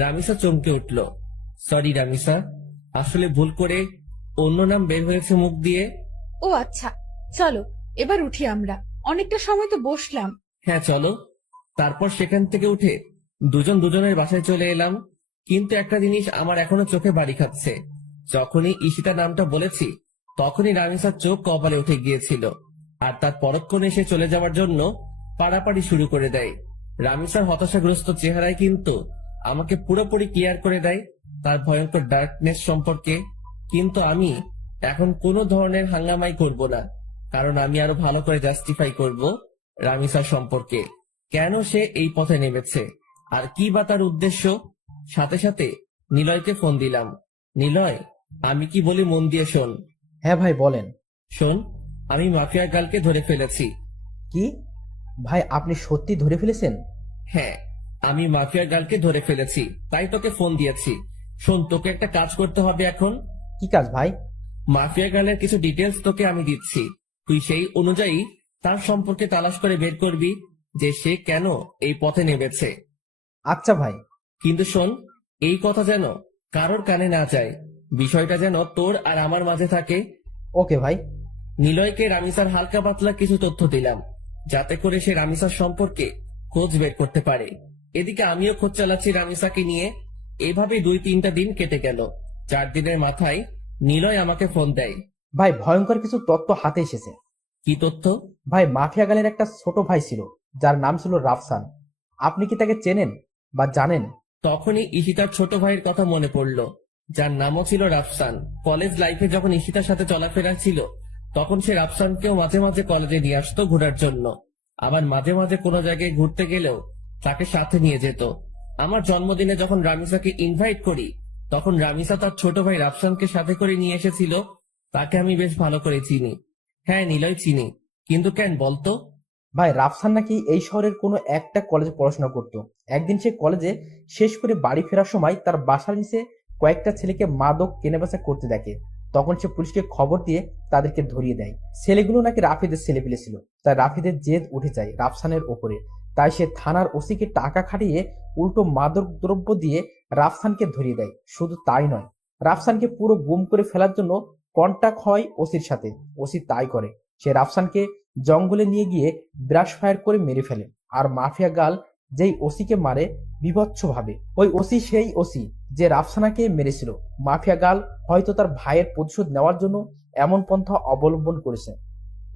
রামিসা চমকে উঠল। সরি রামিসা, আসলে ভুল করে অন্য নাম বের হয়েছে মুখ দিয়ে। ও আচ্ছা, চলো এবার উঠি আমরা, অনেকটা সময় তো বসলাম। হ্যাঁ চলো। তারপর সেখান থেকে উঠে দুজন দুজনের বাসায় চলে এলাম। কিন্তু একটা জিনিস আমার এখনো চোখে বাড়ি খাচ্ছে। যখনই ঈশিতা নামটা বলেছি তখনই রামিসার চোখ কপালে উঠে গিয়েছিল, আর তার পরক্ষণে সে চলে যাওয়ার জন্য পাড়াপাড়ি শুরু করে দেয়। রামিসার হতাশাগ্রস্ত চেহারায় কিন্তু আমাকে পুরোপুরি ক্লিয়ার করে দেয় তার ভয়ঙ্কর ডার্কনেস সম্পর্কে। কিন্তু আমি এখন কোনো ধরনের হাঙ্গামাই করব না, কারণ আমি আরো ভালো করে জাস্টিফাই করব রামিসার সম্পর্কে, কেন সে এই পথে নেমেছে আর কি বা তার উদ্দেশ্য। সাথে সাথে নিলয়কে ফোন দিলাম। নিলয়, আমি কি বলি মন দিয়ে শোন। হ্যাঁ ভাই বলেন। শোন, আমি মাফিয়া গার্লকে ধরে ফেলেছি। কি ভাই, আপনি সত্যি ধরে ফেলেছেন? হ্যাঁ, আমি মাফিয়া গার্লকে ধরে ফেলেছি, তাই তোকে ফোন দিয়েছি। শোন, তোকে একটা কাজ করতে হবে এখন। কি কাজ ভাই? মাফিয়া গার্লের কিছু ডিটেলস তোকে আমি দিচ্ছি, তুই সেই অনুযায়ী তার সম্পর্কে তালাশ করে বের করবি যে সে কেন এই পথে নেমেছে। আচ্ছা ভাই। কিন্তু শোন, এই কথা যেন কারোর কানে না যায়, বিষয়টা যেন তোর আর আমার মাঝে থাকে। ওকে ভাই। নিলয়কে রামিসার হালকা পাতলা কিছু তথ্য দিলাম, যাতে করে সে রামিসার সম্পর্কে খোঁজ বের করতে পারে। এদিকে আমিও খোঁজ চালাচ্ছি রামিসাকে নিয়ে। এভাবে 2-3টা দিন কেটে গেল। 4 দিনের মাথায় নিলয় আমাকে ফোন দেয়। ভাই ভয়ঙ্কর কিছু তথ্য হাতে এসেছে। কি তথ্য? ভাই মাফিয়া গালের একটা ছোট ভাই ছিল, যার নাম ছিল রাফসান। আপনি কি তাকে চেনেন বা জানেন? তখনই ঈশিতার ছোট ভাইয়ের কথা মনে পড়ল, যার নামও ছিল রাফসান। কলেজ লাইফে যখন ঈশিতার সাথে চলাফেরা ছিল, তখন সে রাফসানকেও মাঝে মাঝে কলেজে নিয়ে আসতো ঘোরার জন্য। আবার মাঝে মাঝে কোনো জায়গায় ঘুরতে গেলেও তাকে সাথে নিয়ে যেত। আমার জন্মদিনে যখন রামিসাকে ইনভাইট করি, তখন রামিসা তার ছোট ভাই রাফসানকে সাথে করে নিয়ে এসেছিল। তাকে আমি বেশ ভালো করে চিনি। হ্যাঁ নিলয়, চিনি। কিন্তু কেন বলতো? ভাই রাফসান নাকি এই শহরের কোনো একটা কলেজে পড়াশোনা করত। একদিন সে কলেজে শেষ করে বাড়ি ফেরার সময় তার বাসার নিচে কয়েকটা ছেলেকে মাদক কেনাবেচা করতে দেখে। তখন সে পুলিশকে খবর দিয়ে তাদেরকে ধরিয়ে দেয়। ছেলেগুলো নাকি রাফিদের ছেলেপিলে ছিল। তাই রাফিদের জেদ উঠে যায় রাফসানের ওপরে। তাই সে থানার ওসিকে টাকা খাটিয়ে উল্টো মাদক দ্রব্য দিয়ে রাফসানকে ধরিয়ে দেয়। শুধু তাই নয়, রাফসানকে পুরো গুম করে ফেলার জন্য কন্টাক্ট হয় ওসির সাথে। ওসি তাই করে, সে রাফসানকে জঙ্গলে নিয়ে গিয়ে ব্রাশ ফায়ার করে মেরে ফেলে। আর মাফিয়া গাল যেই ওসিকে মারে বিভৎস ভাবে, ওই ওসি সেই ওসি যে রাফসানাকে মেরেছিল। মাফিয়া গাল হয়তো তার ভাইয়ের প্রতিশোধ নেওয়ার জন্য এমন পন্থা অবলম্বন করেছে।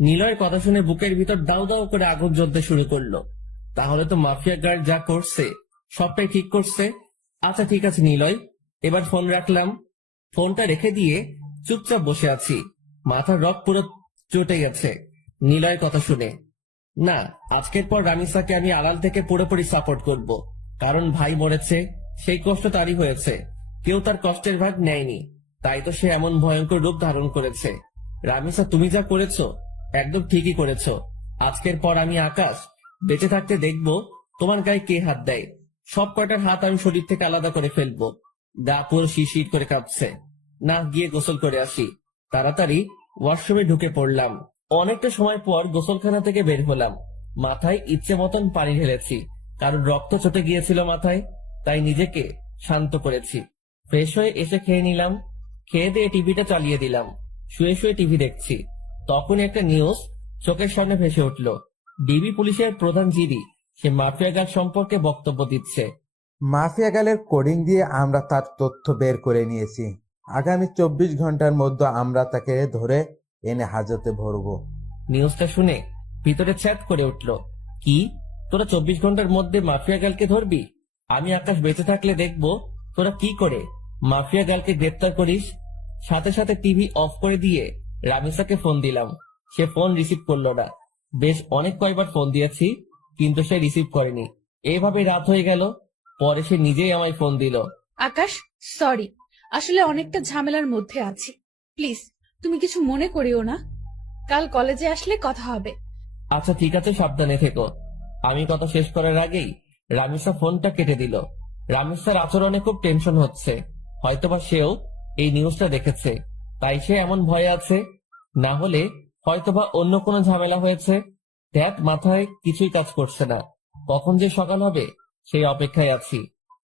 নিলয়ের কথা শুনে বুকের ভিতর দাউ দাউ করে আগুন জ্বলতে শুরু করলো। তাহলে তো মাফিয়া গার্ড যা করছে সবটাই ঠিক করছে। আচ্ছা ঠিক আছে নিলয়, এবার ফোন রাখলাম। ফোনটা রেখে দিয়ে চুপচাপ বসে আছি। মাথার রক পুরো চটে গেছে নিলয়ের কথা শুনে। না, আজকের পর রামিসাকে আমি আড়াল থেকে পুরোপুরি সাপোর্ট করব, কারণ ভাই মরেছে, সেই কষ্ট তারই হয়েছে। কেউ তার কষ্টের ভাগ নেয়নি, তাই তো সে এমন ভয়ঙ্কর রূপ ধারণ করেছে। রামিসা, তুমি যা করেছো একদম ঠিকই করেছো। আজকের পর আমি আকাশ বেঁচে থাকতে দেখবো তোমার গায়ে কে হাত দেয়। সব কয়টার হাত আমি শরীর থেকে আলাদা করে ফেলবো। গা পুরো শিরশির করে কাঁপছে। না, গিয়ে গোসল করে আসি। তাড়াতাড়ি ওয়াশরুমে ঢুকে পড়লাম। অনেকটা সময় পর গোসলখানা থেকে বের হলাম। মাথায় ইচ্ছে মতন পানি ঢেলেছি, কারণ রক্ত চটে গিয়েছিল মাথায়, তাই নিজেকে শান্ত করেছি। ফ্রেশ হয়ে এসে খেয়ে নিলাম। খেয়ে দিয়ে টিভিটা চালিয়ে দিলাম। শুয়ে শুয়ে টিভি দেখছি। তখন একটা নিউজ চোখের সামনে ভেসে উঠল। ডিবি পুলিশের প্রধান জিডি সে মাফিয়া গার্ড সম্পর্কে বক্তব্য দিচ্ছে। মাফিয়া গালের কোডিং দিয়ে আমরা তার তথ্য বের করে নিয়েছি। আগামী 24 ঘন্টার মধ্যে আমরা তাকে ধরে এনে হাজতে ভরবো। নিউজটা শুনে ভিতরে ছ্যাদ করে উঠল। কি, তোরা 24 ঘন্টার মধ্যে মাফিয়া গার্লকে ধরবি? আমি আকাশ বেঁচে থাকলে দেখবো তোরা কি করে মাফিয়া গার্লকে গ্রেপ্তার করিস। সাথে সাথে টিভি অফ করে দিয়ে রামিসাকে ফোন দিলাম, সে ফোন রিসিভ করলো না। বেশ অনেক কয়বার ফোন দিয়েছি, কিন্তু সে রিসিভ করেনি। এইভাবে রাত হয়ে গেল। পরে সে নিজেই আমায় ফোন দিল। আকাশ, সরি, আসলে অনেকটা ঝামেলার মধ্যে আছি। প্লিজ তুমি কিছু মনে করিও না, কাল কলেজে আসলে কথা হবে। আচ্ছা ঠিক আছে, সাবধানে থেকো। আমি কথা শেষ করার আগেই রামিসা ফোনটা কেটে দিল। রামিসার আচরণে খুব টেনশন হচ্ছে, হয়তোবা সেও এই নিউজটা দেখেছে, তাই সে এমন ভয়ে আছে। না হলে হয়তোবা অন্য কোনো ঝামেলা হয়েছে। ধ্যাত মাথায় কিছুই কাজ করছে না। কখন যে সকাল হবে সেই অপেক্ষায় আছি।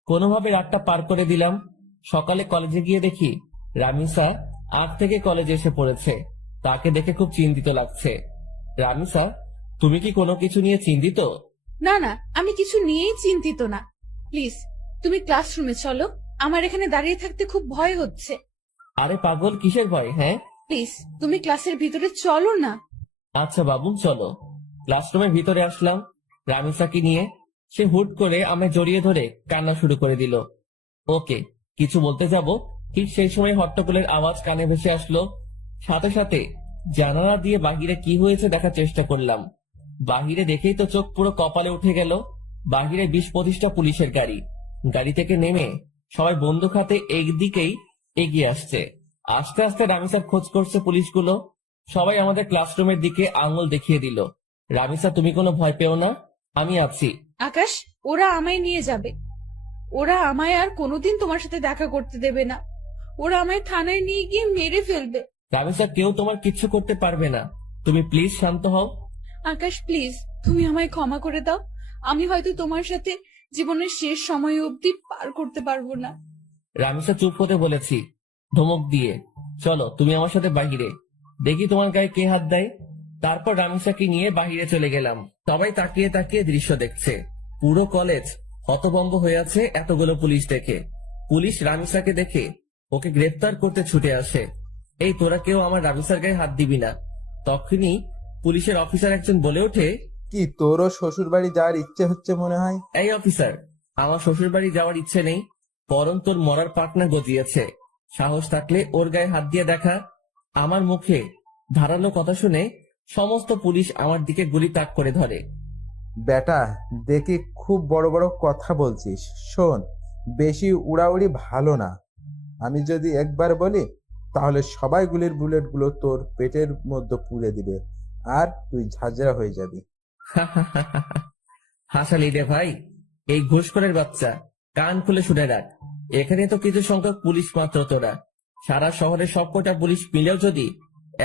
কোনোভাবে রাতটা পার করে দিলাম। সকালে কলেজে গিয়ে দেখি রামিসা আগ থেকে কলেজে এসে পড়েছে। তাকে দেখে খুব চিন্তিত লাগছে। রামিসা, তুমি কি কোনো কিছু নিয়ে চিন্তিত? না না, আমি কিছু নিয়েই চিন্তিত না। প্লিজ তুমি ক্লাসরুমে চলো, আমার এখানে দাঁড়িয়ে থাকতে খুব ভয় হচ্ছে। আরে পাগল, কিসের ভয়? হ্যাঁ প্লিজ তুমি ক্লাসের ভিতরে চলো না। আচ্ছা বাবু, চলো। ক্লাসরুমের ভিতরে আসলাম রামিসাকে নিয়ে। সে হুট করে আমায় জড়িয়ে ধরে কান্না শুরু করে দিল। ওকে কিছু বলতে যাব, ঠিক সেই সময় হট্টগোলের আওয়াজ কানে ভেসে আসলো। সাথে সাথে জানালা দিয়ে বাহিরে কি হয়েছে দেখার চেষ্টা করলাম। বাহিরে দেখেই তো চোখ পুরো কপালে উঠে গেল। বাহিরে 20-25টা পুলিশের গাড়ি। গাড়ি থেকে নেমে সবাই বন্দুক হাতে একদিকেই এগিয়ে আসছে। আস্তে আস্তে রামিসার খোঁজ করছে পুলিশগুলো। সবাই আমাদের ক্লাসরুমের দিকে আঙুল দেখিয়ে দিল। রামিসা, তুমি কোনো ভয় পেও না, আমি আছি। আকাশ, ওরা আমায় নিয়ে যাবে। ওরা আমায় আর কোনোদিন তোমার সাথে দেখা করতে দেবে না। ওরা আমায় থানায় নিয়ে গিয়ে মেরে ফেলবে। রামিসা, কেউ তোমার কিচ্ছু করতে পারবে না, তুমি প্লিজ শান্ত হও। আকাশ প্লিজ, তুমি আমায় ক্ষমা করে দাও। আমি হয়তো তোমার সাথে জীবনের শেষ সময় অবধি পার করতে পারবো না। রামিসা, চুপ হতে বলেছি ধমক দিয়ে। চলো তুমি আমার সাথে বাহিরে, দেখি তোমার গায়ে কে হাত দেয়। তারপর রামিসাকে নিয়ে বাহিরে চলে গেলাম। সবাই তাকিয়ে তাকিয়ে দৃশ্য দেখছে। পুরো কলেজ হতভম্ব হয়ে আছে এতগুলো পুলিশ দেখে। পুলিশ রামিসাকে দেখে ওকে গ্রেফতার করতে ছুটে আসে। এই তোরা কেউ আমার রামিসার গায়ে হাত দিবি না। তখনই পুলিশের অফিসার একজন বলে ওঠে, কি তোরও শ্বশুর বাড়ি যাওয়ার ইচ্ছে হচ্ছে মনে হয়? এই অফিসার, আমার শ্বশুর বাড়ি যাওয়ার ইচ্ছে নেই, বরং তোর মরার পাটনা গজিয়েছে। সাহস থাকলে ওর গায়ে হাত দিয়ে দেখা। আমার মুখে ধারালো কথা শুনে সমস্ত পুলিশ আমার দিকে গুলি তাক করে ধরে। বেটা, দেখি খুব বড় বড় কথা বলছিস। শোন, বেশি উড়াউড়ি ভালো না। আমি যদি একবার বলি তাহলে সবাই গুলির বুলেটগুলো তোর পেটের মধ্যে পুড়ে দিবে আর তুই ঝাঁঝরা হয়ে যাবি। হাসালি রে ভাই, এই ঘুষখোরের বাচ্চা, কান খুলে শুনে রাখ। এখানে তো কিছু সংখ্যক পুলিশ মাত্র তোরা। সারা শহরের সবকটা পুলিশ মিলেও যদি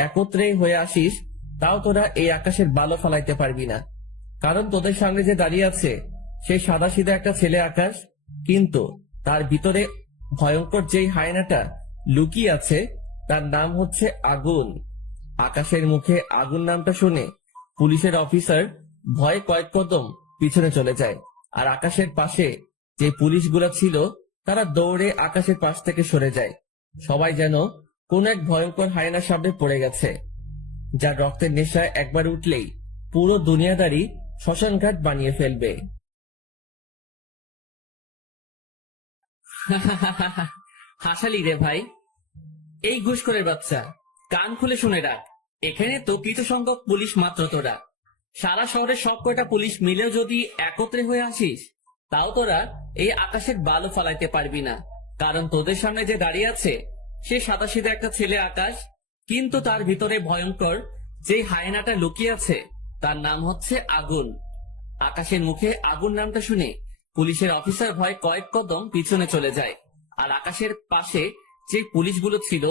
একত্রে হয়ে আসিস, তাও তোরা এই আকাশের বালো ফালাইতে পারবি না। কারণ তোদের সামনে যে দাঁড়িয়ে আছে সে সাদাসিধা একটা ছেলে আকাশ, কিন্তু তার ভিতরে ভয়ঙ্কর যেই হায়নাটা লুকিয়ে আছে তার নাম হচ্ছে আগুন। আকাশের মুখে আগুন নামটা শুনে পুলিশের অফিসার ভয়ে কয়েক কদম পিছনে চলে যায়। আর আকাশের পাশে যে পুলিশগুলো ছিল তারা দৌড়ে আকাশের পাশ থেকে সরে যায়। সবাই যেন কোন এক ভয়ঙ্কর হায়নার সামনে পড়ে গেছে, যার রক্তের নেশায় একবার উঠলেই পুরো দুনিয়াদারি শ্মশানঘাট বানিয়ে ফেলবে। হাসালি রে ভাই, এই ঘুষখোরের বাচ্চা, কান খুলে শুনে রাখ। এখানে তো কিছু সংখ্যক পুলিশ মাত্র তোরা। সারা শহরের সব কয়টা পুলিশ মিলেও যদি একত্রে হয়ে আসিস, তাও তোরা এই আকাশের বালু ফালাইতে পারবি না। কারণ তোদের সামনে যে দাঁড়িয়ে আছে সে সাদাসিধা একটা ছেলে আকাশ, কিন্তু তার ভিতরে ভয়ঙ্কর যে হায়নাটা লুকিয়ে আছে তার নাম হচ্ছে আগুন। আকাশের মুখে আগুন নামটা শুনে পুলিশের অফিসার ভয় কয়েক কদম পিছনে চলে যায়। আর আকাশের পাশে যে পুলিশগুলো ছিল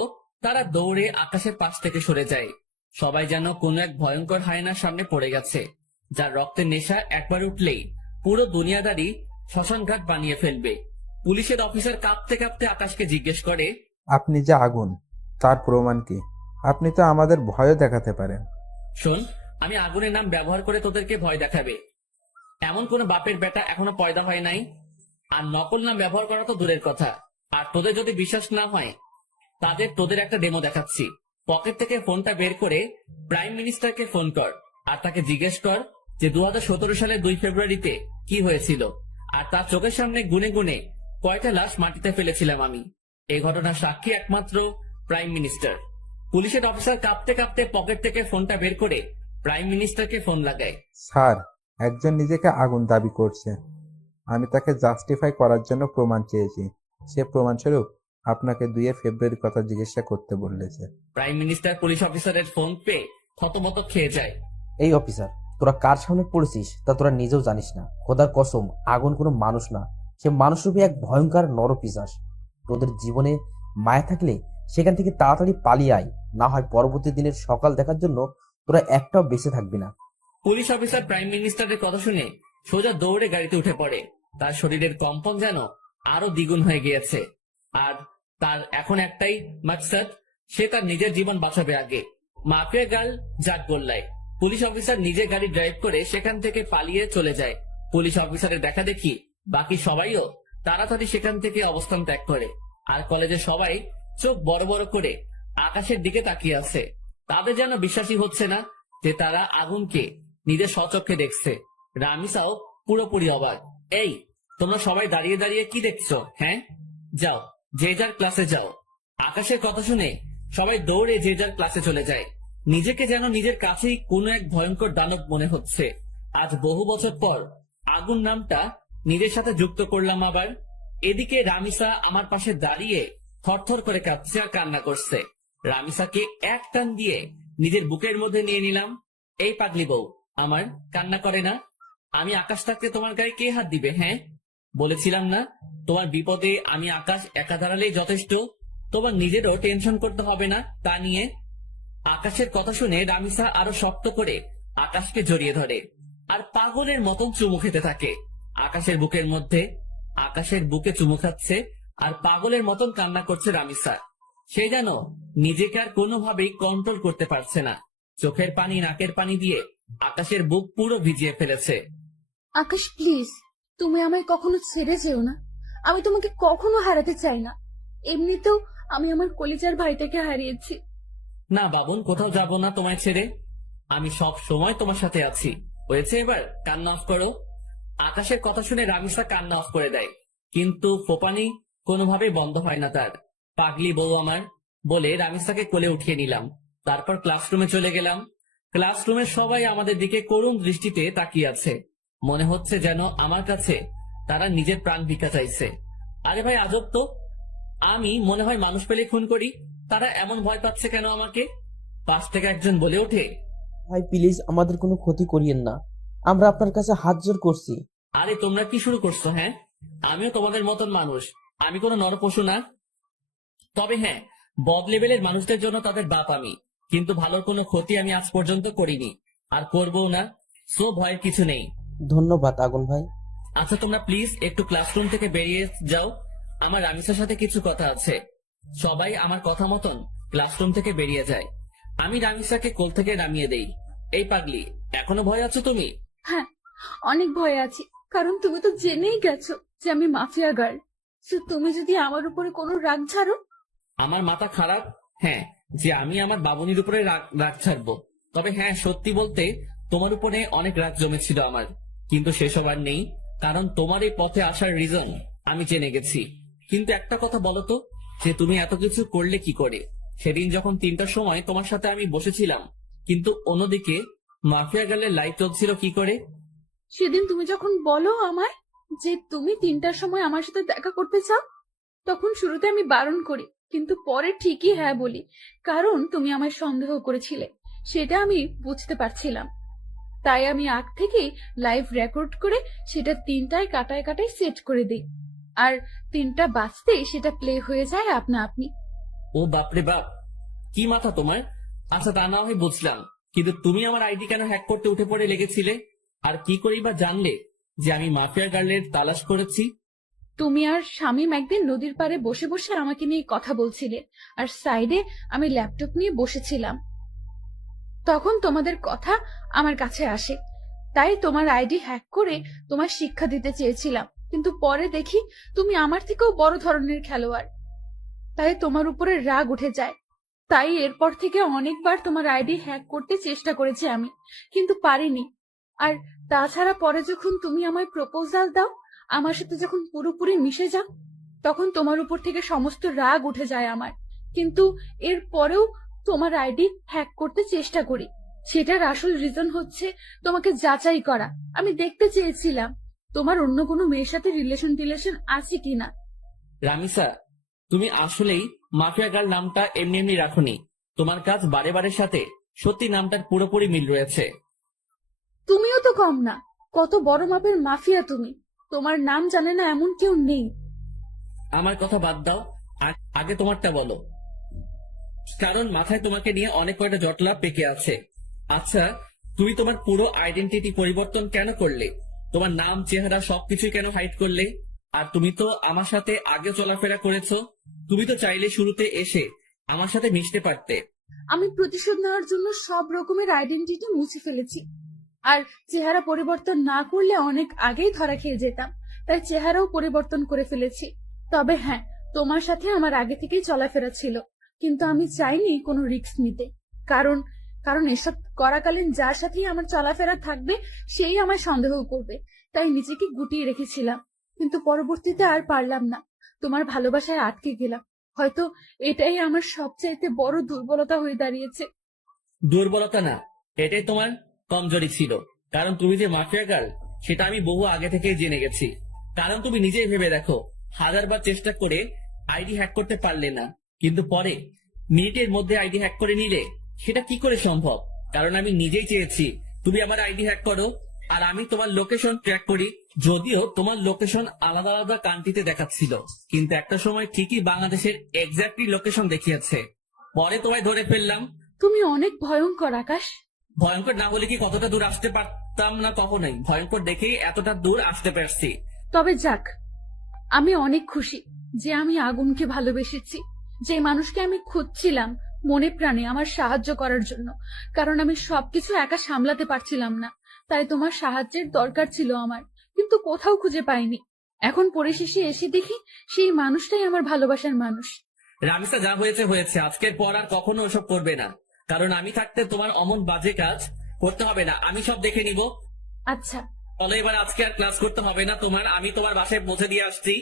তারা দৌড়ে আকাশের পাশ থেকে সরে যায়। সবাই যেন কোন এক ভয়ঙ্কর হায়নার সামনে পড়ে গেছে, যার রক্তের নেশা একবার উঠলেই পুরো দুনিয়াদারি শ্মশানঘাট বানিয়ে ফেলবে। পুলিশের অফিসার কাঁপতে কাঁপতে আকাশকে জিজ্ঞেস করে, আপনি যে আগুন, তার প্রমাণ কি? আপনি তো আমাদের ভয় দেখাতে পারেন। শোন, আমি আগুনের নাম ব্যবহার করে তোদেরকে ভয় দেখাবে এমন কোন বাপের বেটা এখনো পয়দা হয় নাই। আর নকল নাম ব্যবহার করা তো দূরের কথা। আর তোদের যদি বিশ্বাস না হয় তোদের একটা ডেমো দেখাচ্ছি। পকেট থেকে ফোনটা বের করে প্রাইম মিনিস্টারকে ফোন কর আর তাকে জিজ্ঞেস কর যে 2017 সালের 2 ফেব্রুয়ারিতে কি হয়েছিল, আর তার চোখের সামনে গুনে গুনে কয়টা লাশ মাটিতে ফেলেছিলাম আমি। এই ঘটনার সাক্ষী একমাত্র প্রাইম মিনিস্টার। পুলিশের অফিসার কাঁপতে কাঁপতে পকেট থেকে ফোনটা বের করে প্রাইম মিনিস্টারকে ফোন লাগায়। স্যার, একজন নিজেকে আগুন দাবি করছে। আমি তাকে জাস্টিফাই করার জন্য প্রমাণ চেয়েছি। সে প্রমাণস্বরূপ আপনাকে 2 ফেব্রুয়ারির কথা জিজ্ঞাসা করতে বলেছে। প্রাইম মিনিস্টার পুলিশ অফিসারের ফোন পেয়ে থতমত খেয়ে যায়। এই অফিসার, তোরা কার সামনে পড়েছিস তা তোরা নিজেও জানিস না। খোদার কসম, আগুন কোনো মানুষ না, সে মানুষরূপী এক ভয়ঙ্কর নরপিশাচ। তোদের জীবনে মায়া থাকলে সেখান থেকে তাড়াতাড়ি পালিয়ে আয়, না হয় পরবর্তী দিনের সকাল দেখার জন্য তোরা একটাও বেঁচে থাকবি না। পুলিশ অফিসার প্রাইম মিনিস্টারের কথা শুনে সোজা দৌড়ে গাড়িতে উঠে পড়ে। তার শরীরের কম্পন যেন আরো দ্বিগুণ হয়ে গিয়েছে। আর তার এখন একটাই মাকসাদ, সে তার নিজের জীবন বাঁচাবে আগে। মাফিয়া গার্ল জাগ গোল্লায় পুলিশ অফিসার নিজে গাড়ি ড্রাইভ করে সেখান থেকে পালিয়ে চলে যায়। পুলিশ অফিসারের দেখা দেখি বাকি সবাইও তাড়াতাড়ি সেখান থেকে অবস্থান ত্যাগ করে। আর কলেজে সবাই চোখ বড় বড় করে আকাশের দিকে তাকিয়ে আছে। তাদের যেন বিশ্বাসই হচ্ছে না যে তারা আগুনকে নিজের স্বচক্ষে দেখছে। রামিসাও পুরোপুরি অবাক। এই, তোমরা সবাই দাঁড়িয়ে দাঁড়িয়ে কি দেখছো? হ্যাঁ, যাও যে যার ক্লাসে যাও। আকাশের কথা শুনে সবাই দৌড়ে যে যার ক্লাসে চলে যায়। নিজেকে যেন নিজের কাছেই কোনো এক ভয়ঙ্কর দানব মনে হচ্ছে। আজ বহু বছর পর আগুন নামটা নিজের সাথে যুক্ত করলাম আবার। এদিকে রামিসা আমার পাশে দাঁড়িয়ে থরথর করে কাঁদছে আর কান্না করছে। রামিসাকে এক টান দিয়ে নিজের বুকের মধ্যে নিয়ে নিলাম। এই পাগলি বউ আমার, কান্না করে না। আমি আকাশ থাকতে তোমার গায়ে কে হাত দিবে? হ্যাঁ, বলেছিলাম না তোমার বিপদে আমি আকাশ একা দাঁড়ালেই যথেষ্ট, তোমার নিজেরও টেনশন করতে হবে না তা নিয়ে। আকাশের কথা শুনে রামিসা আরো শক্ত করে আকাশকে জড়িয়ে ধরে আর পাগলের মতন চুমু খেতে থাকে আকাশের বুকের মধ্যে। আকাশের বুকে চুমু খাচ্ছে আর পাগলের মতন কান্না করছে রামিসা। সে যেন নিজেকে আর কোনোভাবেই কন্ট্রোল করতে পারছে না। চোখের পানি নাকের পানি দিয়ে আকাশের বুক পুরো ভিজিয়ে ফেলেছে। আকাশ প্লিজ, তুমি আমায় কখনো ছেড়ে যেও না। আমি তোমাকে কখনো হারাতে চাই না। এমনিতেও আমি আমার কলিজার ভাইটাকে হারিয়েছি। না বাবুন, কোথাও যাব না তোমায় ছেড়ে। আমি সব সময় তোমার সাথে আছি। হয়েছে, এবার কান্না অফ করো। আকাশের কথা শুনে রামিসা কান্না অফ করে দেয়, কিন্তু ফোপানি কোনোভাবেই বন্ধ হয় না তার। পাগলি বউ আমার বলে রামিসাকে কোলে উঠিয়ে নিলাম। তারপর ক্লাসরুমে চলে গেলাম। ক্লাসরুমের সবাই আমাদের দিকে করুণ দৃষ্টিতে তাকিয়ে আছে। মনে হচ্ছে যেন আমার কাছে তারা নিজের প্রাণ ভিক্ষা চাইছে। আরে ভাই, আজব তো। আমি মনে হয় মানুষ পেলে খুন করি, তারা এমন ভয় পাচ্ছে কেন আমাকে? পাশ থেকে একজন বলে ওঠে, ভাই প্লিজ আমাদের কোনো ক্ষতি করিয়েন না, আমরা আপনার কাছে হাত জোড় করছি। আরে তোমরা কি শুরু করছো? হ্যাঁ, আমিও তোমাদের মতন মানুষ, আমি কোনো নরপশু না। তবে হ্যাঁ, বদ লেভেলের মানুষদের জন্য তাদের বাপ আমি, কিন্তু ভালোর কোনো ক্ষতি আমি আজ পর্যন্ত করিনি আর করবও না। সো ভয়ের কিছু নেই। ধন্যবাদ আগুন ভাই। আচ্ছা তোমরা প্লিজ একটু ক্লাসরুম থেকে বেরিয়ে যাও, আমার রামিসার সাথে কিছু কথা আছে। সবাই আমার কথা মতন ক্লাসরুম থেকে বেরিয়ে যায়। আমি রামিসাকে কোল থেকে নামিয়ে দেই। এই পাগলি, এখনো ভয় আছো তুমি? হ্যাঁ, অনেক ভয়ে আছি, কারণ তুমি তো জেনেই গেছো যে আমি মাফিয়া গার্ল। তো তুমি যদি আমার উপরে কোনো রাগ ছাড়ো। আমার মাথা খারাপ? হ্যাঁ, যে আমি আমার বাবুনির উপরে রাগ ছাড়বো? তবে হ্যাঁ, সত্যি বলতে তোমার উপরে অনেক রাগ জমেছিল আমার, কিন্তু সেসব আর নেই, কারণ তোমার এই পথে আসার রিজন আমি জেনে গেছি। কিন্তু একটা কথা বলো তো, যে তুমি এত কিছু করলে কি করে? সেদিন যখন 3টার সময় তোমার সাথে আমি বসেছিলাম, কিন্তু অন্যদিকে মাফিয়া গার্লের লাইট চলছিল কি করে? সেদিন তুমি যখন বলো আমায় যে তুমি 3টার সময় আমার সাথে দেখা করতে চাও, তখন শুরুতে আমি বারণ করি, কিন্তু পরে ঠিকই হ্যাঁ বলি, কারণ তুমি আমায় সন্দেহ করেছিলে, সেটা আমি বুঝতে পারছিলাম। তাই আমি আগ থেকেই লাইভ রেকর্ড করে সেটা 3টায় কাটায় কাটায় সেট করে দিই, আর 3টা বাজতেই সেটা প্লে হয়ে যায় আপনা আপনি। ও বাপরে বাপ, কি মাথা তোমার! আচ্ছা তা না হয় বুঝলাম, কিন্তু তুমি আমার আইডি কেন হ্যাক করতে উঠে পড়ে লেগেছিলে? আর কি করেই বা জানলে যে আমি মাফিয়া গার্লের তালাশ করেছি? তুমি আর শামীম একদিন নদীর পাড়ে বসে বসে আমাকে নিয়ে কথা বলছিলে, আর সাইডে আমি ল্যাপটপ নিয়ে বসেছিলাম। তখন তোমাদের কথা আমার কাছে আসে, তাই তোমার আইডি হ্যাক করে তোমার শিক্ষা দিতে চেয়েছিলাম, কিন্তু পরে দেখি তুমি আমার থেকেও বড় ধরনের খেলোয়াড়, তাই তোমার উপরে রাগ উঠে যায়। তাই এরপর থেকে অনেকবার তোমার আইডি হ্যাক করতে চেষ্টা করেছি আমি, কিন্তু পারিনি। আর তাছাড়া পরে যখন তুমি আমায় প্রপোজাল দাও, আমার সাথে যখন পুরোপুরি মিশে যাও, তখন তোমার উপর থেকে সমস্ত রাগ উঠে যায় আমার। কিন্তু এর পরেও তোমার আইডি হ্যাক করতে চেষ্টা করি। সেটার আসল রিজন হচ্ছে তোমাকে যাচাই করা। আমি দেখতে চেয়েছিলাম তোমার অন্য কোনো মেয়ের সাথে রিলেশন আছে কিনা। রামিসা, তুমি আসলেই মাফিয়া গার্ল নামটা এমনি এমনি রাখোনি। তোমার কাজ বারে বারের সাথে সত্যি নামটার পুরোপুরি মিল রয়েছে। তুমিও তো কম না, কত বড় মাপের মাফিয়া তুমি। তোমার নাম জানে না এমন কেউ নেই। আমার কথা বাদ দাও, আগে তোমারটা বলো, কারণ মাথায় তোমাকে নিয়ে অনেক কয়টা জটলা পেকে আছে। আচ্ছা, তুমি তোমার পুরো আইডেন্টিটি পরিবর্তন কেন করলে? তোমার নাম, চেহারা সবকিছুই কেন হাইড করলে? আর তুমি তো আমার সাথে আগে চলাফেরা করেছো। তুমি তো চাইলে শুরুতে এসে আমার সাথে মিশতে পারতে। আমি প্রতিশোধ নেওয়ার জন্য সব রকমের আইডেন্টিটি মুছে ফেলেছি। আর চেহারা পরিবর্তন না করলে অনেক আগেই ধরা খেয়ে যেতাম, তাই চেহারাও পরিবর্তন করে ফেলেছি। তবে হ্যাঁ, তোমার সাথে আমার আগে থেকেই চলাফেরা ছিল, কিন্তু আমি চাইনি কোনো রিস্ক নিতে। কারণ কারণ এসব করাকালীন যার সাথেই আমার চলাফেরা থাকবে সেই আমায় সন্দেহ করবে, তাই নিজেকে গুটিয়ে রেখেছিলাম। কিন্তু পরবর্তীতে আর পারলাম না, তোমার ভালোবাসায় আটকে গেলাম। হয়তো এটাই আমার সবচাইতে বড় দুর্বলতা হয়ে দাঁড়িয়েছে। দুর্বলতা না, এটাই তোমার কমজোরি ছিল। কারণ তুমি যে মাফিয়া গার্ল সেটা আমি বহু আগে থেকেই জেনে গেছি। কারণ তুমি নিজেই ভেবে দেখো, 1000বার চেষ্টা করে আইডি হ্যাক করতে পারলে না, কিন্তু পরে মিনিটের মধ্যে আইডি হ্যাক করে নিলে। সেটা কি করে সম্ভব? কারণ আমি নিজেই চেয়েছি তুমি আমার আইডি হ্যাক করো, আর আমি তোমার লোকেশন ট্র্যাক করি। যদিও তোমার লোকেশন আলাদা আলাদা কান্ট্রিতে দেখাচ্ছিল, কিন্তু একটা সময় ঠিকই বাংলাদেশের এক্স্যাক্টলি লোকেশন দেখিয়েছে। পরে তোমায় ধরে ফেললাম। তুমি অনেক ভয়ঙ্কর আকাশ। ভয়ঙ্কর না হলে কি কতটা দূর আসতে পারতাম না? কখনোই। ভয়ঙ্কর দেখেই এতটা দূর আসতে পারছি। তবে যাক, আমি অনেক খুশি যে আমি আগুনকে ভালোবেসেছি, যে মানুষকে আমি খুঁজছিলাম মনে প্রাণে আমার সাহায্য করার জন্য। কারণ আমি সবকিছু একা সামলাতে পারছিলাম না, তাই তোমার সাহায্যের দরকার ছিল আমার, কিন্তু কোথাও খুঁজে পাইনি। এখন পরিশেষে এসে দেখি সেই মানুষটাই আমার ভালোবাসার মানুষ। রামিসা, যা হয়েছে হয়েছে। আজকের পর আর কখনো ওসব করবে না, কারণ আমি থাকতে তোমার অমন বাজে কাজ করতে হবে না। আমি সব দেখে নিব। আচ্ছা, চলো এবার, আজকে আর ক্লাস করতে হবে না তোমার। আমি তোমার বাসায় পৌঁছে দিয়ে আসছি,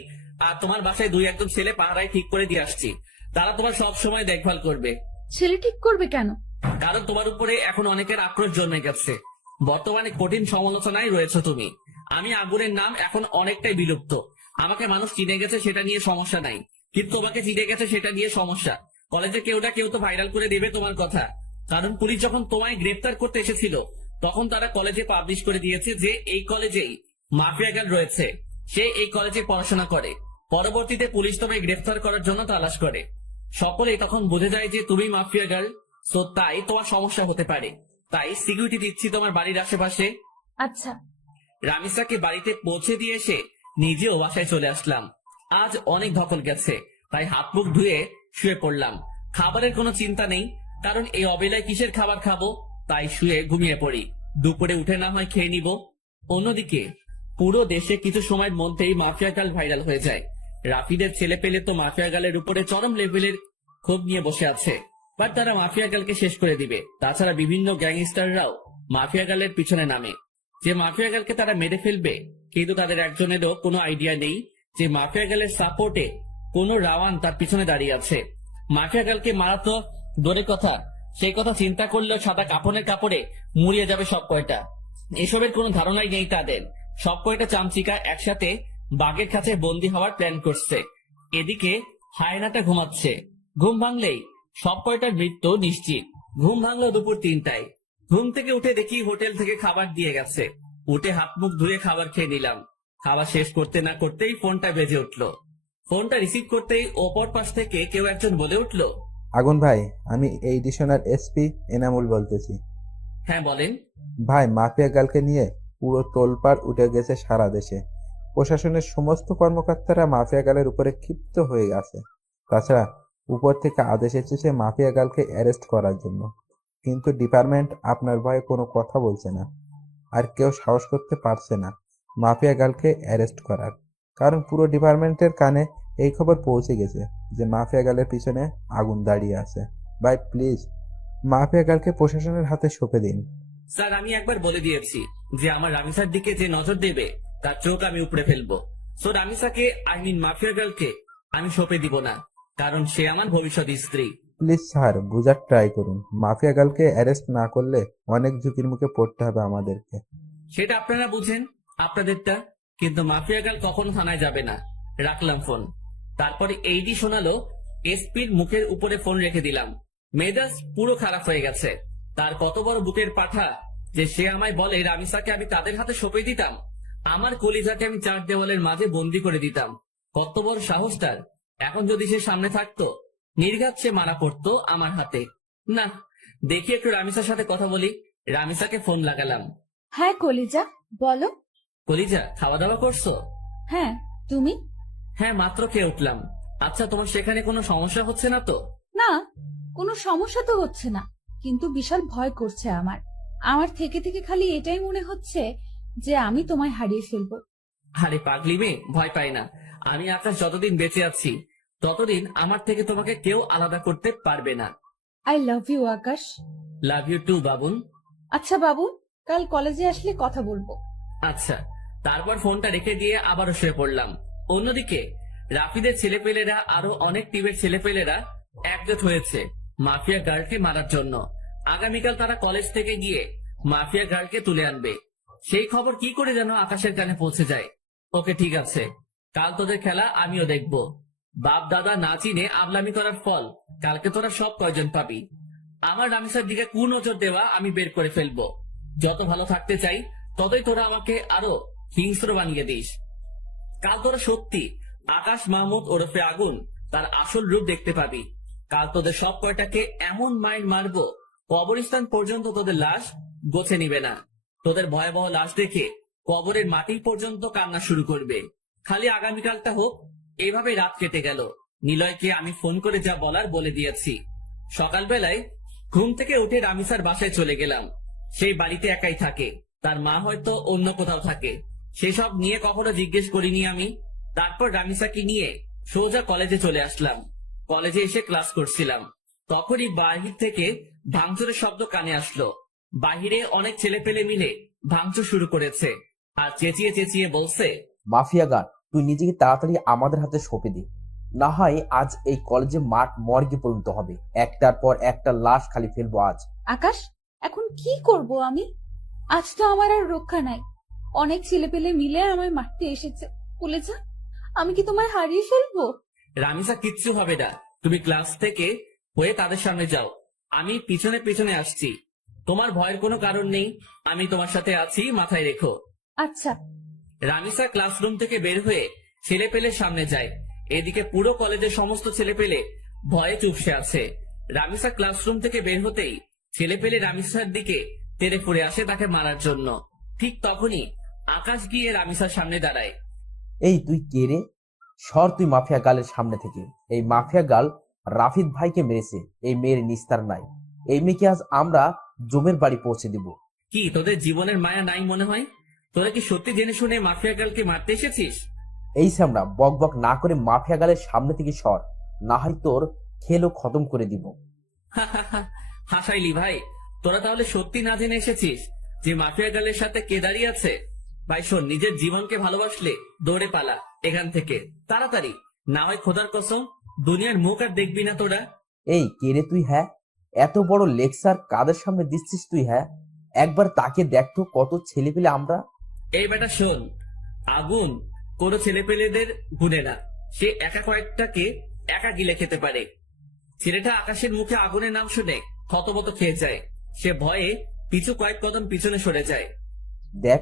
আর তোমার বাসায় 2-1 ছেলে পাহারায় ঠিক করে দিয়ে আসছি। তারা তোমার সব সময় দেখভাল করবে। ছেলে ঠিক করবে কেন? কারণ তোমার উপরে এখন অনেকের আক্রোশ জন্মে গেছে। বর্তমানে কঠিন সমালোচনায় রয়েছে তুমি। আমি আগুনের নাম এখন অনেকটাই বিলুপ্ত। আমাকে মানুষ চিনে গেছে, সেটা নিয়ে সমস্যা নাই, কিন্তু তোমাকে চিনে গেছে সেটা নিয়ে সমস্যা। কলেজে কেউ না কেউ তো ভাইরাল করে দেবে তোমার কথা। কারণ পুলিশ যখন তোমায় গ্রেফতার করতে এসেছিল, তখন তারা কলেজে পাবলিশ করে দিয়েছে যে এই কলেজেই মাফিয়া গার্ল রয়েছে, সে এই কলেজে পড়াশোনা করে। পরবর্তীতে পুলিশ তোমায় গ্রেফতার করার জন্য তালাশ করে। সকলেই তখন বুঝে যায় যে তুমি মাফিয়া গার্ল, সো তাই তোমার সমস্যা হতে পারে। তাই সিকিউরিটি দিচ্ছি তোমার বাড়ির আশেপাশে। আচ্ছা, রামিসাকে বাড়িতে পৌঁছে দিয়ে এসে নিজেও বাসায় চলে আসলাম। আজ অনেক ধকল গেছে, তাই হাত মুখ ধুয়ে শুয়ে পড়লাম। খাবারের কোনো চিন্তা নেই, কারণ এই অবেলায় কিসের খাবার খাবো, তাই শুয়ে ঘুমিয়ে পড়ি। দুপুরে উঠে না হয় খেয়ে নিব। অন্যদিকে পুরো দেশে কিছু সময়ের মধ্যেই মাফিয়া গার্ল ভাইরাল হয়ে যায়। রাফিদের ছেলে পেলে তো মাফিয়া গার্লের উপরে চরম লেভেলের ক্ষোভ নিয়ে বসে আছে, বাট তারা মাফিয়া গার্লকে শেষ করে দিবে। তাছাড়া বিভিন্ন গ্যাংস্টাররাও মাফিয়া গার্লের পিছনে নামে, যে মাফিয়া গার্লকে তারা মেরে ফেলবে। কিন্তু তাদের একজনেরও কোনো আইডিয়া নেই যে মাফিয়া গার্লের সাপোর্টে কোনো রাওয়ান তার পিছনে দাঁড়িয়ে আছে। মাফিয়া গার্লকে মারা তো দূরের কথা, সেই কথা চিন্তা করলেও সাদা কাপড়ের কাপড়ে মুড়িয়ে যাবে সব কয়টা। এসবের কোনো ধারণাই নেই তাদের। সব কয়টা চামচিকা একসাথে বাঘের কাছে বন্দী হওয়ার প্ল্যান করছে। এদিকে হায়নাটা ঘুমাচ্ছে, ঘুম ভাঙলেই সব কয়টার মৃত্যু নিশ্চিত। ঘুম ভাঙলো দুপুর 3টায়। ঘুম থেকে উঠে দেখি হোটেল থেকে খাবার দিয়ে গেছে। উঠে হাত মুখ ধুয়ে খাবার খেয়ে নিলাম। খাবার শেষ করতে না করতেই ফোনটা বেজে উঠলো। ফোনটা রিসিভ করতেই ওপর পাশ থেকে কেউ একজন বলে উঠলো, আগুন ভাই, আমি এই ডিশনার এসপি এনামুল বলতেছি। হ্যাঁ বলেন। ভাই, মাফিয়া গার্লকে নিয়ে পুরো তোলপাড় উঠে গেছে সারা দেশে। প্রশাসনের সমস্ত কর্মকর্তারা মাফিয়া গার্লের উপরে ক্ষিপ্ত হয়ে গেছে। তাছাড়া উপর থেকে আদেশ এসেছে মাফিয়া গার্লকে অ্যারেস্ট করার জন্য, কিন্তু ডিপার্টমেন্ট আপনার ভয়ে কোনো কথা বলছে না, আর কেউ সাহস করতে পারছে না মাফিয়া গার্লকে অ্যারেস্ট করার। কারণ পুরো ডিপার্টমেন্টের কানে এই খবর পৌঁছে গেছে যে মাফিয়া গার্লের পিছনে আগুন দাঁড়িয়ে আছে। ভাই প্লিজ, মাফিয়া গার্লকে প্রশাসনের হাতে সঁপে দিন। স্যার, আমি একবার বলে দিয়েছি যে আমার রামিসার দিকে যে নজর দেবে তার চোখ আমি উপড়ে ফেলবো। সো রামিসাকে, মাফিয়া গার্লকে আমি সঁপে দিব না, কারণ সে আমার ভবিষ্যৎ স্ত্রী। প্লিজ স্যার, বুঝার ট্রাই করুন। মাফিয়া গার্লকে অ্যারেস্ট না করলে অনেক ঝুঁকির মুখে পড়তে হবে আমাদেরকে। সেটা আপনারা বুঝেন আপনাদেরটা, কিন্তু মাফিয়া গার্ল কখনো থানায় যাবে না। রাখলাম ফোন। তারপরে এইডি শোনালো, এসপির মুখের উপরে ফোন রেখে দিলাম। মেজাজ পুরো খারাপ হয়ে গেছে। তার কত বড় বুকের পাঠা যে সে আমায় বলে রামিসাকে আমি তাদের হাতে সঁপে দিতাম, আমার কলিজাকে আমি 4 দেওয়ালের মাঝে বন্দি করে দিতাম। কত বড় সাহস তার! এখন যদি সে সামনে থাকতো, নির্ঘাত সে মারা পড়তো আমার হাতে। না, দেখি একটু রামিসার সাথে কথা বলি। রামিসাকে ফোন লাগালাম। হ্যাঁ কলিজা, বলো। কলিজা, খাওয়া দাওয়া করছো? হ্যাঁ, তুমি? হ্যাঁ, মাত্র খেয়ে উঠলাম। আচ্ছা, তোমার সেখানে কোনো সমস্যা হচ্ছে না তো? না, কোনো সমস্যা তো হচ্ছে না, কিন্তু বিশাল ভয় করছে আমার। আমার থেকে থেকে খালি এটাই মনে হচ্ছে যে আমি তোমায় হারিয়ে ফেলবো। আরে পাগলি মেয়ে, ভয় পাই না। আমি আকাশ যতদিন বেঁচে আছি ততদিন আমার থেকে তোমাকে কেউ আলাদা করতে পারবে না। I love you Akash. Love you too বাবুন। আচ্ছা বাবু, কাল কলেজে আসলে কথা বলবো। আচ্ছা। তারপর ফোনটা রেখে দিয়ে আবারও শুয়ে পড়লাম। অন্যদিকে রাফিদের ছেলেপেলেরা আরো অনেক টিমের ছেলেপেলেরা একজোট হয়েছে মাফিয়া গার্লকে মারার জন্য। আগামীকাল তারা কলেজ থেকে গিয়ে মাফিয়া গার্লকে তুলে আনবে। সেই খবর কি করে যেন আকাশের কানে পৌঁছে যায়। ওকে, ঠিক আছে, কাল তোদের খেলা আমিও দেখব। বাপ দাদা না চিনে আমলামি করার ফল কালকে তোরা সব কয়জন পাবি। আমার রামিসার দিকে কুনজর দেওয়া আমি বের করে ফেলবো। যত ভালো থাকতে চাই ততই তোরা আমাকে আরো হিংস্র বানিয়ে দিস। কাল তোরা সত্যি আকাশ মাহমুদ ওরফে আগুন তার আসল রূপ দেখতে পাবি। কাল তোদের সব কয়টাকে এমন মাইন্ড মারবো, কবরস্থান পর্যন্ত তোদের লাশ গোছে নিবে না। তোদের ভয়াবহ লাশ দেখে কবরের মাটি পর্যন্ত কান্না শুরু করবে। খালি আগামীকালটা হোক। এইভাবে রাত কেটে গেল। নিলয়কে আমি ফোন করে যা বলার বলে দিয়েছি। সকালবেলায় ঘুম থেকে উঠে রামিসার বাসায় চলে গেলাম। সেই বাড়িতে একাই থাকে, তার মা হয়তো অন্য কোথাও থাকে। সেসব নিয়ে কখনো জিজ্ঞেস করিনি আমি। তারপর রামিসাকে নিয়ে সোজা কলেজে চলে আসলাম। কলেজে এসে ক্লাস করছিলাম, তখনই বাহির থেকে ভাঙচুরের শব্দ কানে আসলো। বাহিরে অনেক ছেলেপেলে মিলে ভাঙচুর শুরু করেছে আর চেঁচিয়ে চেঁচিয়ে বলছে, মাফিয়া গার্ড, তুই নিজেকে তাড়াতাড়ি আমাদের হাতে সঁপে দে, না হয় আজ এই কলেজে মাঠ মর্গে পরিণত হবে। একটার পর একটা লাশ খালি ফেলবো আজ। আকাশ, এখন কি করব আমি? আজ তো আমার আর রক্ষা নাই। অনেক ছেলেপেলে মিলে আমায় মারতে এসেছে। কলিজা, আমি কি তোমায় হারিয়ে ফেলবো? রামিসা, কিচ্ছু হবে না। তুমি ক্লাস থেকে হয়ে তাদের সামনে যাও, আমি পিছনে পিছনে আসছি। তোমার ভয়ের কোনো কারণ নেই, আমি তোমার সাথে আছি, মাথায় রেখো। আচ্ছা। রামিসা ক্লাসরুম থেকে বের হয়ে ছেলেপেলের সামনে যায়। এদিকে পুরো কলেজের সমস্ত ছেলেপেলে ভয়ে চুপসে আছে। রামিসা ক্লাসরুম থেকে বের হতেই ছেলেপেলে রামিসার দিকে তেড়ে ফুড়ে আসে তাকে মারার জন্য। ঠিক তখনই আকাশ গিয়ে রামিসার সামনে দাঁড়ায়। এই তুই কে রে? সর তুই মাফিয়া গার্লের সামনে থেকে। এই মাফিয়া গার্ল রাফিদ ভাইকে মেরেছে, এই মেয়ের নিস্তার নাই। এই মেয়েকে আজ আমরা জমের বাড়ি পৌঁছে দিব। কি তোদের জীবনের মায়া নাই মনে হয়? তোরা কি সত্যি জেনে শুনে মাফিয়া গার্লকে মারতে এসেছিস? এই সামরা বক বক না করে মাফিয়া গার্লের সামনে থেকে সর, না হয় তোর খেলও খতম করে দিব। হাসাইলি ভাই, তোরা তাহলে সত্যি না জেনে এসেছিস যে মাফিয়া গার্লের সাথে কে দাঁড়িয়ে আছে? ভাই শোন, নিজের জীবনকে ভালোবাসলে দৌড়ে পালা এখান থেকে তাড়াতাড়ি, না হয় খোদার কসম দুনিয়ার মুখ আর দেখবি না তোরা। এই কে রে তুই? হ্যাঁ, এত বড় লেকচার কাদের সামনে দিচ্ছিস তুই? হ্যাঁ, একবার তাকে দেখতো কত ছেলে পেলে আমরা। এই বেটা শোন, আগুন কোন ছেলেপেলেদের গুনে না। সে একা কয়েকটাকে একা গিলে খেতে পারে। ছেলেটা আকাশের মুখে আগুনের নাম শুনে থতমত খেয়ে যায়। সে ভয়ে পিছু কয়েক কদম পিছনে সরে যায়। দেখ,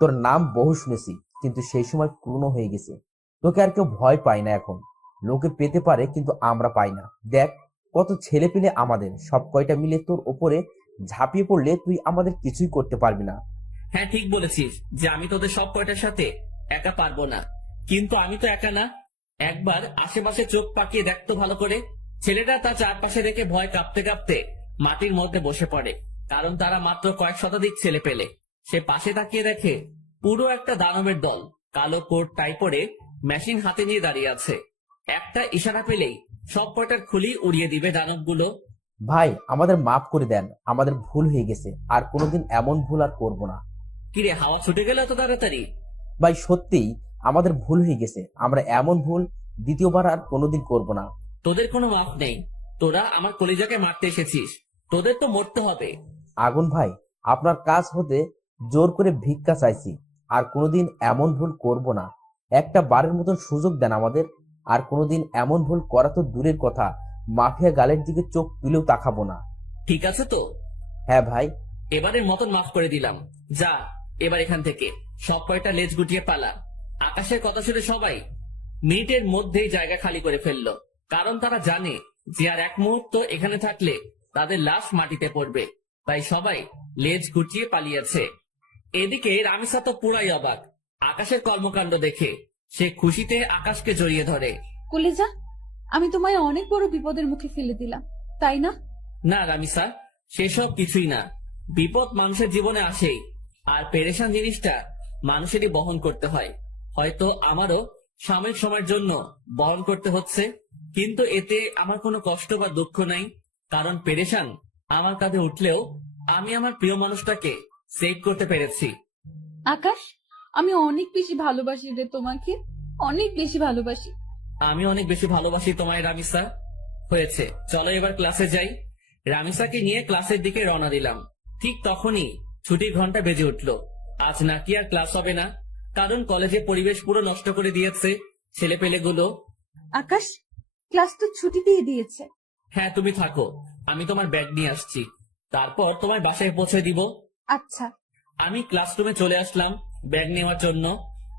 তোর নাম বহু শুনেছি, কিন্তু সেই সময় পুরনো হয়ে গেছে। তোকে আর কেউ ভয় পায় না এখন। লোকে পেতে পারে কিন্তু আমরা পাই না। দেখ, কত ছেলে পেলে আমাদের, সব কয়টা মিলে তোর ওপরে ঝাঁপিয়ে পড়লে তুই আমাদের কিছুই করতে পারবি না। হ্যাঁ, ঠিক বলেছিস যে আমি তোদের সব কয়টার সাথে একা পারবো না, কিন্তু আমি তো একা না। একবার আশেপাশে চোখ পাকিয়ে দেখতো ভালো করে। ছেলেটা তার চারপাশে দেখে ভয় কাঁপতে কাঁপতে মাটির মধ্যে বসে পড়ে, কারণ তারা মাত্র কয়েক শতাধিক ছেলে পেলে। সে পাশে তাকিয়ে দেখে পুরো একটা দানবের দল কালো কোট টাই পরে মেশিন হাতে নিয়ে দাঁড়িয়ে আছে। একটা ইশারা পেলেই সব কয়টার খুলি উড়িয়ে দিবে দানবগুলো। ভাই, আমাদের মাফ করে দেন, আমাদের ভুল হয়ে গেছে, আর কোনোদিন এমন ভুল আর করবো না। কিরে, হাওয়া ছুটে গেল এত তাড়াতাড়ি? ভাই সত্যিই আমাদের ভুল হয়ে গেছে, আমরা এমন ভুল দ্বিতীয়বার আর কোনোদিন করবো না। তোদের কোনো মাফ নেই। তোরা আমার কলিজাকে মারতে এসেছিস, তোদের তো মরতে হবে। আগুন ভাই, আপনার কাজ হতে জোর করে ভিক্ষা চাইছি, আর কোনোদিন এমন ভুল করব না। একটা বারের মতন সুযোগ দেন আমাদের। আর কোনোদিন এমন ভুল করা তো দূরের কথা, মাফিয়া গালের দিকে চোখ তুলেও তাকাবো না। ঠিক আছে তো? হ্যাঁ ভাই। এবারের মতন মাফ করে দিলাম। যা এবার এখান থেকে সব কয়টা লেজ গুটিয়ে পালা। আকাশের কথা শুনে সবাই মিনিটের মধ্যেই জায়গা খালি করে ফেললো, কারণ তারা জানে যে আর এক মুহূর্ত এখানে থাকলে তাদের লাশ মাটিতে পড়বে। তাই সবাই লেজ গুটিয়ে পালিয়েছে। এদিকে রামিসা তো পুরাই অবাক আকাশের কর্মকাণ্ড দেখে। সে খুশিতে আকাশকে জড়িয়ে ধরে। কলিজা, আমি তোমায় অনেক বড় বিপদের মুখে ফেলে দিলাম, তাই না? না রামিসা, সেসব কিছুই না। বিপদ মানুষের জীবনে আসেই, আর পেরেশান জিনিসটা মানুষেরই বহন করতে হয়। হয়তো আমারও সাময়িক সময়ের জন্য বহন করতে হচ্ছে, কিন্তু এতে আমার কোনো কষ্ট বা দুঃখ নাই। কারণ পেরেশান আমার কাঁধে উঠলেও আমি আমার প্রিয় মানুষটাকে সেভ করতে পেরেছি। আকাশ, আমি অনেক বেশি ভালোবাসি রে তোমাকে, অনেক বেশি ভালোবাসি। আমি অনেক বেশি ভালোবাসি তোমায় রামিসা। হয়েছে, চলো এবার ক্লাসে যাই। রামিসাকে নিয়ে ক্লাসের দিকে রওনা দিলাম। ঠিক তখনই ছুটির ঘন্টা বেজে উঠলো। আজ নাকি আর ক্লাস হবে না, কারণ কলেজে পরিবেশ পুরো নষ্ট করে দিয়েছে ছেলেপেলেগুলো। আকাশ, ক্লাস তো ছুটি দিয়ে দিয়েছে। হ্যাঁ, তুমি থাকো, আমি তোমার ব্যাগ নিয়ে আসছি, তারপর তোমার বাসায় পৌঁছে দিব। আচ্ছা। আমি ক্লাসরুমে চলে আসলাম ব্যাগ নেওয়ার জন্য।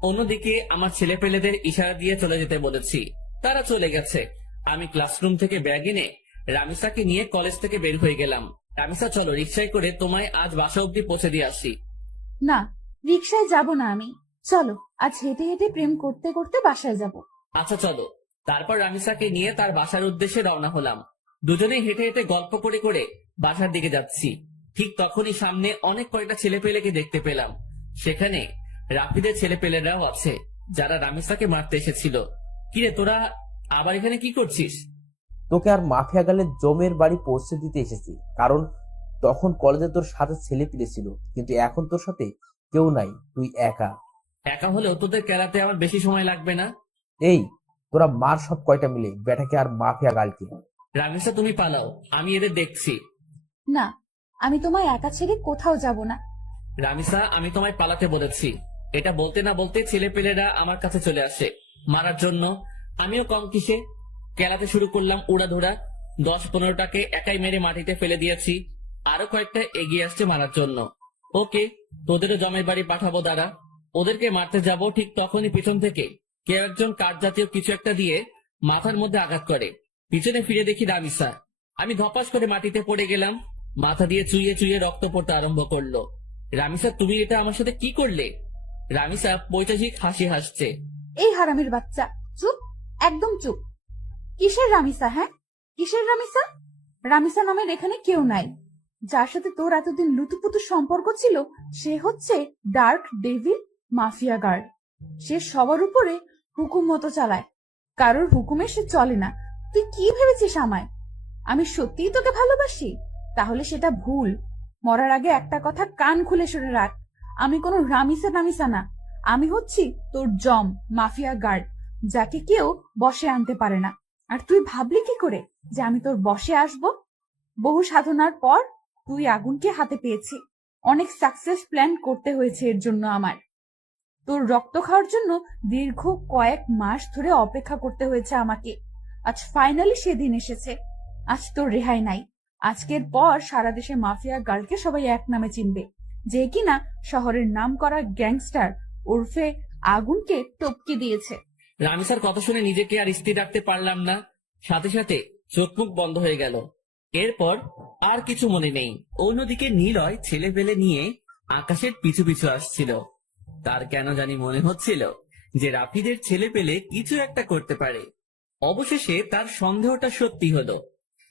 অন্যদিকে আমার ছেলেপেলেদের ইশারা দিয়ে চলে যেতে বলেছি, তারা চলে গেছে। আমি ক্লাসরুম থেকে ব্যাগ এনে রামিসাকে নিয়ে কলেজ থেকে বের হয়ে গেলাম। রামিসা, চলো রিক্সায় করে তোমায় আজ বাসা অব্দি পৌঁছে দিয়ে আসি। না, রিক্সায় যাব না আমি। চলো, আজ হেঁটে হেঁটে প্রেম করতে করতে বাসায় যাব। আচ্ছা চলো। তারপর রামিসাকে নিয়ে তার বাসার উদ্দেশ্যে রওনা হলাম। দুজনেই হেঁটে হেঁটে গল্প করে করে বাসার দিকে যাচ্ছি। ঠিক তখনই সামনে অনেক কয়টা ছেলেপেলেকে দেখতে পেলাম। সেখানে রাফিদের ছেলেপেলেরাও আছে, যারা রামিসাকে মারতে এসেছিল। কিরে, তোরা আবার এখানে কি করছিস? তোকে আর মাফিয়া গালের জমের বাড়ি পৌঁছে দিতে এসেছি, কারণ তখন কলেজে তোর সাথে ছেলে পিলে ছিল, কিন্তু এখন তোর সাথে কেউ নাই, তুই একা। একা হলেও তোদের কেরাতে আমার বেশি সময় লাগবে না। এই, তোরা মার সব কয়টা মিলে বেটাকে আর মাফিয়া গালকে। রামিসা, তুমি পালাও, আমি এদের দেখছি। না, আমি তোমায় একা ছেড়ে কোথাও যাব না। রামিসা, আমি তোমায় পালাতে বলেছি। এটা বলতে না বলতে ছেলেপেলেরা আমার কাছে চলে আসে মারার জন্য। আমিও কম কিসে কেলাতে শুরু করলাম উড়াধুরা। 10-15টাকে একাই মেরে মাটিতে ফেলে দিয়েছি, আরো কয়েকটা এগিয়ে আসছে মারার জন্য। ওকে, তোদেরও জমের বাড়ি পাঠাবো দাঁড়া। ওদেরকে মারতে যাব, ঠিক তখনই পিছন থেকে কেউ একজন কাঠ জাতীয় কিছু একটা দিয়ে মাথার মধ্যে আঘাত করে। পিছনে ফিরে দেখি রামিসা। আমি ধপাস করে মাটিতে পড়ে গেলাম। মাথা দিয়ে চুইয়ে চুইয়ে রক্ত পড়তে আরম্ভ করলো। রামিসা, তুমি এটা আমার সাথে কি করলে? রামিসা পৈশাচিক হাসি হাসছে। এই হারামির বাচ্চা, চুপ, একদম চুপ। কিসের রামিসা? হ্যাঁ, কিসের রামিসা? রামিসা নামের এখানে কেউ নাই। যার সাথে তোর এতদিন লুতুপুতু সম্পর্ক ছিল, সে হচ্ছে ডার্ক ডেভিল মাফিয়া গার্ড। সে সবার উপরে হুকুম মতো চালায়, কারোর হুকুমে সে চলে না। তুই কি ভেবেছিস আমায়? আমি সত্যিই তোকে ভালোবাসি? তাহলে সেটা ভুল। মরার আগে একটা কথা কান খুলে শুনে রাখ, আমি কোনো রামিসা নামিসা না। আমি হচ্ছি তোর জম মাফিয়া গার্ড, যাকে কেউ বশে আনতে পারে না। আর তুই ভাবলি কি করে যে আমি তোর বশে আসব? বহু সাধনার পর তুই আগুনকে হাতে পেয়েছি। অনেক সাকসেস প্ল্যান করতে হয়েছে এর জন্য আমার। তোর রক্ত খাওয়ার জন্য দীর্ঘ কয়েক মাস ধরে অপেক্ষা করতে হয়েছে আমাকে। আজ ফাইনালি সেদিন এসেছে। আজ তোর রেহাই নাই। আজকের পর সারা দেশে মাফিয়া গার্লকে সবাই এক নামে চিনবে, যে কিনা শহরের নাম করা গ্যাংস্টার ওরফে আগুনকে টপকে দিয়েছে। রামিসার কথা শুনে নিজেকে আর স্থির রাখতে পারলাম না, সাথে সাথে চোখ মুখ বন্ধ হয়ে গেল। এরপর আর কিছু মনে নেই। অন্যদিকে নিলয় ছেলেপেলে নিয়ে আকাশের পিছু পিছু আসছিল। তার কেন জানি মনে হচ্ছিল যে রাফিদের ছেলেপেলে কিছু একটা করতে পারে। অবশেষে তার সন্দেহটা সত্যি হলো।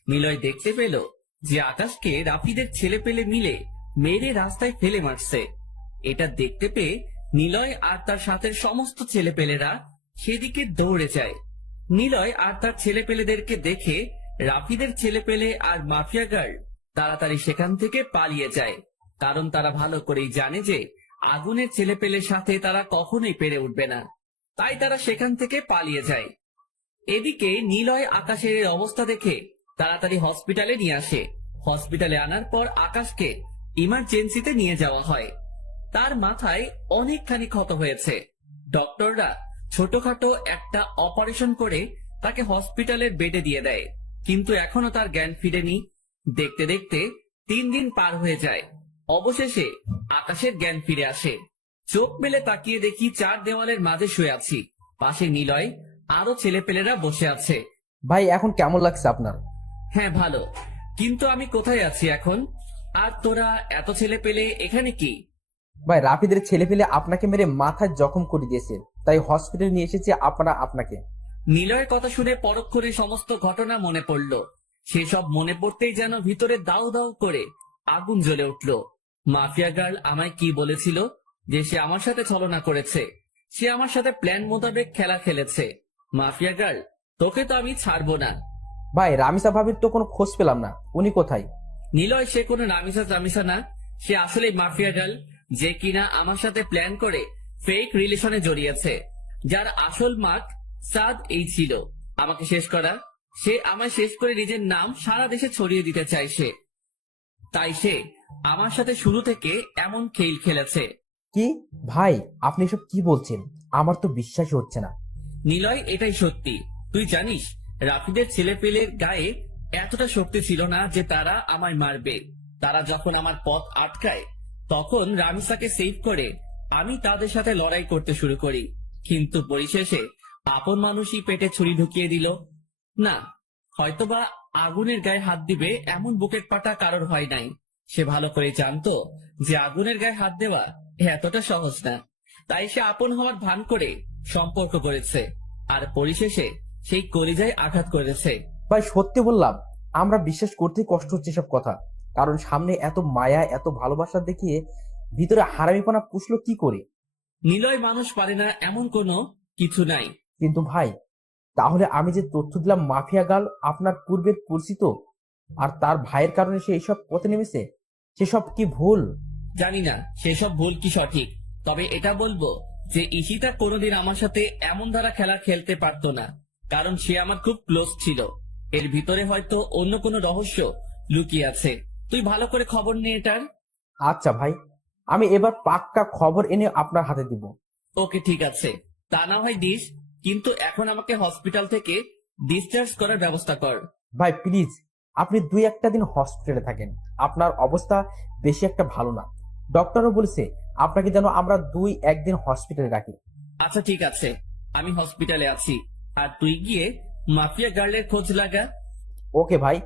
নিলয় দেখতে পেল যে আকাশকে রাফিদের ছেলেপেলে মিলে মেরে রাস্তায় ফেলে মারছে। এটা দেখতে পেয়ে নিলয় আর তার সাথে সমস্ত ছেলেপেলেরা সেদিকে দৌড়ে যায়। নিলয় আর তার ছেলেপেলেদেরকে দেখে রাফিদের ছেলেপেলে আর মাফিয়া গার্ল তাড়াতাড়ি সেখান থেকে পালিয়ে যায়, কারণ তারা ভালো করেই জানে যে আগুনের ছেলেপেলের সাথে তারা কখনোই পেরে উঠবে না। তাই তারা সেখান থেকে পালিয়ে যায়। এদিকে নিলয় আকাশের এই অবস্থা দেখে তাড়াতাড়ি হসপিটালে নিয়ে আসে। হসপিটালে আনার পর আকাশকে ইমার্জেন্সিতে নিয়ে যাওয়া হয়। তার মাথায় অনেকখানি ক্ষত হয়েছে। ডক্টররা ছোটখাটো একটা অপারেশন করে তাকে হসপিটালের বেডে দিয়ে দেয়, কিন্তু এখনো তার জ্ঞান ফিরেনি। দেখতে দেখতে 3 দিন পার হয়ে যায়। অবশেষে আকাশের জ্ঞান ফিরে আসে। চোখ মেলে তাকিয়ে দেখি 4 দেওয়ালের মাঝে শুয়ে আছি। পাশে নিলয়, আরো ছেলেপেলেরা বসে আছে। ভাই এখন কেমন লাগছে আপনার? হ্যাঁ ভালো, কিন্তু আমি কোথায় আছি এখন? আর তোরা এত ছেলে পেলে এখানে কি? ভাই রাফিদের ছেলে পেলে আপনাকে মেরে মাথায় জখম করে দিয়েছে, তাই হসপিটালে নিয়ে এসেছে আপনাকে। নিলয়ের কথা শুনে পরক্ষণে সমস্ত ঘটনা মনে পড়ল। সেসব মনে পড়তেই যেন ভিতরে দাউ দাউ করে আগুন জ্বলে উঠল। মাফিয়া গার্ল আমায় কি বলেছিল যে সে আমার সাথে ছলনা করেছে, সে আমার সাথে প্ল্যান মোতাবেক খেলা খেলেছে। মাফিয়া গার্ল, তোকে তো আমি ছাড়বো না। ভাই রামিসা ভাবির তো কোনো খোঁজ পেলাম না, উনি কোথায়? নিলয়, সে কোনো নামিসা না, সে আসলে মাফিয়া গার্ল, যে কিনা আমার সাথে প্ল্যান করে ফেক রিলেশনে জড়িয়েছে। যার আসল মার্ক সাদ এই ছিল, আমাকে শেষ করা। সে আমায় শেষ করে নিজের নাম সারা দেশে ছড়িয়ে দিতে চাইছে। তাই সে আমার সাথে শুরু থেকে এমন খেল খেলেছে। কি ভাই আপনি এসব কি বলছেন? আমার তো বিশ্বাসই হচ্ছে না। নিলয়, এটাই সত্যি। তুই জানিস রাফিদের ছেলেপেলের গায়ে এতটা শক্তি ছিল না যে তারা আমায় মারবে। তারা যখন আমার পথ আটকায় তখন রামিসাকে সেভ করে আমি তাদের সাথে লড়াই করতে শুরু করি, কিন্তু পরিশেষে আপন মানুষই পেটে ছুরি ঢুকিয়ে দিল। না, হয়তোবা আগুনের গায়ে হাত দিবে এমন বুকের পাটা কারোর হয় নাই। সে ভালো করে জানতো যে আগুনের গায়ে হাত দেওয়া এতটা সহজ না। তাই সে আপন হওয়ার ভান করে সম্পর্ক করেছে, আর পরিশেষে সেই কলিজায় আঘাত করেছে। ভাই সত্যি বললাম, আমরা বিশ্বাস করতেই কষ্ট হচ্ছে সব কথা, কারণ সামনে এত মায়া এত ভালোবাসা দেখিয়ে ভিতরে হারামিপনা পুষলো কি করে? নিলয়, মানুষ পারে না এমন কোনো কিছু নাই। কিন্তু ভাই তাহলে আমি যে তথ্য দিলাম মাফিয়া গার্ল আপনার পূর্বের পরিচিত, আর তার ভাইয়ের কারণে সে এইসব পথে নেমেছে, সেসব কি ভুল? জানি না সেসব ভুল কি সঠিক, তবে এটা বলবো যে ঈশিতা কোনোদিন আমার সাথে এমন ধারা খেলা খেলতে পারতো না, কারণ সে আমার খুব ক্লোজ ছিল। এর ভিতরে হয়তো অন্য কোনো রহস্য লুকিয়ে আছে। তুই ভালো করে খবর নে এটার। আচ্ছা ভাই, আমি এবার পাক্কা খবর এনে আপনার হাতে দিব। ওকে, ঠিক আছে। তা না হয় দিস, কিন্তু এখন আমাকে হসপিটাল থেকে ডিসচার্জ করার ব্যবস্থা কর। ভাই প্লিজ, আপনি 2-1 দিন হসপিটালে থাকেন, আপনার অবস্থা বেশি একটা ভালো না। ডক্টরও বলেছে আপনাকে যেন আমরা 2-1 দিন হসপিটালে রাখি। আচ্ছা ঠিক আছে, আমি হসপিটালে আছি, আর তুই গিয়ে মাফিয়া গার্লের খোঁজ লাগা। ওকে ভাই।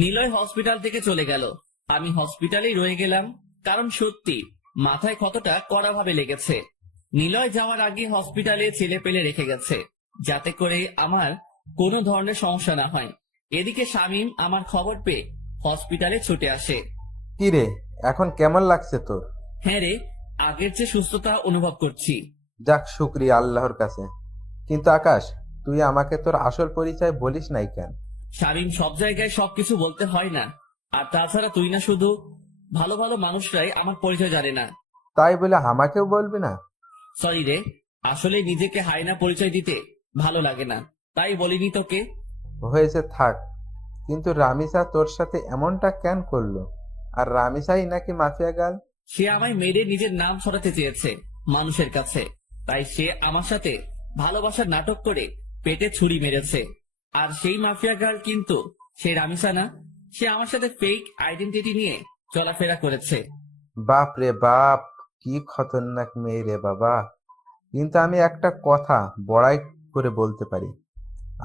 নিলয় হসপিটাল থেকে চলে গেল। আমি হসপিটালেই রয়ে গেলাম, কারণ সত্যি মাথায় কতটা কড়াভাবে লেগেছে। নিলয় যাওয়ার আগে হসপিটালে ছেলে পেলে রেখে গেছে, যাতে করে আমার কোনো ধরনের সমস্যা না হয়। এদিকে শামীম আমার খবর পেয়ে হসপিটালে ছুটে আসে। কি রে, এখন কেমন লাগছে তোর? হ্যাঁ রে, আগের চেয়ে সুস্থতা অনুভব করছি। যাক, শুক্রিয়া আল্লাহর কাছে। কিন্তু আকাশ, তুই আমাকে তোর আসল পরিচয় বলিস নাই কেন? শামীম, সব জায়গায় সবকিছু বলতে হয় না। আর তাছাড়া তুই না, শুধু ভালো ভালো মানুষরাই আমার পরিচয় জানে না। তাই বলে আমাকেও বলবি না? সরি রে, আসলে নিজেকে হায়না পরিচয় দিতে ভালো লাগে না, তাই বলিনি তোকে। হয়েছে, থাক। কিন্তু রামিসা তোর সাথে এমনটা কেন করলো? আর রামিসাই নাকি মাফিয়া গার্ল? সে আমায় মেরে নিজের নাম ছড়াতে চেয়েছে মানুষের কাছে, তাই সে আমার সাথে ভালোবাসার নাটক করে পেটে ছুরি মেরেছে। আর সেই মাফিয়া গার্ল কিন্তু সে রামিসা না, সে আমার সাথে ফেক আইডেন্টিটি নিয়ে চলাফেরা করেছে। বাপ রে বাপ, কি খতরনাক মেয়ে রে বাবা। কিন্তু আমি একটা কথা বড়াই করে বলতে পারি,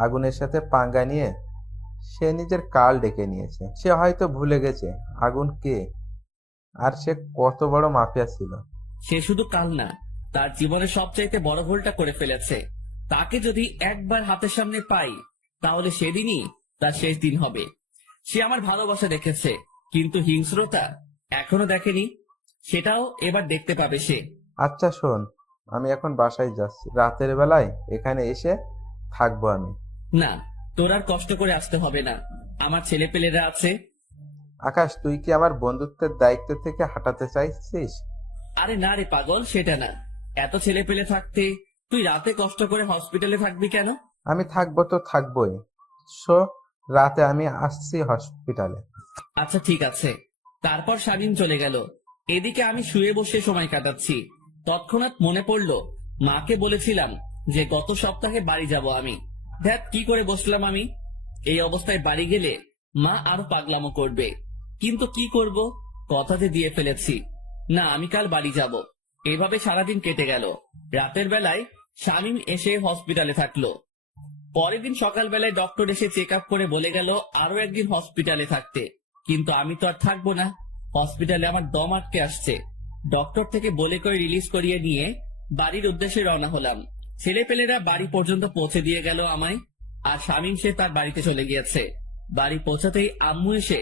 আগুনের সাথে পাঙ্গা নিয়ে সে নিজের কাল ডেকে নিয়েছে। সে হয়তো ভুলে গেছে আগুন কে, আর সে কত বড় মাফিয়া ছিল। সে শুধু কাল না, তার জীবনের সবচাইতে বড় ভুলটা করে ফেলেছে। তাকে যদি একবার হাতের সামনে পাই, তাহলে সেদিনই তার শেষ দিন হবে। সে আমার ভালোবাসা দেখেছে, কিন্তু হিংস্রতা এখনো দেখেনি। সেটাও এবার দেখতে পাবে সে। আচ্ছা শোন, আমি এখন বাসায় যাচ্ছি, রাতের বেলায় এখানে এসে থাকবো আমি। না, তোর আর কষ্ট করে আসতে হবে না, আমার ছেলেপেলেরা আছে। আকাশ, তুই কি আমার বন্ধুত্বের দায়িত্ব থেকে হাঁটাতে চাইছিস? আরে না রে পাগল, সেটা না। এত ছেলেপেলে থাকতে তুই রাতে কষ্ট করে হসপিটালে থাকবি কেন? আমি থাকবো তো থাকবোই। শো, রাতে আমি আসছি হসপিটালে। আচ্ছা ঠিক আছে। তারপর শামীম চলে গেল। এদিকে আমি শুয়ে বসে সময় কাটাচ্ছি। তৎক্ষণাৎ মনে পড়লো মাকে বলেছিলাম যে গত সপ্তাহে বাড়ি যাব আমি। ধ্যাত, কি করে বসলাম আমি। এই অবস্থায় বাড়ি গেলে মা আরো পাগলামো করবে। কিন্তু কি করব, কথা যে দিয়ে ফেলেছি। না, আমি কাল বাড়ি যাব। এভাবে সারাদিন কেটে গেল। রাতের বেলায় শামীম এসে হসপিটালে থাকলো। পরের দিন সকালবেলায় ডক্টর এসে চেক আপ করে বলে গেল আরো একদিন হসপিটালে থাকতে। কিন্তু আমি তো আর থাকবো না। হসপিটালে আমার দম আটকে আসছে। ডক্টর থেকে বলে করে রিলিজ করিয়ে নিয়ে বাড়ির উদ্দেশ্যে রওনা হলাম। ছেলেপেলেরা বাড়ি পর্যন্ত পৌঁছে দিয়ে গেল আমায়। আর শামীম সে তার বাড়িতে চলে গিয়েছে। বাড়ি পৌঁছাতেই আম্মু এসে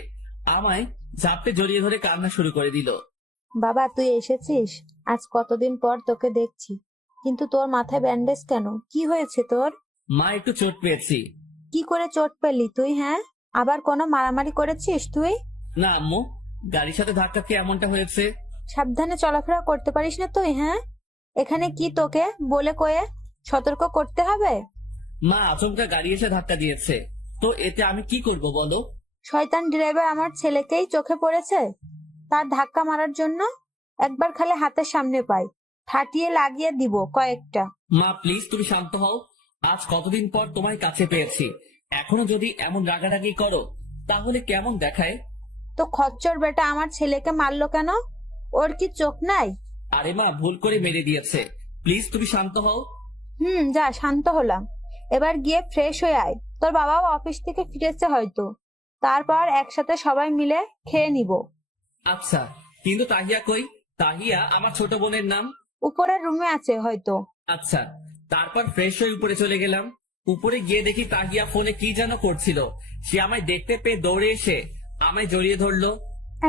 আমায় ঝাপটে জড়িয়ে ধরে কান্না শুরু করে দিল। বাবা তুই এসেছিস? আজ কতদিন পর তোকে দেখছি, কিন্তু তোর মাথায় ব্যান্ডেজ কেন? কি হয়েছে তোর? মা, একটু চোট পেয়েছি। কি করে চোট পেলি তুই? হ্যাঁ, আবার কোনো মারামারি করেছিস তুই? না আম্মু, গাড়ির সাথে ধাক্কা খেয়ে এমনটা হয়েছে। সাবধানে চলাফেরা করতে পারিস না তুই? হ্যাঁ, এখানে কি তোকে বলে কয়ে সতর্ক করতে হবে? মা, আচমকা গাড়ি এসে ধাক্কা দিয়েছে, তো এতে আমি কি করব বলো। শয়তান ড্রাইভার আমার ছেলেকেই চোখে পড়েছে। তার ধাক্কা মারার জন্য একবার খালি হাতের সামনে পাই, ঠাটিয়ে লাগিয়ে দিব কয়েকটা। মা প্লিজ, তুমি শান্ত হও। আজ কতদিন পর তোমায় কাছে পেয়েছি, এখনো যদি এমন রাগারাগি করো তাহলে কেমন দেখায়। তো খচ্চর বেটা আমার ছেলেকে মারলো কেন? ওর কি চোখ নাই? আরে মা, ভুল করে মেরে দিয়েছে, প্লিজ তুমি শান্ত হও। যা, শান্ত হলাম। এবার গিয়ে ফ্রেশ হয়ে আয়। তোর বাবাও অফিস থেকে ফিরেছে হয়তো, তারপর একসাথে সবাই মিলে খেয়ে নিব। আচ্ছা, কিন্তু তাহিয়া কই? তাহিয়া আমার ছোট বোনের নাম। উপরের রুমে আছে হয়তো। আচ্ছা। তারপর ফ্রেশ হয়ে উপরে চলে গেলাম। উপরে গিয়ে দেখি তাহিয়া ফোনে কি যেন করছিল। সে আমায় দেখতে পেয়ে দৌড়ে এসে আমায় জড়িয়ে ধরলো।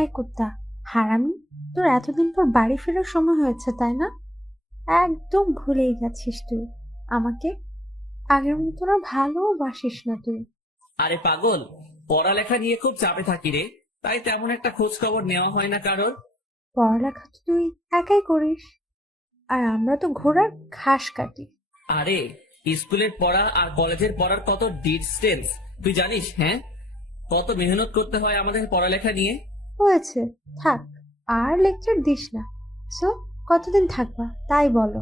এই কুত্তা হারামি, তোর এতদিন পর বাড়ি ফেরার সময় হয়েছে তাই না? একদম ভুলেই গেছিস তুই আমাকে। আগের মতো আর ভালোবাসিস না তুই। আরে পাগল, পড়ালেখা নিয়ে খুব চাপে থাকি রে, তাই তেমন একটা খোঁজ খবর নেওয়া হয় না কারোর। পড়ালেখা তো তুই একাই করিস, আর আমরা তো ঘোড়ার ঘাস কাটি। আরে, স্কুলের পড়া আর কলেজের পড়ার কত ডিস্টেন্স তুই জানিস? হ্যাঁ, কত মেহনত করতে হয় আমাদের পড়ালেখা নিয়ে। হয়েছে, থাক আর লেকচার দিস না। সো কতদিন থাকবা তাই বলো?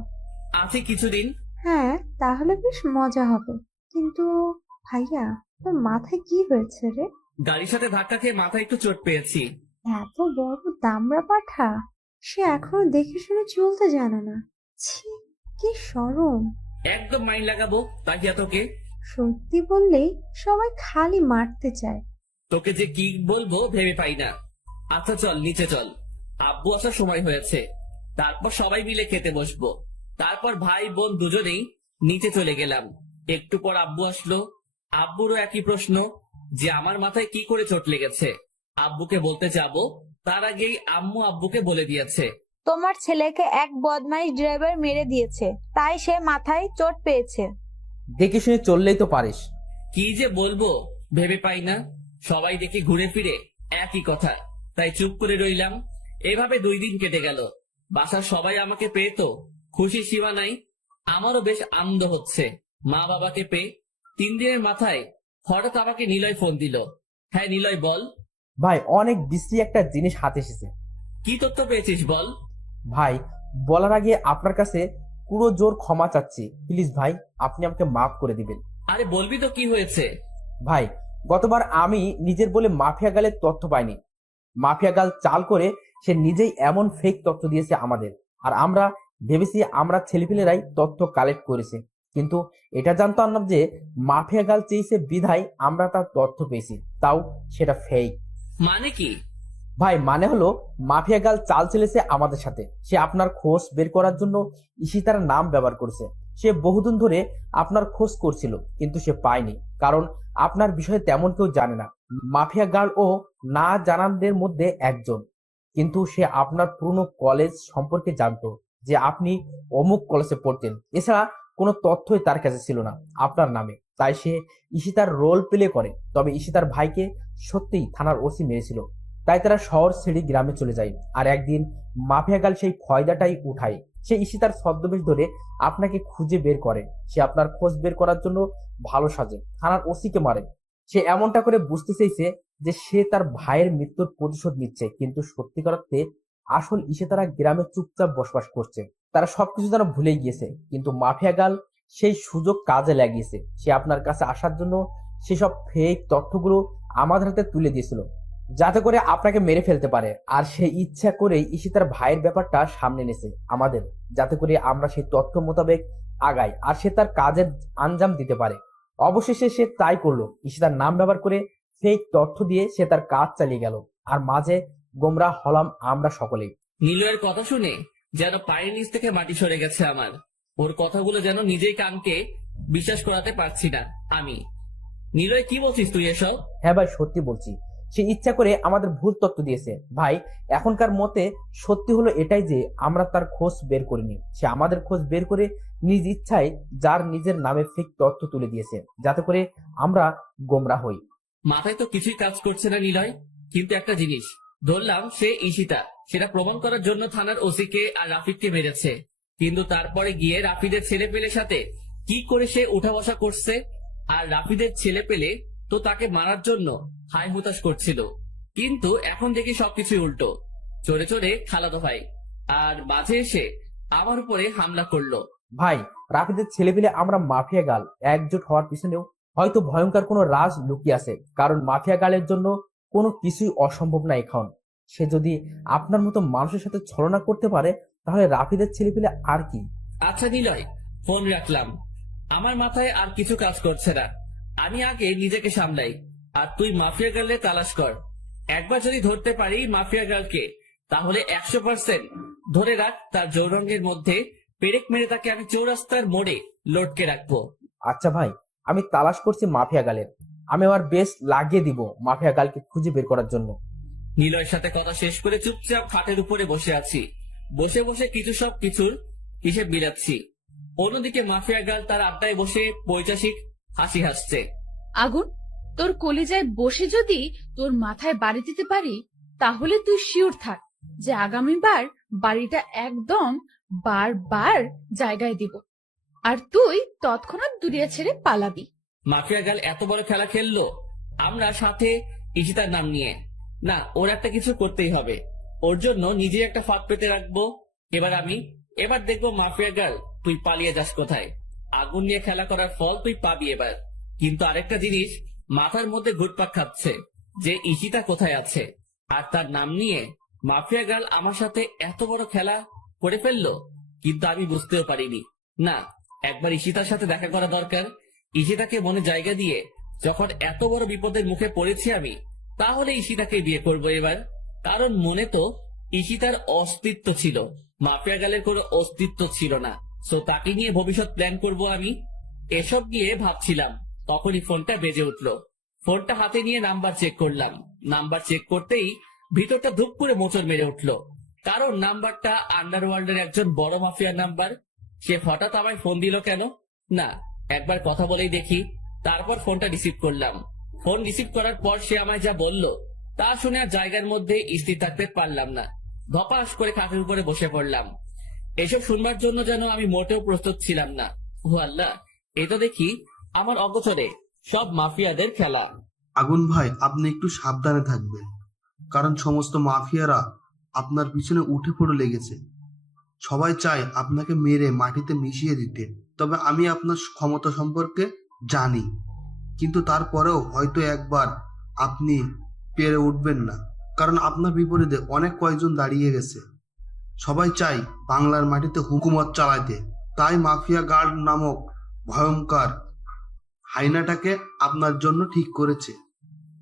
আছি কিছুদিন। হ্যাঁ, তাহলে বেশ মজা হবে। কিন্তু ভাইয়া, তোর মাথায় কি হয়েছে রে? গাড়ির সাথে ধাক্কা খেয়ে মাথায় একটু চোট পেয়েছি। এত বড় দামড়া পাঠা, সে এখনো দেখে শুনে চলতে জানে না। ছি, কি শরম। একদম মাইন্ড লাগাবো তাকিয়া তোকে। সত্যি বললেই সবাই খালি মারতে চায়। তোকে যে কি বলবো ভেবে পাই না। আচ্ছা চল নিচে চল, আব্বু আসার সময় হয়েছে। তারপর সবাই মিলে খেতে বসবো। তারপর ভাই বোন দুজনেই নিচে চলে গেলাম। একটু পর আব্বু আসলো। আব্বুরও একই প্রশ্ন যে আমার মাথায় কি করে চোট লেগেছে। আব্বুকে বলতে যাব, তার আগেই আম্মু আব্বুকে বলে দিয়েছে। তোমার ছেলেকে এক বদমাইশ ড্রাইভার মেরে দিয়েছে, তাই সে মাথায় চোট পেয়েছে। দেখে শুনে চললেই তো পারিস। কি যে বলবো ভেবে পাই না। সবাই দেখি ঘুরে ফিরে একই কথা, তাই চুপ করে রইলাম। এভাবে 2 দিন কেটে গেল। বাসার সবাই আমাকে পেয়ে তো খুশি সীমা নাই। আমারও বেশ আনন্দ হচ্ছে মা বাবাকে পেয়ে। 3 দিনের মাথায় হঠাৎ আমাকে নিলয় ফোন দিল। হ্যাঁ নিলয়, বল। ভাই, অনেক বিশ্রী একটা জিনিস হাতে এসেছে। কি তথ্য পেয়েছিস বল। ভাই, বলার আগে আপনার কাছে পুরো জোর ক্ষমা চাচ্ছি। প্লিজ ভাই, আপনি আমাকে মাফ করে দিবেন। আরে বলবি তো কি হয়েছে। ভাই, গতবার আমি নিজের বলে মাফিয়া গালের তথ্য পাইনি। মাফিয়া গাল চাল করে সে নিজেই এমন ফেক তথ্য দিয়েছে আমাদের, আর আমরা ভেবেছি আমরা ছেলেপিলেরাই তথ্য কালেক্ট করেছে। কিন্তু এটা জানতাম না যে মাফিয়া গাল চেয়েছে বিধায় আমরা তার তথ্য পেয়েছি, তাও সেটা ফেক। মানে কি? ভাই, মানে হলো মাফিয়া গাল চাল চেলেছে আমাদের সাথে। সে আপনার খোঁজ বের করার জন্য ঈশিতার নাম ব্যবহার করেছে। সে বহুদিন ধরে আপনার খোঁজ করছিল, কিন্তু সে পায়নি, কারণ আপনার বিষয়ে তেমন কেউ জানে না। মাফিয়া গার্ল ও না জানানদের মধ্যে একজন, কিন্তু সে আপনার পুরনো কলেজ সম্পর্কে জানতো, যে আপনি অমুক কলেজে পড়তেন। এছাড়া কোনো তথ্যই তার কাছে ছিল না আপনার নামে, তাই সে ঈশিতার রোল প্লে করে। তবে ঈশিতার ভাইকে সত্যিই থানার ওসি মেরেছিল, তাই তারা শহর ছেড়ে গ্রামে চলে যায়। আর একদিন মাফিয়া গাল সেই ফয়দাটাই উঠায়। সে ঈশিতার ছদ্মবেশ ধরে আপনাকে খুঁজে বের করে। সে আপনার খোঁজ বের করার জন্য ভালো সাজে, থানার ওসিকে মারে। সে এমনটা করে বুঝতে চাইছে যে সে তার ভাইয়ের মৃত্যুর প্রতিশোধ নিচ্ছে, কিন্তু সত্যিকার অর্থে আসল ইশিতারা গ্রামে চুপচাপ বসবাস করছে। তারা সবকিছু যেন ভুলে গিয়েছে, কিন্তু মাফিয়া গাল সেই সুযোগ কাজে লাগিয়েছে। সে আপনার কাছে আসার জন্য সেসব ফেক তথ্যগুলো আমাদের হাতে তুলে দিয়েছিল, যাতে করে আপনাকে মেরে ফেলতে পারে। আর সে ইচ্ছা করেই ইশিতার ভাইয়ের ব্যাপারটা সামনে এনেছে আমাদের, যাতে করে আমরা সেই তথ্য মোতাবেক আগাই আর সে তার কাজের আঞ্জাম দিতে পারে। অবশেষে সে তাই করলো। ইশিতার নাম ব্যবহার করে ফেক তথ্য দিয়ে সে তার কাজ চালিয়ে গেল, আর মাঝে গোমরা হলাম আমরা সকলেই। নিলয়ের কথা শুনে যেন পায়ের নিচ থেকে মাটি সরে গেছে আমার। ওর কথাগুলো যেন নিজেই কানকে বিশ্বাস করাতে পারছি না আমি। নিলয়, কি বলছিস তুই এসব? হ্যাঁ ভাই, সত্যি বলছি। সে ইচ্ছা করে আমাদের ভুল তথ্য দিয়েছে ভাই। এখনকার মতে সত্যি হলো এটাই যে আমরা তার খোঁজ বের করিনি, সে আমাদের খোঁজ বের করে নিজ ইচ্ছায় যার নিজের নামে ফেক তথ্য তুলে দিয়েছে, যাতে করে আমরা গোমরা হই। মাথায় তো কিছুই কাজ করছে না নিলয়। কিন্তু একটা জিনিস ধরলাম, সে ঈশিতা। সেটা প্রমাণ করার জন্য থানার ওসিকে আর রাফিদকে মেরেছে, কিন্তু তারপরে গিয়ে রাফিদের ছেলে পেলের সাথে কি করে সে উঠা বসা করছে। আর রাফিদের ছেলে পেলে তো তাকে মারার জন্য হাই হুতাশ করছিল, কিন্তু এখন দেখি সবকিছুই উল্টো। চড়ে চড়ে খালাতো ভাই আর মাঝে এসে আমার উপরে হামলা করলো। ভাই, রাফিদের ছেলেপিলে আমরা মাফিয়া গাল একজোট হওয়ার পিছনেও হয়তো ভয়ঙ্কর কোনো রাজ লুকিয়ে আছে, কারণ মাফিয়া গালের জন্য কোনো কিছুই অসম্ভব না। এখন সে যদি আপনার মতো মানুষের সাথে ছলনা করতে পারে, তাহলে রাফিদের ছেলেপিলে আর কি। আচ্ছা নিলয়, ফোন রাখলাম। আমার মাথায় আর কিছু কাজ করছে না। আমি আগে নিজেকে সামলাই, আর তুই মাফিয়া গার্লে তালাশ কর। একবার যদি ধরতে পারি মাফিয়া গার্লকে, তাহলে 100% ধরে রাখ তার যৌরঙ্গের মধ্যে পেরেক মেরে তাকে আমি চৌরাস্তার মোড়ে লটকে রাখবো। আচ্ছা ভাই, আমি তালাশ করছি মাফিয়া গালের। আমি আমার বেস্ট লাগিয়ে দিব মাফিয়া গালকে খুঁজে বের করার জন্য। নিলয়ের সাথে কথা শেষ করে চুপচাপ খাটের উপরে বসে আছি। বসে বসে সব কিছুর হিসেব মিলাচ্ছি। অন্যদিকে মাফিয়া গার্ল তার আড্ডায় বসে পৈশাসিক হাসি হাসছে। আগুন, তোর কলিজায় বসে যদি তোর মাথায় বাড়ি দিতে পারি, তাহলে তুই শিওর থাক যে আগামীবার বাড়িটা একদম বারবার জায়গায় দিব, আর তুই তৎক্ষণাৎ দুনিয়া ছেড়ে পালাবি। মাফিয়া গার্ল এত বড় খেলা খেললো, আমরা সাথে ঈশিতার নাম নিয়ে। না, ওর একটা কিছু করতেই হবে। ওর জন্য নিজে একটা ফাঁদ পেতে রাখবো। এবার দেখবো মাফিয়া গার্ল তুই পালিয়ে যাস কোথায়। আগুন নিয়ে খেলা করার ফল তুই পাবি এবার। কিন্তু আরেকটা জিনিস মাথার মধ্যে ঘুরপাক খাচ্ছে, যে ঈশিতা কোথায় আছে। আর তার নাম নিয়ে মাফিয়া গার্ল আমার সাথে এত বড় খেলা করে ফেললো, কিন্তু আমি বুঝতেও পারিনি। না, একবার ঈশিতার সাথে দেখা করা দরকার। ঈশিতাকে মনে জায়গা দিয়ে যখন এত বড় বিপদের মুখে পড়েছি আমি, তাহলে ঈশিতাকে বিয়ে করব এবার। কারণ মনে তো ঈশিতার অস্তিত্ব ছিল, মাফিয়া গালের কোনো অস্তিত্ব ছিল না। সো তাকে নিয়ে ভবিষ্যৎ প্ল্যান করব আমি। এসব গিয়ে ভাবছিলাম, তখনই ফোনটা বেজে উঠলো। ফোনটা হাতে নিয়ে নাম্বার চেক করলাম। নাম্বার চেক করতেই ভিতরটা ধুপ করে মোচড় মেরে উঠলো, কারণ নাম্বারটা আন্ডারওয়ার্ল্ডের একজন বড় মাফিয়ার নাম্বার। সে হঠাৎ আমায় ফোন দিল কেন? না, একবার কথা বলেই দেখি। তারপর ফোনটা রিসিভ করলাম। ফোন রিসিভ করার পর সে আমায় যা বলল, তা শুনে আর জায়গার মধ্যে স্থির থাকতে পারলাম না। ধপাস করে খাটের উপরে বসে পড়লাম। এসব শুনবার জন্য যেন আমি মোটেও প্রস্তুত ছিলাম না। ও আল্লাহ, এ তো দেখি আমার অগোচরে সব মাফিয়াদের খেলা। আগুন ভাই, আপনি একটু সাবধানে থাকবেন, কারণ সমস্ত মাফিয়ারা আপনার পিছনে উঠে পড়ে লেগেছে। সবাই চায় আপনাকে মেরে মাটিতে মিশিয়ে দিতে। তবে আমি আপনার ক্ষমতা সম্পর্কে জানি, কিন্তু তারপরেও হয়তো একবার আপনি পেরে উঠবেন না, কারণ আপনার বিপরীতে অনেক কয়েকজন দাঁড়িয়ে গেছে। সবাই চায় বাংলার মাটিতে হুকুমত চালাতে, তাই মাফিয়া গার্ড নামক ভয়ঙ্কর হাইনাটাকে আপনার জন্য ঠিক করেছে।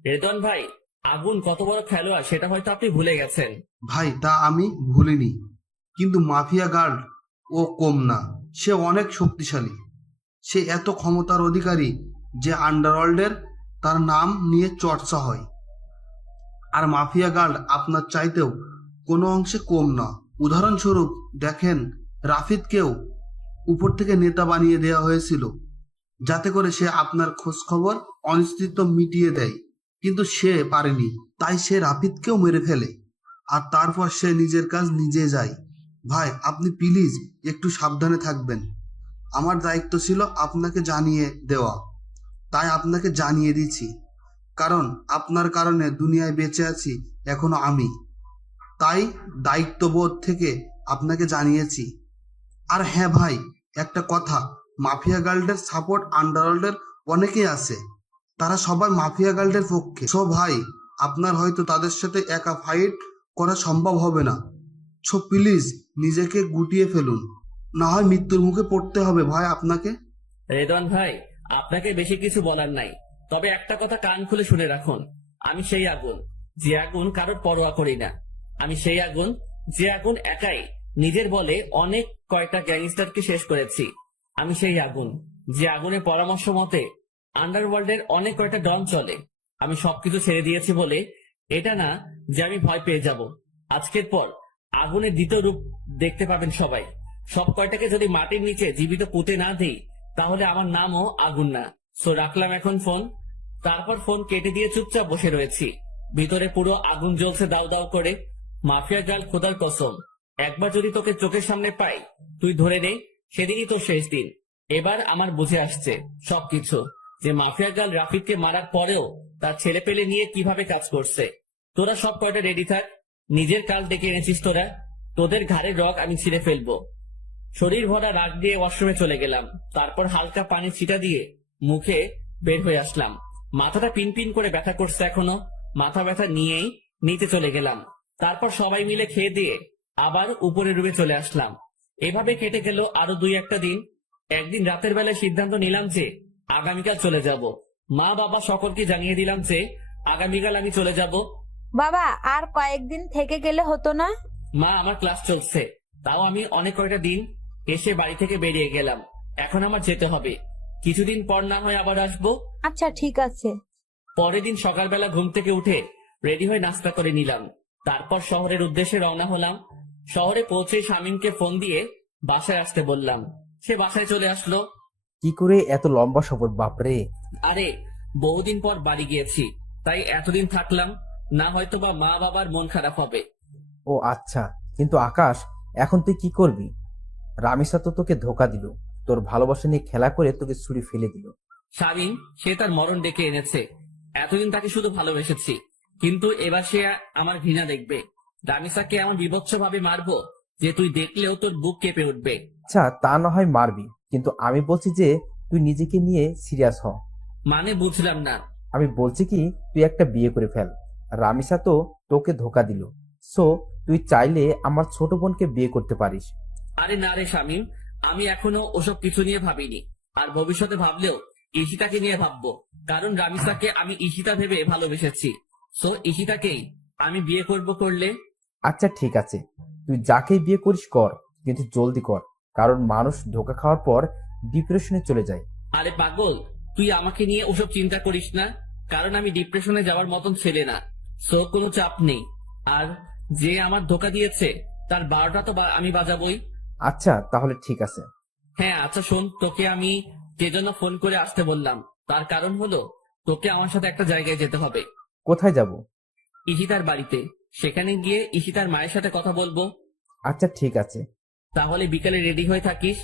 রেদন ভাই, আগুন কত বড় খেলোয়াড় সেটা হয়তো আপনি ভুলে গেছেন। ভাই, তা আমি ভুলিনি, কিন্তু মাফিয়া গার্ড ও কম না, সে অনেক শক্তিশালী। সে এত ক্ষমতার অধিকারী যে আন্ডারওয়ার্ল্ডের তার নাম নিয়ে চর্চা হয়। আর মাফিয়া গার্ড আপনার চাইতেও কোনো অংশে কম না। উদাহরণস্বরূপ দেখেন, রাফিদকেও উপর থেকে নেতা বানিয়ে দেওয়া হয়েছিল, যাতে করে সে আপনার খোঁজ খবর অনিশ্চিত মিটিয়ে দেয়, কিন্তু সে পারেনি, তাই সে রাফিদকেও মেরে ফেলে, আর তারপর সে নিজের কাজ নিজে যায়। ভাই, আপনি প্লিজ একটু সাবধানে থাকবেন। আমার দায়িত্ব ছিল আপনাকে জানিয়ে দেওয়া, তাই আপনাকে জানিয়ে দিচ্ছি। কারণ আপনার কারণে দুনিয়ায় বেঁচে আছি এখনো আমি। তাই দায়িত্ববোধ থেকে আপনাকে জানিয়েছি। আর হ্যাঁ ভাই, একটা কথা, মাফিয়া গার্লদের সাপোর্ট আন্ডারওয়ার্ল্ডের অনেকেই আছে, তারা সবাই মাফিয়া গার্লদের পক্ষে। সো ভাই, আপনার হয়তো তাদের সাথে একা ফাইট করা সম্ভব হবে না। সো প্লিজ নিজেকে গুটিয়ে ফেলুন, না হয় মৃত্যুর মুখে পড়তে হবে ভাই আপনাকে। রেদওয়ান ভাই, আপনাকে বেশি কিছু বলার নাই, তবে একটা কথা কান খুলে শুনে রাখুন। আমি সেই আগুন, যে আগুন কারোর পরোয়া করি না। আমি সেই আগুন, যে আগুন একাই নিজের বলে অনেক কয়টা গ্যাংস্টারকে শেষ করেছি। আমি সেই আগুন, যে আগুনের পরামর্শ মতে আন্ডারওয়ার্ল্ডের অনেক কয়টা ডন চলে। আমি সবকিছু ছেড়ে দিয়েছি বলে এটা না যে আমি ভয় পেয়ে যাব। আজকের পর আগুনের দ্বিতীয় রূপ দেখতে পাবেন সবাই। সব কয়টাকে যদি মাটির নিচে জীবিত পুঁতে না দিই, তাহলে আমার নামও আগুন না। সো রাখলাম এখন ফোন। তারপর ফোন কেটে দিয়ে চুপচাপ বসে রয়েছি। ভিতরে পুরো আগুন জ্বলছে দাউ দাউ করে। মাফিয়া গার্ল, খোদার কসম, একবার যদি তোকে চোখের সামনে পাই, তুই ধরে নে সেদিনই তোর শেষ দিন। এবার আমার বুঝে আসছে সবকিছু, যে মাফিয়া গার্ল রাফিদকে মারার পরেও তার ছেলে পেলে নিয়ে কিভাবে কাজ করছে। তোরা সব কয়টা রেডি থাক, নিজের কাল ডেকে এনেছিস তোরা, তোদের ঘাড়ের রগ আমি ছিঁড়ে ফেলবো। শরীর ভরা রাগ দিয়ে ওয়াশরুমে চলে গেলাম। তারপর হালকা পানি ছিটা দিয়ে মুখে বের হয়ে আসলাম। মাথাটা পিনপিন করে ব্যথা করছে এখনো। মাথা ব্যথা নিয়েই নিতে চলে গেলাম। তারপর সবাই মিলে খেয়ে দিয়ে আবার উপরে রুমে চলে আসলাম। এভাবে কেটে গেল আরো 2-1টা দিন। একদিন রাতের বেলায় সিদ্ধান্ত নিলাম যে আগামীকাল চলে যাব। মা বাবা সকলকে জানিয়ে দিলাম যে আগামীকাল আমি চলে যাব। বাবা, আর কয়েকদিন থেকে গেলে হতো না? মা, আমার ক্লাস চলছে, তাও আমি অনেক কয়টা দিন এসে বাড়ি থেকে বেরিয়ে গেলাম। এখন আমার যেতে হবে। কিছুদিন পর না হয় আবার আসবো। আচ্ছা ঠিক আছে। পরের দিন সকালবেলা ঘুম থেকে উঠে রেডি হয়ে নাস্তা করে নিলাম। তারপর শহরের উদ্দেশ্যে রওনা হলাম। শহরে পৌঁছে শামীমকে ফোন দিয়ে বাসায় আসতে বললাম। সে বাসায় চলে আসলো। কি করে এত লম্বা সফর, বাপরে! আরে, বহুদিন পর বাড়ি গিয়েছি, তাই এতদিন থাকলাম, না হয়তো বা মা বাবার মন খারাপ হবে। ও আচ্ছা, কিন্তু আকাশ, এখন তুই কি করবি? রামিসা তো তোকে ধোকা দিল, তোর ভালোবাসা নিয়ে খেলা করে তোকে ছুরি ফেলে দিল। শামীম, সে তার মরণ ডেকে এনেছে। এতদিন তাকে শুধু ভালোবেসেছি, কিন্তু এবার সে আমার ঘৃণা দেখবে। রামিসাকে এমন বিভৎস ভাবে মারবো যে তুই দেখলেও তোর বুক কেঁপে উঠবে। আচ্ছা, তা না হয় মারবি, কিন্তু আমি বলছি যে তুই নিজেকে নিয়ে সিরিয়াস হ। মানে বুঝলাম না। আমি বলছি কি, তুই একটা বিয়ে করে ফেল। রামিসা তো তোকে ধোকা দিল, সো তুই চাইলে আমার ছোট বোনকে বিয়ে করতে পারিস। আরে না রে শামীম, আমি এখনো ওসব কিছু নিয়ে ভাবিনি। আর ভবিষ্যতে ভাবলেও ঈশিতাকে নিয়ে ভাববো, কারণ রামিসাকে আমি ঈশিতা ভেবে ভালোবেসেছি। সো ঈশিতাকেই আমি বিয়ে করলে। আচ্ছা ঠিক আছে, তুই যাকেই বিয়ে করিস কর, কিন্তু জলদি কর, কারণ মানুষ ধোকা খাওয়ার পর ডিপ্রেশনে চলে যায়। আরে পাগল, তুই আমাকে নিয়ে ওসব চিন্তা করিস না, কারণ আমি ডিপ্রেশনে যাওয়ার মতন ছেলে না। সো কোনো চাপ নেই। আর যে আমার ধোকা দিয়েছে তার 12টা তো আমি বাজাবই। আচ্ছা তাহলে ঠিক আছে। হ্যাঁ আচ্ছা শোন, তোকে আমি যে জন্য ফোন করে আসতে বললাম, তার কারণ হলো তোকে আমার সাথে একটা জায়গায় যেতে হবে। কোথায় যাব? ঈশিতার বাড়িতে। সেখানে গিয়ে ঈশিতার মায়ের সাথে কথা বলবো। আচ্ছা ঠিক আছে। তাহলে বিকালে রেডি হয়ে থাকিস।